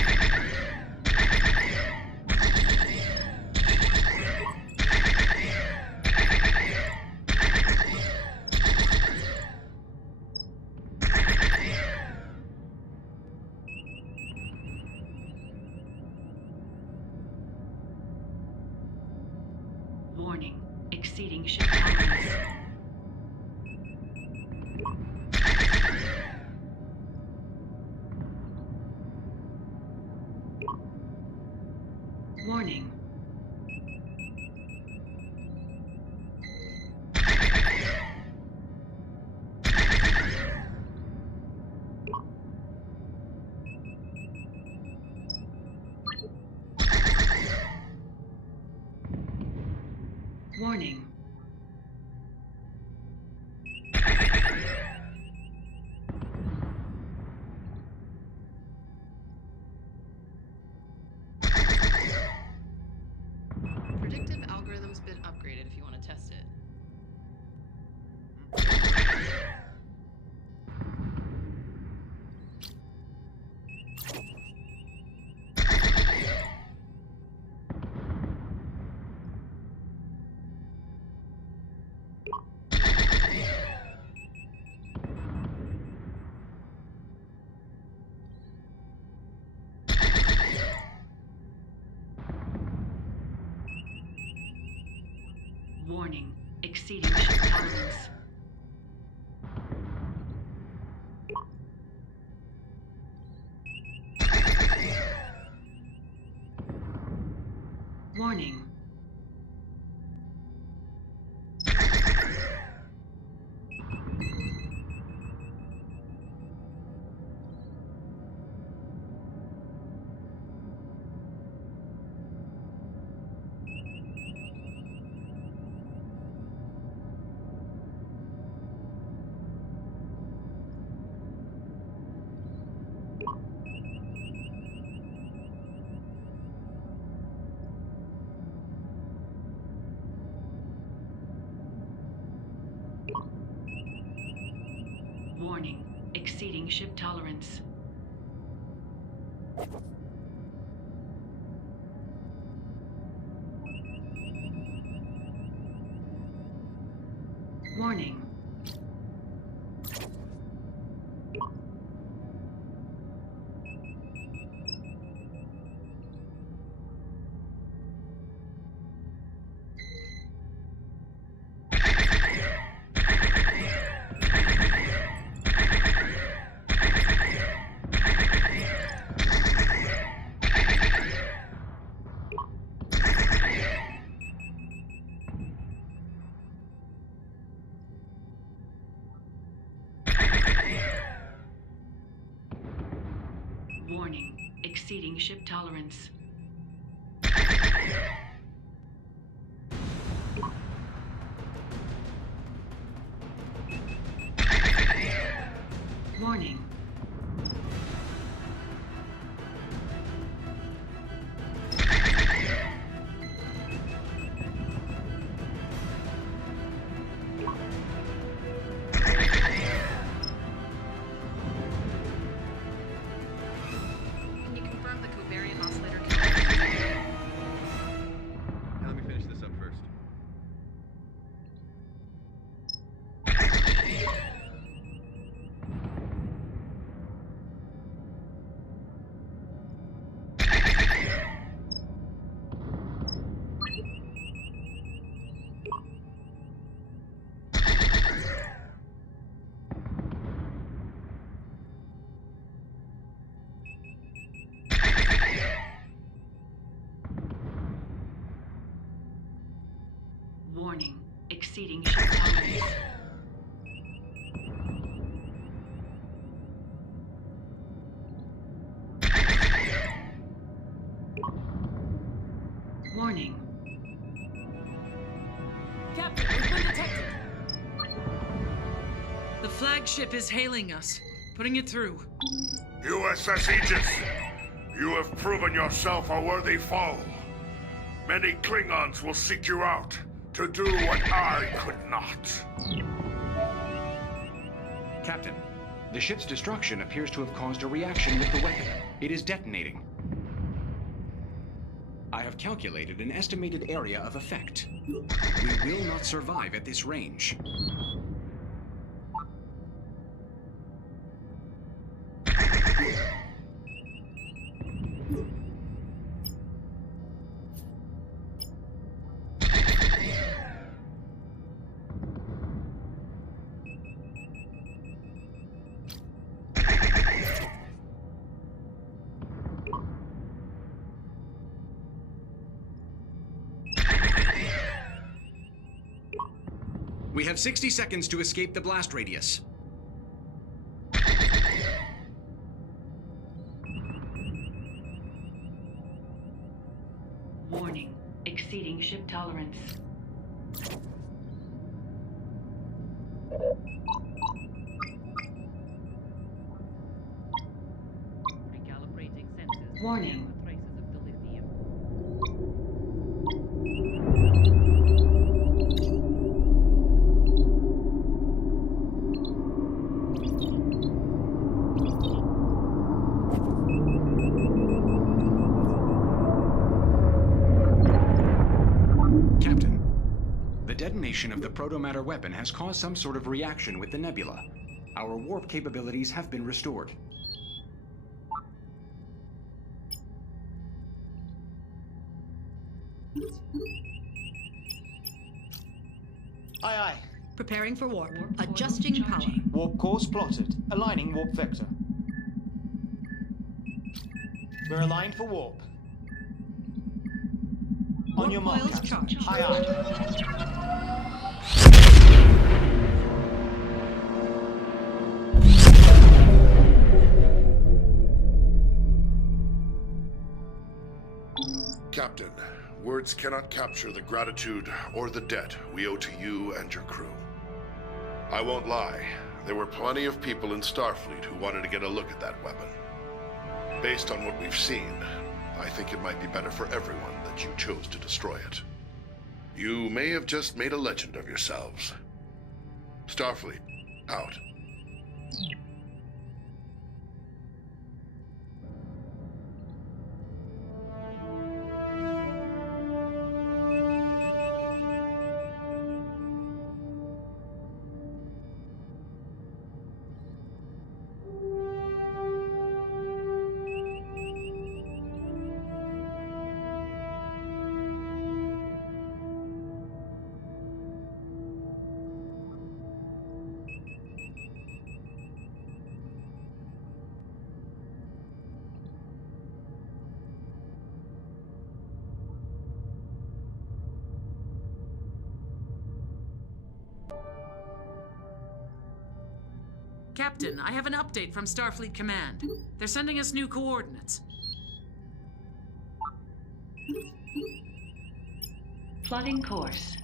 Warning, exceeding ship tolerance. Warning. Warning. Predictive algorithm's been upgraded if you want to test it. Warning, exceeding ship tolerance. Warning. Warning, exceeding ship tolerance. Warning. exceeding ship tolerance. Warning. Can you confirm the covariant oscillator? Now let me finish this up first. Warning. Exceeding ship tolerance. Warning. Captain, we've been detected. The flagship is hailing us. Putting it through. USS Aegis, you have proven yourself a worthy foe. Many Klingons will seek you out to do what I could not. Captain, the ship's destruction appears to have caused a reaction with the weapon. It is detonating. I have calculated an estimated area of effect. We will not survive at this range. We have 60 seconds to escape the blast radius. Warning. Exceeding ship tolerance. Recalibrating sensors. Warning. Traces of the lithium. Captain, the detonation of the protomatter weapon has caused some sort of reaction with the nebula. Our warp capabilities have been restored. Aye, aye. Preparing for warp. Adjusting power. Warp course plotted. Aligning warp vector. We're aligned for warp. On your mark, coils Captain. charged. Aye, aye. Captain, words cannot capture the gratitude or the debt we owe to you and your crew. I won't lie, there were plenty of people in Starfleet who wanted to get a look at that weapon. Based on what we've seen, I think it might be better for everyone that you chose to destroy it. You may have just made a legend of yourselves. Starfleet, out. Captain, I have an update from Starfleet Command. They're sending us new coordinates. Plotting course.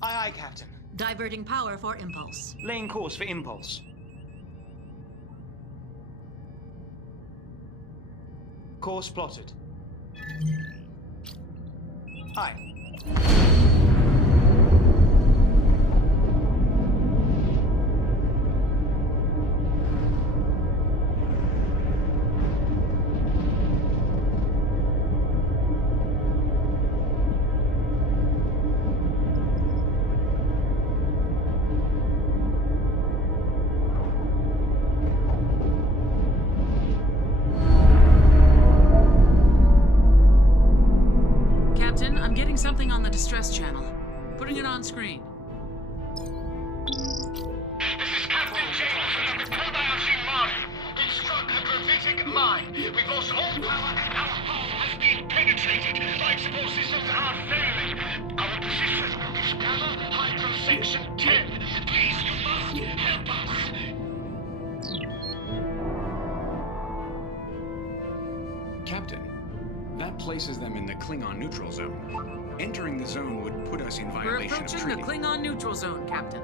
Aye, aye, Captain. Diverting power for impulse. Laying course for impulse. Course plotted. Aye. Captain, I'm getting something on the distress channel. Putting it on screen. This is Captain James of the Kobayashi Mine. We've struck a gravitic mine. We've lost all power and our hull has been penetrated. Life support systems are failing. Our position is Gamma Hydro Section 10. Please, you must help us. Captain, that places them in the Klingon neutral zone. Entering the zone would put us in We're violation of approaching the treaty. Klingon neutral zone, Captain.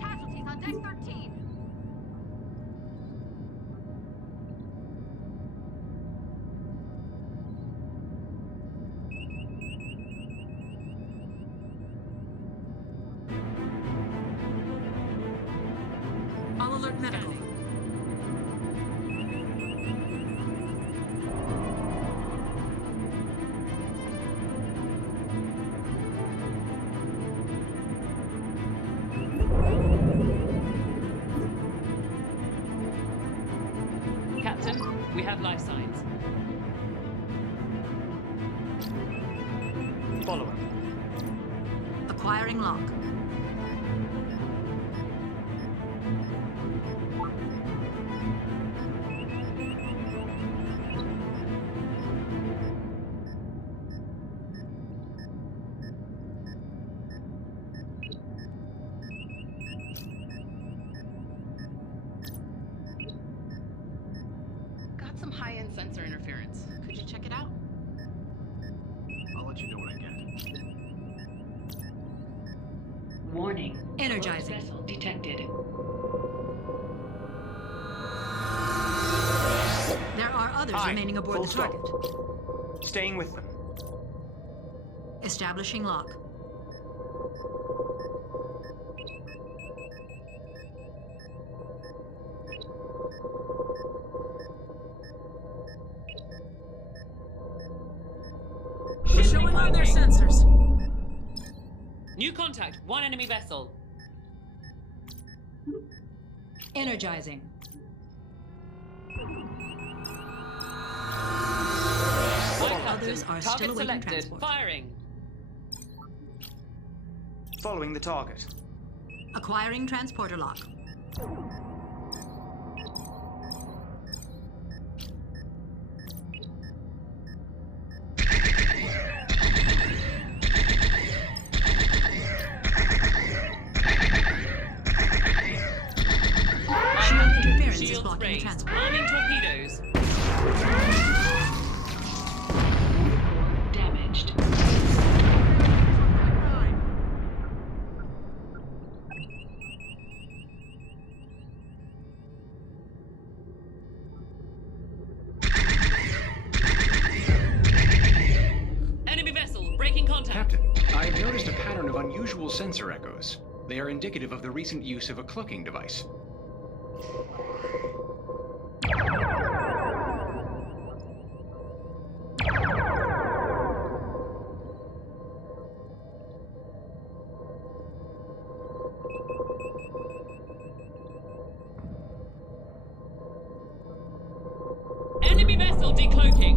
Casualties on deck 13. I'll alert medical. Captain, we have life signs. Following. Acquiring lock. Got some high-end sensor interference. Could you check it out? I'll let you know when I get it. Warning. Energizing. Closed vessel detected. There are others Aye. remaining aboard Full the stop. target. Staying with them. Establishing lock. Showing on their sensors. New contact, one enemy vessel. Energizing. Others are still Target awaiting selected. transport. Firing. Following the target. Acquiring transporter lock. Shield interference is Shields blocking the raised. transport. Arming torpedoes. Damaged. Enemy vessel, breaking contact. Captain, I've noticed a pattern of unusual sensor echoes. They are indicative of the recent use of a cloaking device. Enemy vessel decloaking.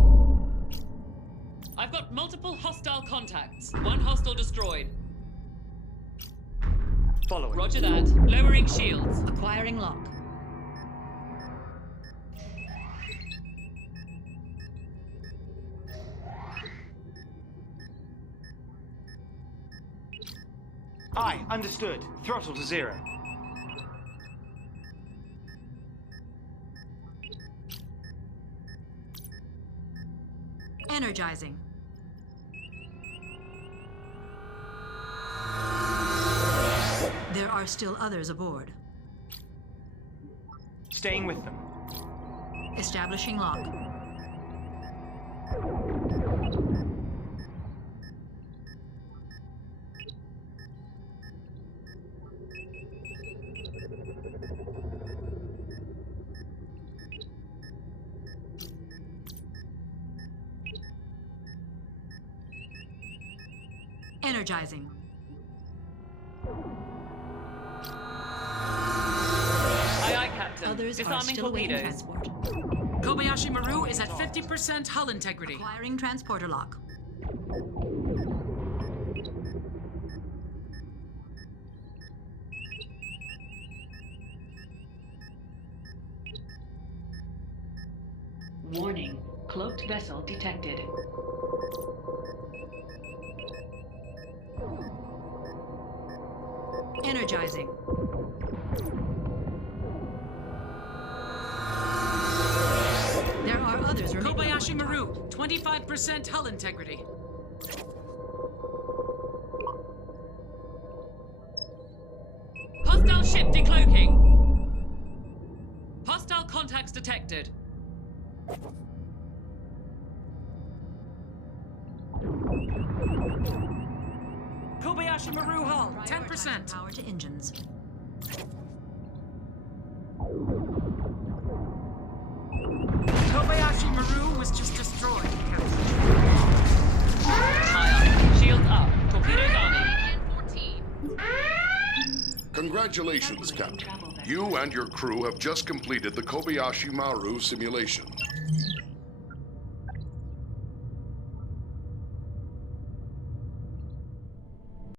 I've got multiple hostile contacts. One hostile destroyed. Following. Roger that. Lowering shields. Acquiring lock. Aye, understood. Throttle to 0. Energizing. There are still others aboard. Staying with them. Establishing lock. Energizing. Aye, aye, Captain. Others are Disarming still awaiting torpedoes. transport. Kobayashi Maru is at 50% hull integrity. Acquiring transporter lock. Warning. Cloaked vessel detected. Energizing. There are others remaining. Kobayashi Maru, 25% hull integrity. Hostile ship decloaking. Hostile contacts detected. Kobayashi Maru hull, 10%. Power to engines. Kobayashi Maru was just destroyed, Captain. Aye, aye. Shields up. Torpedoes arming. Congratulations, Captain. You and your crew have just completed the Kobayashi Maru simulation.